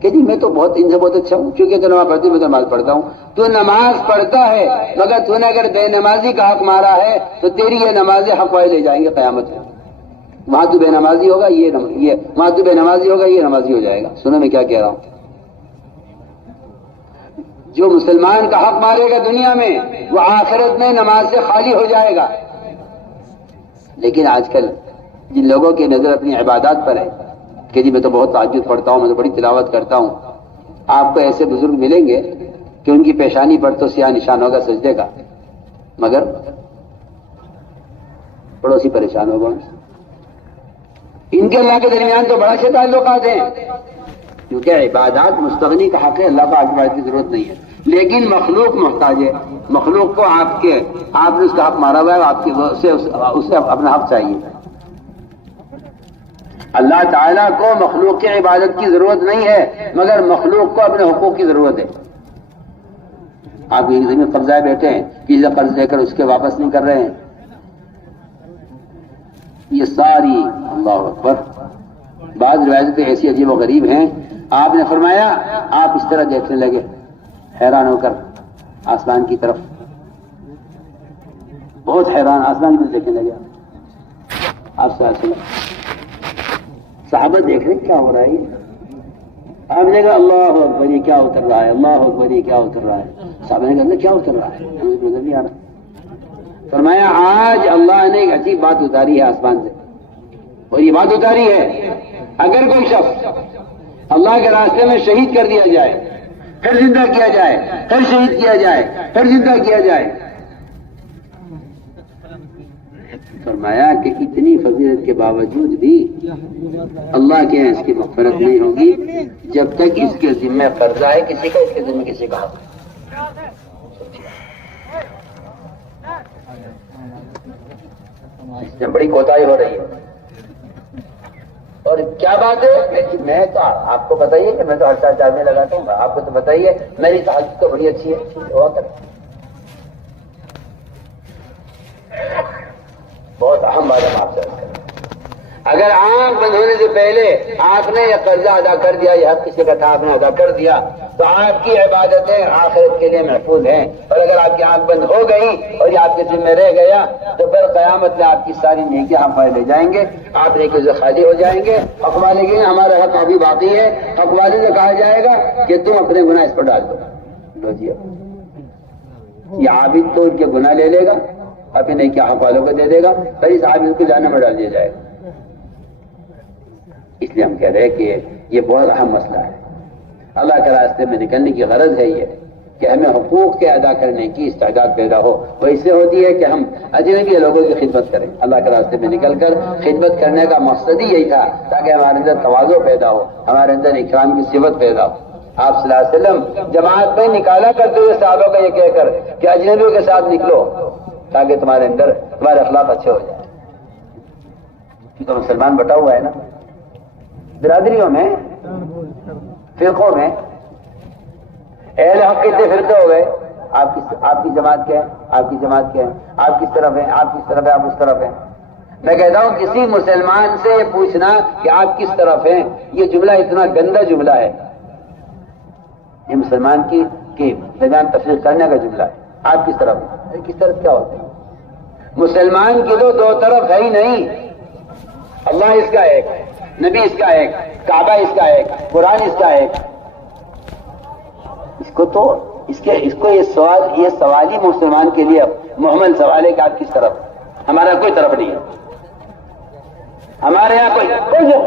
کہ جی میں تو بہت ان سے بہت اچھا ہوں، کیونکہ تو نماز پڑھتی ہوں، میں تو نماز پڑھتا ہوں. تو نماز پڑھتا ہے مگر تو نے اگر بے نمازی کا حق مارا ہے تو تیری یہ نمازیں حق والے لے جائیں گے قیامت میں. وہاں تو بے نمازی ہوگا یہ وہاں تو بے نمازی ہوگا یہ نمازی ہو جائے گا. سنو میں کیا کہہ رہا ہوں. جو مسلمان کا حق مارے گا دنیا میں وہ آخرت میں نماز سے خالی ہو جائے گا. لیکن آج کل جن لوگوں کی نظر اپنی عبادات پر ہے کہ جی میں تو بہت تہجد پڑھتا ہوں، میں تو بڑی تلاوت کرتا ہوں، آپ کو ایسے بزرگ ملیں گے کہ ان کی پیشانی پر تو سیاہ نشان ہوگا سجدے کا، مگر پڑوسی پریشان ہوگا. ان کے اللہ کے درمیان تو بڑا سے تعلقات ہیں، کیونکہ عبادات مستغنی کا حق ہے، اللہ کو عبادت کی ضرورت نہیں ہے. لیکن مخلوق محتاج ہے، مخلوق کو آپ نے اس کا حق مارا ہوا ہے، آپ کی اسے اپنا حق چاہیے. اللہ تعالیٰ کو مخلوق کی عبادت کی ضرورت نہیں ہے، مگر مخلوق کو اپنے حقوق کی ضرورت ہے. آپ ایک زمین قبضہ بیٹھے ہیں، کسی سے قرض لے کر اس کے واپس نہیں کر رہے ہیں، یہ ساری اللہ اکبر. بعض روایتیں ایسی عجیب و غریب ہیں. آپ نے فرمایا آپ اس طرح دیکھنے لگے حیران ہو کر آسمان کی طرف، بہت حیران آسمان کی طرف دیکھنے لگے. آپ سے صحابہ دیکھ رہے کیا ہو رہا ہے. آپ نے کہا اللہ اکبر یہ کیا اتر رہا ہے، اللہ اکبر یہ کیا اتر رہا ہے. صحابہ نے کہا کیا اتر رہا ہے، ہمیں نظر نہیں آ رہا. فرمایا آج اللہ نے ایک عجیب بات اتاری ہے آسمان سے، اور یہ بات اتاری ہے اگر کوئی شخص اللہ کے راستے میں شہید کر دیا جائے، پھر زندہ کیا جائے، پھر شہید کیا جائے، پھر زندہ کیا جائے. فرمایا کہ اتنی فضیلت کے باوجود بھی اللہ کے اس کی مغفرت نہیں ہوگی جب تک اس کے ذمہ قرضہ ہے کسی کا، اس کے ذمہ کسی کا حق. اس میں بڑی کوتاہی ہو رہی ہے. اور کیا بات ہے، میں تو آپ کو بتائیے کہ میں تو ہر سال چارنے لگاتا ہوں، آپ کو تو بتائیے میری تہجد تو بڑی اچھی ہے، ہوا کر بہت اہم بات ہے آپ سے. اگر آنکھ بند ہونے سے پہلے آپ نے یہ قرضہ ادا کر دیا، یہ حق کسی کا تھا آپ نے ادا کر دیا، تو آپ کی عبادتیں آخرت کے لیے محفوظ ہیں. اور اگر آپ کی آنکھ بند ہو گئی اور یہ آپ کے ذمہ رہ گیا تو پھر قیامت میں آپ کی ساری نیکیاں ہم لے جائیں گے، آپ نیکیوں سے خالی ہو جائیں گے. حق والے کے ہمارا حق ابھی باقی ہے. حق والے سے کہا جائے گا کہ تم اپنے گناہ اس پر ڈال دو. لو جی یہ عابد تو ان کے گناہ لے لے گا، اپنے نیکیاں حق والوں کو دے دے گا، پھر اس عابد کو جہنم میں ڈال دیا جائے گا. اس لیے ہم کہہ رہے ہیں کہ یہ بہت اہم مسئلہ ہے. اللہ کے راستے میں نکلنے کی غرض ہے یہ کہ ہمیں حقوق کے ادا کرنے کی استعداد پیدا ہو، وہ اس سے ہوتی ہے کہ ہم اجنبی لوگوں کی خدمت کریں، اللہ کے راستے میں نکل کر خدمت کرنے کا مقصد ہی یہی تھا تاکہ ہمارے اندر تواضع پیدا ہو، ہمارے اندر اکرام کی صفت پیدا ہو۔ آپ صلی اللہ علیہ وسلم جماعت میں نکالا کرتے ہوئے صحابہ کا یہ کہہ کر کہ اجنبیوں کے ساتھ نکلو تاکہ تمہارے اندر تمہارے اخلاق اچھے ہو جائیں۔ تو مسلمان بٹا ہوا ہے نا، برادریوں میں، فرقوں میں، اہل حق کتنے فرقے ہو گئے، آپ کی جماعت کیا ہے، آپ کی جماعت کیا ہے، آپ کس طرف ہیں، آپ کس طرف ہیں، آپ اس طرف ہیں۔ میں کہتا ہوں کسی مسلمان سے پوچھنا کہ آپ کس طرف ہیں، یہ جملہ اتنا گندا جملہ ہے، یہ مسلمان کی درمیان تفریق کرنے کا جملہ ہے۔ آپ کس طرف ہیں، کس طرف کیا ہوتے ہیں؟ مسلمان کی تو دو طرف ہے ہی نہیں، اللہ اس کا ایک، نبی اس کا ایک، کعبہ اس کا ایک، قرآن اس کا ایک۔ اس کو یہ سوال ہی مسلمان کے لیے محمل سوال ہے کہ آپ کس طرف؟ ہمارا کوئی طرف نہیں ہے، ہمارے یہاں کوئی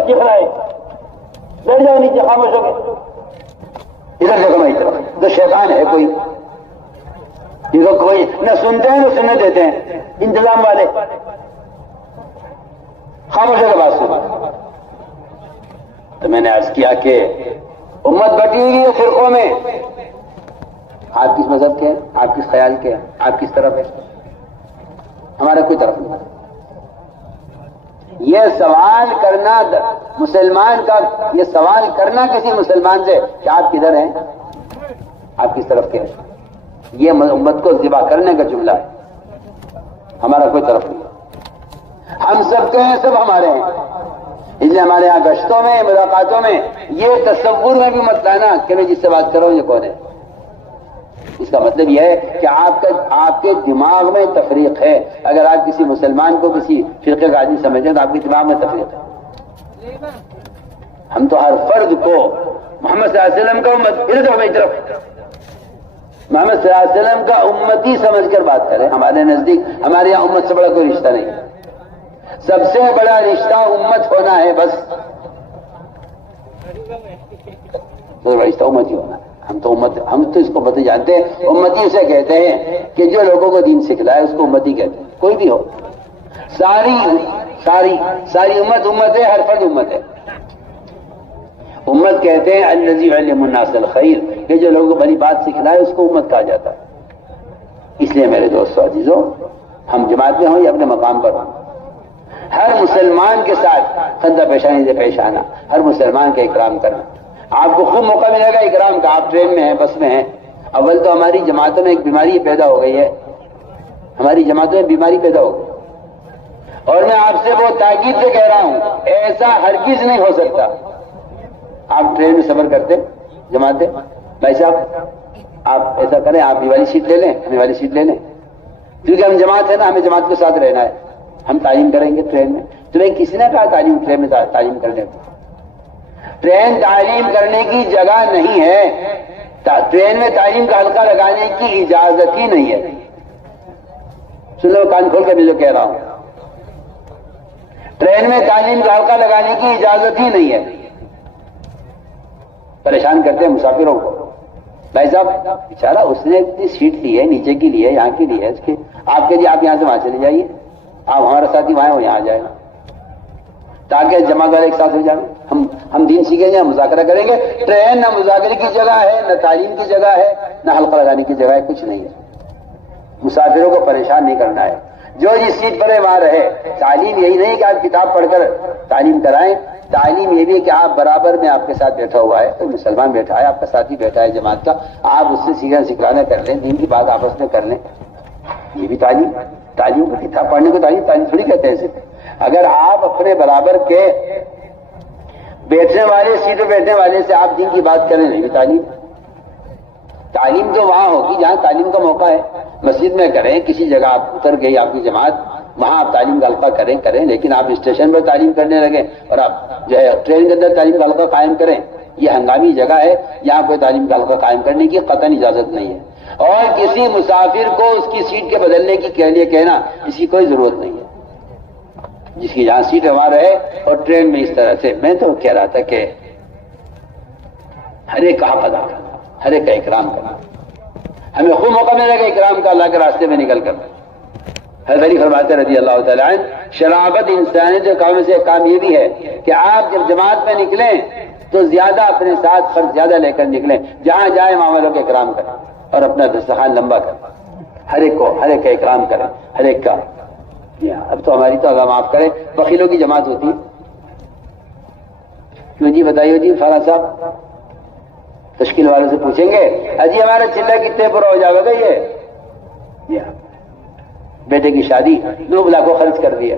جفرا ہے، بیٹھ جاؤ نیچے خاموش ہو گئے، ادھر دیکھو ہماری طرف تو شیطان ہے کوئی، جس کوئی نہ سنتے ہیں نہ سننے دیتے ہیں، انتظام والے خاموش ہو کے بات سن۔ تو میں نے عرض کیا کہ امت بٹی ہوئی ہے فرقوں میں، آپ کس مذہب کے ہیں، آپ کس خیال کے ہیں، آپ کس طرف ہے؟ ہمارا کوئی طرف نہیں۔ یہ سوال کرنا مسلمان کا، یہ سوال کرنا کسی مسلمان سے کہ آپ کدھر ہیں، آپ کس طرف کے ہیں، یہ امت کو ذبح کرنے کا جملہ ہے۔ ہمارا کوئی طرف نہیں، ہم سب کے ہیں، سب ہمارے ہیں۔ اس لیے ہمارے یہاں گشتوں میں، ملاقاتوں میں یہ تصور میں بھی مت لانا کہ میں جس سے بات کر رہا ہوں یہ کون ہے۔ اس کا مطلب یہ ہے کہ آپ کے دماغ میں تفریق ہے۔ اگر آپ کسی مسلمان کو کسی فرقے کا آدمی سمجھیں تو آپ کے دماغ میں تفریق ہے۔ ہم تو ہر فرد کو محمد صلی اللہ علیہ وسلم کا محمد صلی اللہ علیہ وسلم کا امتی سمجھ کر بات کریں۔ ہمارے نزدیک ہمارے یہاں امت سے بڑا کوئی رشتہ نہیں، سب سے بڑا رشتہ امت ہونا ہے، بس رشتہ امت ہی ہونا ہے۔ ہم تو اس کو امتی جانتے ہیں، امتی اسے کہتے ہیں کہ جو لوگوں کو دین سکھلائے اس کو امتی کہتے ہیں، کوئی بھی ہو، ساری امت ہے، ہر فرد امت ہے۔ امت کہتے ہیں الذی علم الناس الخیر، کہ جو لوگوں کو بڑی بات سکھلائے اس کو امت کہا جاتا ہے۔ اس لیے میرے دوستو عزیزو، ہم جماعت میں ہوں یا اپنے مقام پر ہوں، ہر مسلمان کے ساتھ خندہ پیشانی سے پیش آنا، ہر مسلمان کا اکرام کرنا۔ آپ کو خوب موقع ملے گا اکرام کا، آپ ٹرین میں ہیں، بس میں ہیں۔ اول تو ہماری جماعتوں میں ایک بیماری پیدا ہو گئی ہے، ہماری جماعتوں میں بیماری پیدا ہو گئی، اور میں آپ سے وہ تاکید سے کہہ رہا ہوں ایسا ہرگز نہیں ہو سکتا۔ آپ ٹرین میں سفر کرتے جماعتیں، بھائی صاحب آپ ایسا کریں، آپ یہ والی سیٹ لے لیں، ہمیں والی سیٹ لے لیں، کیونکہ ہم جماعت ہے نا، ہمیں جماعت کے ساتھ رہنا ہے، ہم تعلیم کریں گے ٹرین میں۔ تمہیں کسی نے کہا تعلیم ٹرین میں تعلیم کرنے کو؟ ٹرین تعلیم کرنے کی جگہ نہیں ہے، ٹرین میں تعلیم کا حلقہ لگانے کی اجازت ہی نہیں ہے۔ سن لو کان کھول کر میں جو کہہ رہا ہوں، ٹرین میں تعلیم کا حلقہ لگانے کی اجازت ہی نہیں ہے۔ پریشان کرتے ہیں مسافروں کو، بھائی صاحب بیچارہ اس نے اتنی سیٹ لی ہے، نیچے کی لی ہے، یہاں کی لی ہے، اس کے آپ کے لیے آپ یہاں سے وہاں چلے جائیے، آپ ہمارے ساتھ ہی وہاں وہ یہاں آ جائے گا، تاکہ جمع دار ایک ساتھ ہو جائیں، ہم دین سیکھیں گے، ہم مذاکرہ کریں گے۔ ٹرین نہ مذاکرے کی جگہ ہے، نہ تعلیم کی جگہ ہے، نہ حلقہ لگانے کی جگہ ہے، کچھ نہیں ہے۔ مسافروں کو پریشان نہیں کرنا ہے، جو جس سیٹ پر ہے وہاں رہے۔ تعلیم یہی نہیں کہ آپ کتاب پڑھ کر تعلیم کرائیں، تعلیم یہ بھی ہے کہ آپ برابر میں آپ کے ساتھ بیٹھا ہوا ہے، کوئی مسلمان بیٹھا ہے، آپ کا ساتھی بیٹھا ہے جماعت کا، آپ اس سے سیکھنا سکھلانا کر لیں، دین کی بات آپس میں کر لیں، یہ بھی تعلیم کو کتاب پڑھنے کو تعلیم تھوڑی کہتے ہیں۔ اگر آپ اپنے برابر کے بیٹھنے والے سیٹ پہ بیٹھنے والے سے آپ دین کی بات کریں، نہیں تعلیم تو وہاں ہوگی جہاں تعلیم کا موقع ہے، مسجد میں کریں، کسی جگہ آپ اتر گئی آپ کی جماعت، وہاں آپ تعلیم کا حلقہ کریں، لیکن آپ اسٹیشن پر تعلیم کرنے لگے اور آپ جو ہے ٹرین کے اندر تعلیم کا حلقہ قائم کریں، یہ ہنگامی جگہ ہے، یہاں کوئی تعلیم کا حلقہ قائم کرنے کی قطعاً اجازت نہیں ہے۔ اور کسی مسافر کو اس کی سیٹ کے بدلنے کی لیے کہنا، اس کی کوئی ضرورت نہیں ہے، جس کی جہاں سیٹ وہاں رہے۔ اور ٹرین میں اس طرح سے میں تو کہہ رہا تھا کہ ہر ایک کا حق ادا کرنا، ہر ایک کا اکرام کرنا، ہمیں خوب موقع ملے گا اکرام کا اللہ کے راستے میں نکل کر. حضرت علی فرماتے رضی اللہ تعالیٰ عنہ شرافت انسانی جو کاموں سے کام یہ بھی ہے کہ آپ جب جماعت میں نکلیں تو زیادہ اپنے ساتھ خرچ زیادہ لے کر نکلیں, جہاں جائیں وہاں والوں کا اکرام کریں اور اپنا دسترخوان لمبا کریں, ہر ایک کا اکرام کریں, ہر ایک کا. اب تو ہماری تو اگر معاف کریں بخیلوں کی جماعت ہوتی ہے. کیوں جی بتائیے جی فارا صاحب, تشکیل والوں سے پوچھیں گے اجی ہمارا چلہ کتنے پر ہو جائے گا یہ بیٹے کی شادی 2 لاکھ خرچ کر دیا,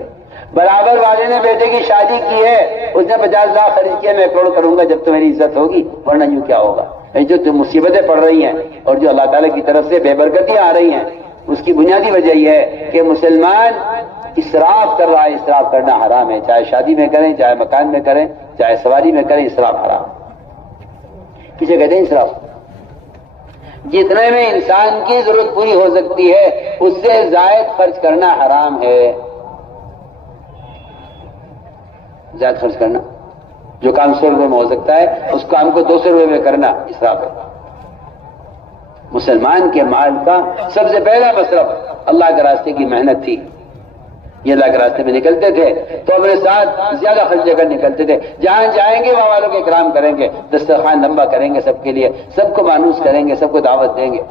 برابر والے نے بیٹے کی شادی کی ہے اس نے 50 لاکھ خرچ کیا, میں کروڑ کروں گا جب تو میری عزت ہوگی, ورنہ یوں کیا ہوگا. جو مصیبتیں پڑ رہی ہیں اور جو اللہ تعالیٰ کی طرف سے بے برکتیاں آ رہی ہیں اس کی بنیادی وجہ یہ ہے کہ مسلمان اسراف کر رہا ہے. اسراف کرنا حرام ہے, چاہے شادی میں کریں, چاہے مکان میں کریں, چاہے سواری میں کریں, اسراف حرام. کسے کہتے ہیں اسراف؟ جتنے میں انسان کی ضرورت پوری ہو سکتی ہے اس سے زائد خرچ کرنا حرام ہے. زائد خرچ کرنا, جو کام 100 روپے میں ہو سکتا ہے اس کام کو 200 روپے میں کرنا اسراف ہے. مسلمان کے مال کا سب سے پہلا مصرف اللہ کے راستے کی محنت تھی. یہ اللہ کے راستے میں نکلتے تھے تو اپنے ساتھ زیادہ خرچ لے کر نکلتے تھے, جہاں جائیں گے وہاں والوں کے اکرام کریں گے, دسترخوان لمبا کریں گے سب کے لیے, سب کو مانوس کریں گے, سب کو دعوت دیں گے.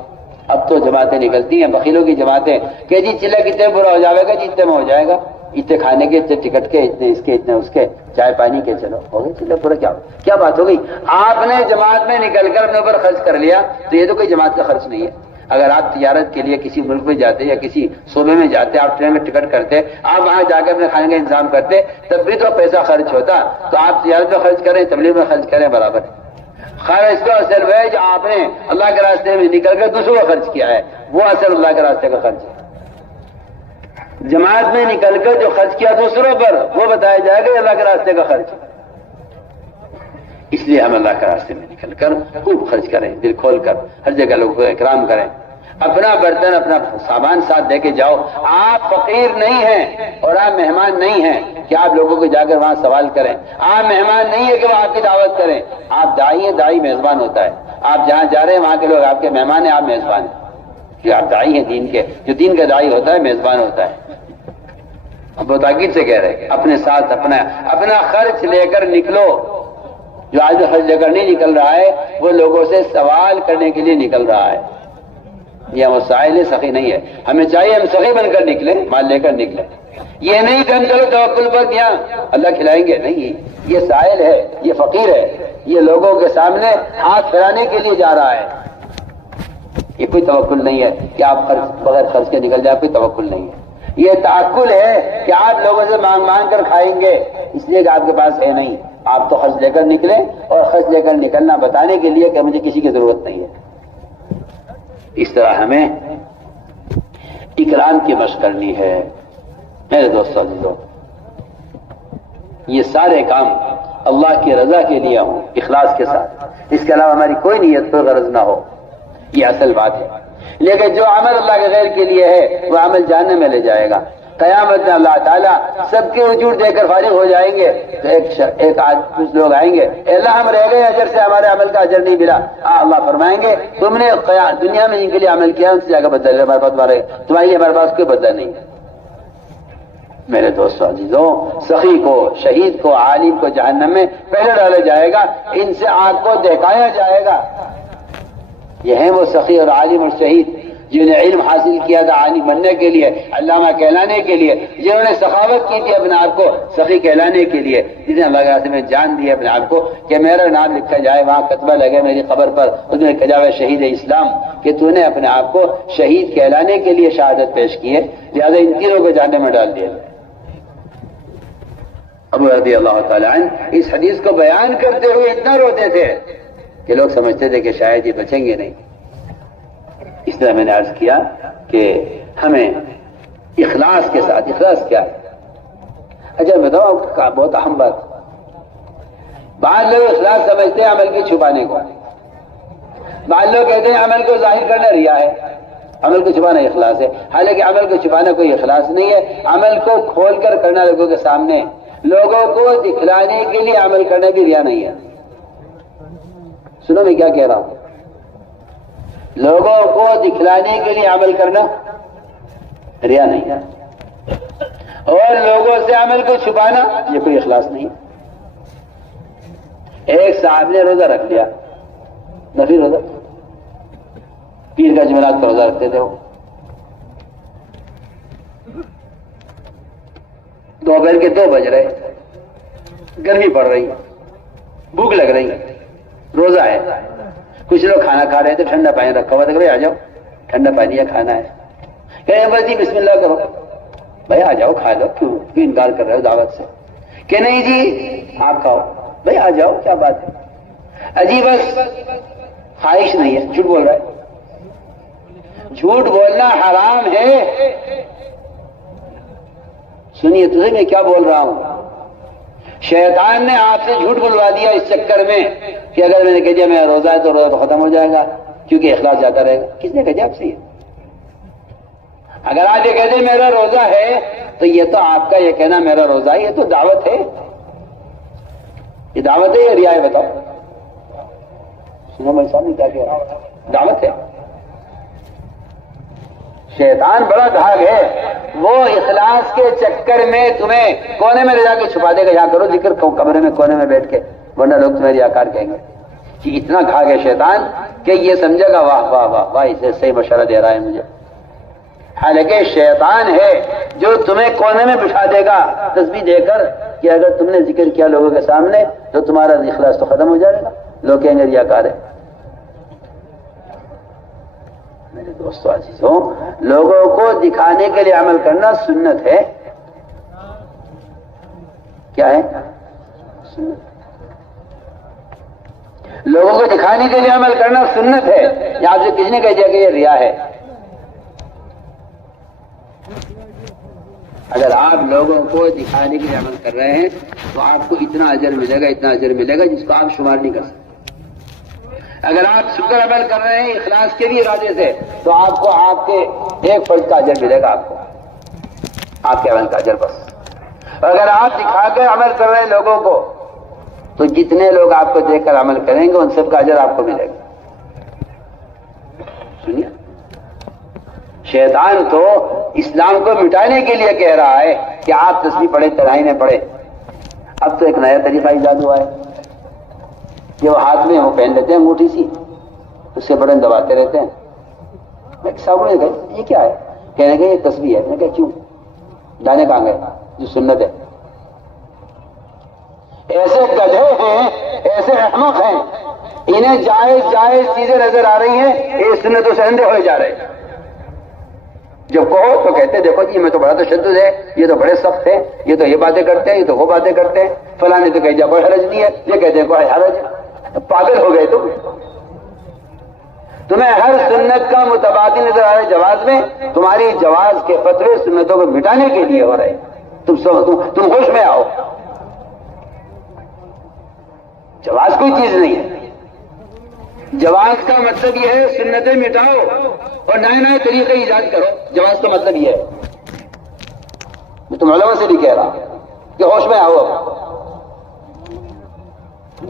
اب تو جماعتیں نکلتی ہیں بخیلوں کی جماعتیں کہ جی چلہ کتنے برا ہو جائے گا, جی اتنے میں ہو جائے گا, اتنے کھانے کے, اتنے ٹکٹ کے, اتنے اس کے, اتنے اس کے, چائے پانی کے, چلو ہو گئے چلے پورا. کیا بات ہو گئی؟ آپ نے جماعت میں نکل کر اپنے اوپر خرچ کر لیا تو یہ تو کوئی جماعت کا خرچ نہیں ہے. اگر آپ تجارت کے لیے کسی ملک میں جاتے یا کسی صوبے میں جاتے, آپ ٹرین میں ٹکٹ کرتے, آپ وہاں جا کے اپنے کھانے کا انتظام کرتے, تب بھی تو پیسہ خرچ ہوتا. تو آپ تجارت میں خرچ کریں, تبلیغ میں خرچ کریں, برابر. خیر اس کا اصل ہے جو آپ نے اللہ کے راستے میں نکل کر دوسروں کا خرچ کیا ہے, وہ اصل اللہ کے راستے کا خرچ ہے. جماعت میں نکل کر جو خرچ کیا دوسروں پر وہ بتایا جائے گا اللہ کے راستے کا خرچ. اس لیے ہم اللہ کے راستے میں نکل کر خوب خرچ کریں, دل کھول کر, ہر جگہ لوگوں کو اکرام کریں. اپنا برتن اپنا سامان ساتھ دے کے جاؤ. آپ فقیر نہیں ہیں اور آپ مہمان نہیں ہیں کہ آپ لوگوں کو جا کر وہاں سوال کریں. آپ مہمان نہیں ہے کہ وہ آپ کی دعوت کریں. آپ داعی ہیں, داعی میزبان ہوتا ہے. آپ جہاں جا رہے ہیں وہاں کے لوگ آپ کے مہمان ہیں, آپ میزبان ہیں. کہ آپ داعی ہیں دین کے, جو دین کا داعی ہوتا ہے میزبان ہوتا ہے. اب وہ تاکید سے کہہ رہے ہیں اپنے ساتھ اپنا خرچ لے کر نکلو. جو آج خرچ لے کر نہیں نکل رہا ہے وہ لوگوں سے سوال کرنے کے لیے نکل رہا ہے. یہ ہم سائل سخی نہیں ہے. ہمیں چاہیے ہم سخی بن کر نکلیں, مال لے کر نکلیں. یہ نہیں کہ ہم چلو توکل پر دیا اللہ کھلائیں گے, نہیں. یہ سائل ہے, یہ فقیر ہے, یہ لوگوں کے سامنے ہاتھ پھیلانے کے لیے جا رہا ہے. یہ کوئی توکل نہیں ہے کہ آپ بغیر خرچ کے نکل جائیں, کوئی توکل نہیں ہے. یہ تعقل ہے کہ آپ لوگوں سے مانگ مانگ کر کھائیں گے, اس لیے کہ آپ کے پاس ہے نہیں. آپ تو خرچ لے کر نکلیں, اور خرچ لے کر نکلنا بتانے کے لیے کہ مجھے کسی کی ضرورت نہیں ہے. اس طرح ہمیں اکرام کی مشق کرنی ہے. میرے دوستو عزیزو, یہ سارے کام اللہ کی رضا کے لیے ہوں, اخلاص کے ساتھ. اس کے علاوہ ہماری کوئی نیت پر غرض نہ ہو, یہ اصل بات ہے. لیکن جو عمل اللہ کے غیر کے لیے ہے وہ عمل جہنم میں لے جائے گا. قیامت میں اللہ تعالیٰ سب کے وجود دے کر فارغ ہو جائیں گے تو ایک کچھ لوگ آئیں گے, اللہ ہم رہ گئے اجر سے, ہمارے عمل کا اجر نہیں ملا. اللہ فرمائیں گے تم نے دنیا میں جن کے لیے عمل کیا ان سے جا کر بدلہ, ہمارے پاس تمہاری ہمارے پاس کوئی بدلہ نہیں. میرے دوستو عزیزوں, سخی کو, شہید کو, عالم کو جہنم میں پہلے ڈالا جائے گا, ان سے آنکھ کو دہکایا جائے گا. یہ ہیں وہ سخی اور عالم اور شہید جنہوں نے علم حاصل کیا تھا عالم بننے کے لیے, علامہ کہلانے کے لیے, جنہوں نے سخاوت کی تھی اپنے آپ کو سخی کہلانے کے لیے, جنہیں اللہ کے راستے میں جان دی اپنے آپ کو کہ میرا نام لکھا جائے, وہاں کتبہ لگے میری قبر پر, اس میں لکھا جائے شہید اسلام, کہ تو نے اپنے آپ کو شہید کہلانے کے لیے شہادت پیش کی ہے, لہٰذا ان تینوں کو جاننے میں ڈال دیا. ابو رضی اللہ تعالیٰ عنہ اس حدیث کو بیان کرتے ہوئے اتنا روتے تھے کہ لوگ سمجھتے تھے کہ شاید یہ بچیں گے نہیں. اس طرح میں نے عرض کیا کہ ہمیں اخلاص کے ساتھ, اخلاص کیا ہے؟ اچھا بتاؤ, بہت اہم بات. بعض لوگ اخلاص سمجھتے ہیں عمل کے چھپانے کو, بعض لوگ کہتے ہیں عمل کو ظاہر کرنا ریا ہے, عمل کو چھپانا اخلاص ہے. حالانکہ عمل کو چھپانا کوئی اخلاص نہیں ہے. عمل کو کھول کر کرنا لوگوں کے سامنے, لوگوں کو دکھلانے کے لیے عمل کرنا بھی ریا نہیں ہے. سنو میں کیا کہہ رہا ہوں. لوگوں کو دکھلانے کے لیے عمل کرنا ریا نہیں ہے، اور لوگوں سے عمل کو چھپانا یہ کوئی اخلاص نہیں۔ ایک صاحب نے روزہ رکھ لیا، نفلی روزہ، پیر کا جمعرات کا روزہ رکھتے تھے وہ، دوپہر کے 2 بج رہے، گرمی پڑ رہی، بھوک لگ رہی، روزہ ہے، کچھ لوگ کھانا کھا رہے تھے، ٹھنڈا پانی رکھا ہوا تھا کہ بھائی آ جاؤ ٹھنڈا پانی ہے کھانا ہے، کہ بس جی بسم اللہ کرو، بھائی آ جاؤ کھا لو، کیوں انکار کر رہے ہو دعوت سے؟ کہ نہیں جی آپ کھاؤ، بھائی آ جاؤ کیا بات ہے، اجی بس خواہش نہیں ہے، جھوٹ بول رہا ہے، جھوٹ بولنا حرام ہے۔ سنیے تو میں کیا بول رہا ہوں، شیطان نے آپ سے جھوٹ بلوا دیا اس چکر میں کہ اگر میں نے کہہ دیا میرا روزہ ہے تو روزہ تو ختم ہو جائے گا کیونکہ اخلاص جاتا رہے گا۔ کس نے کہا دیا آپ سے یہ؟ اگر آپ یہ کہہ دیں میرا روزہ ہے تو یہ تو آپ کا یہ کہنا میرا روزہ ہے یہ تو دعوت ہے، یہ دعوت ہے یا ریا ہے؟ بتاؤ سنو میں صاحب کیا کہہ رہا ہوں، دعوت ہے۔ شیطان بڑا دھاگ ہے، وہ اخلاص کے چکر میں تمہیں کونے میں لے جا کے چھپا دے گا، یہاں کرو ذکر کمرے میں کونے میں بیٹھ کے، ورنہ لوگ تمہیں ریاکار کہیں گے کہ اتنا دھاگ ہے شیطان کہ یہ سمجھے گا واہ واہ واہ واہ اسے صحیح مشورہ دے رہا ہے مجھے، حالانکہ شیطان ہے جو تمہیں کونے میں بٹھا دے گا تسبیح دے کر کہ اگر تم نے ذکر کیا لوگوں کے سامنے تو تمہارا اخلاص تو ختم ہو جائے گا، لوگ کہیں گے ریاکار ہے۔ میرے دوستو عزیزوں، لوگوں کو دکھانے کے لیے عمل کرنا سنت ہے، کیا ہے؟ سنت۔ لوگوں کو دکھانے کے لیے عمل کرنا سنت ہے، یا آپ سے کسی نے کہہ دیا کہ یہ ریا ہے؟ اگر آپ لوگوں کو دکھانے کے لیے عمل کر رہے ہیں تو آپ کو اتنا اجر ملے گا، اتنا اجر ملے گا جس کو آپ شمار نہیں کر سکتے۔ اگر آپ شکر عمل کر رہے ہیں اخلاص کے بھی ارادے سے تو آپ کو آپ کے 1 فرض کا اجر ملے گا، آپ کو آپ کے عمل کا اجر بس۔ اگر آپ دکھا کے عمل کر رہے ہیں لوگوں کو تو جتنے لوگ آپ کو دیکھ کر عمل کریں گے ان سب کا اجر آپ کو ملے گا۔ سنیے، شیطان تو اسلام کو مٹانے کے لیے کہہ رہا ہے کہ آپ تسبیح پڑھیں، تراہیمیں پڑھیں۔ اب تو ایک نیا طریقہ ایجاد ہوا ہے کہ وہ ہاتھ میں وہ پہن لیتے ہیں انگوٹھی سی، اس کے بٹن دباتے رہتے ہیں۔ میں صاحب نے کہا یہ کیا ہے؟ کہنے کہ یہ تسبیح ہے۔ میں کہا کیوں؟ جانے کہاں گئے جو سنت ہے؟ ایسے گدھے ہیں، ایسے احمق ہیں، انہیں جائز جائز چیزیں نظر آ رہی ہیں، یہ سنتوں سے اندھے ہوئے جا رہے ہیں۔ جب کہو تو کہتے دیکھو جی میں تو بڑا تشدد ہے، یہ تو بڑے سخت ہیں، یہ تو یہ باتیں کرتے ہیں، یہ تو وہ باتیں کرتے ہیں، فلاں نے تو کہہ دیا کوئی حرج نہیں ہے، یہ کہتے ہیں کوئی حرج ہے۔ پاگل ہو گئے تمہیں ہر سنت کا متبادل نظر آ رہا ہے جواز میں، تمہاری جواز کے فتوے سنتوں کو مٹانے کے لیے ہو رہے ہیں۔ تم ہوش میں آؤ، جواز کوئی چیز نہیں ہے۔ جواز کا مطلب یہ ہے سنتیں مٹاؤ اور نئے نئے طریقے ایجاد کرو، جواز کا مطلب یہ ہے۔ میں تم علماء سے بھی کہہ رہا کہ ہوش میں آؤ،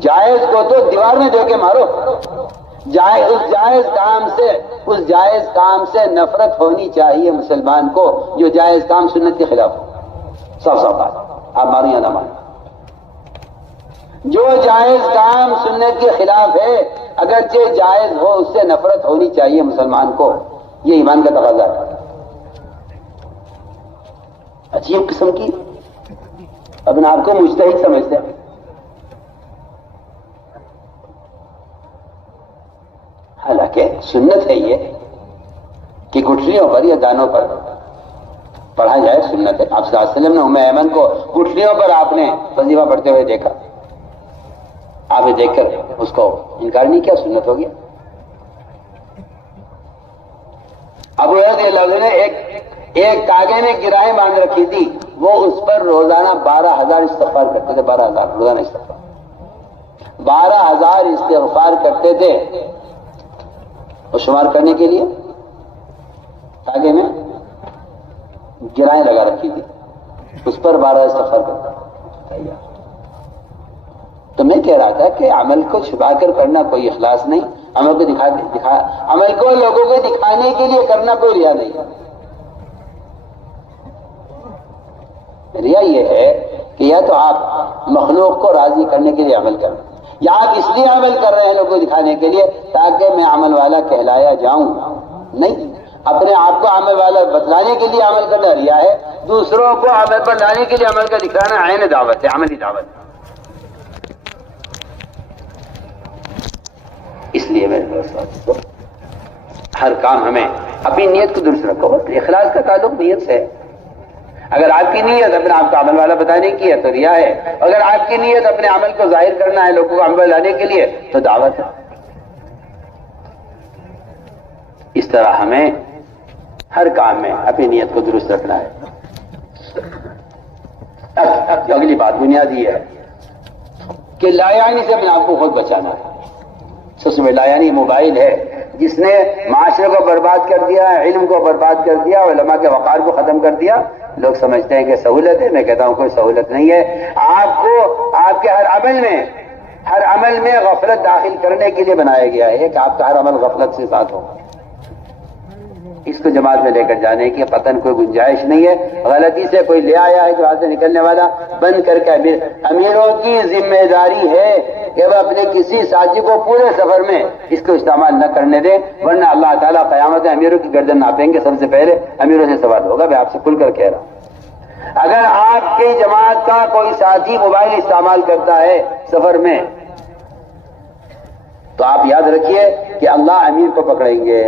جائز کو تو دیوار میں دے کے مارو۔ اس جائز کام سے نفرت ہونی چاہیے مسلمان کو جو جائز کام سنت کے خلاف ہو۔ صاف بات، آپ مارو یا نہ مارو، جو جائز کام سنت کے خلاف ہے اگرچہ جائز ہو اس سے نفرت ہونی چاہیے مسلمان کو، یہ ایمان کا تقاضا ہے۔ عجیب قسم کی اپنے آپ کو مجتہد سمجھتے ہیں۔ حالانکہ سنت ہے یہ کہ گٹھلیوں پر یا دانوں پر پڑھا جائے، سنت ہے۔ آپ صلی اللہ علیہ وسلم نے ام ایمن کو گٹھلیوں پر آپ نے وظیفہ پڑھتے ہوئے دیکھا، آپ نے دیکھ کر اس کو انکار نہیں کیا، سنت ہو گیا۔ ابو ہریرہ نے ایک تاگے میں گرہیں باندھ رکھی تھی، وہ اس پر روزانہ 12,000 استغفار کرتے تھے، 12,000 روزانہ استغفار، 12,000 استغفار کرتے تھے۔ اور شمار کرنے کے لیے تاگے میں گرہیں لگا رکھی تھی، اس پر 12 استغفار کرتے تھے۔ تو میں کہہ رہا تھا کہ عمل کو چھپا کر کرنا کوئی اخلاص نہیں، عمل کو لوگوں کو دکھانے کے لیے کرنا کوئی ریا نہیں. ریا یہ ہے کہ یا تو آپ مخلوق کو راضی کرنے کے لیے عمل کریں، یا آپ اس لیے عمل کر رہے ہیں لوگوں کو دکھانے کے لیے تاکہ میں عمل والا کہلایا جاؤں. نہیں، اپنے آپ کو عمل والا بتلانے کے لیے عمل کرنا ریا ہے، دوسروں کو عمل پر لانے کے لیے عمل کا دکھانا عین دعوت ہے، عملی دعوت ہے. اس لیے میرے دوستوں ہر کام ہمیں اپنی نیت کو درست رکھو. اخلاص کا تعلق نیت سے ہے. اگر آپ کی نیت اپنے آپ کو عمل والا بتانے کی ہے تو ریا ہے، اگر آپ کی نیت اپنے عمل کو ظاہر کرنا ہے لوگوں کو عمل لانے کے لیے تو دعوت ہے. اس طرح ہمیں ہر کام میں اپنی نیت کو درست رکھنا ہے. اگلی بات بنیادی ہے کہ لایانی سے اپنے آپ کو خود بچانا ہے. سب سے لایانی موبائل ہے جس نے معاشرے کو برباد کر دیا، علم کو برباد کر دیا، علماء کے وقار کو ختم کر دیا. لوگ سمجھتے ہیں کہ سہولت ہے، میں کہتا ہوں کوئی سہولت نہیں ہے. آپ کو آپ کے ہر عمل میں غفلت داخل کرنے کے لیے بنایا گیا ہے کہ آپ کا ہر عمل غفلت سے ساتھ ہو. اس کو جماعت میں لے کر جانے کی قطعاً کوئی گنجائش نہیں ہے. غلطی سے کوئی لے آیا ہے جو ہاتھ سے نکلنے والا بند کر کے امیروں کی ذمہ داری ہے کہ وہ اپنے کسی ساتھی کو پورے سفر میں اس کو استعمال نہ کرنے دیں، ورنہ اللہ تعالیٰ قیامت میں امیروں کی گردن ناپیں گے. سب سے پہلے امیروں سے سوال ہوگا. میں آپ سے کھل کر کہہ رہا ہوں، اگر آپ کی جماعت کا کوئی ساتھی موبائل استعمال کرتا ہے سفر میں تو آپ یاد رکھیے کہ اللہ امیر کو پکڑیں گے.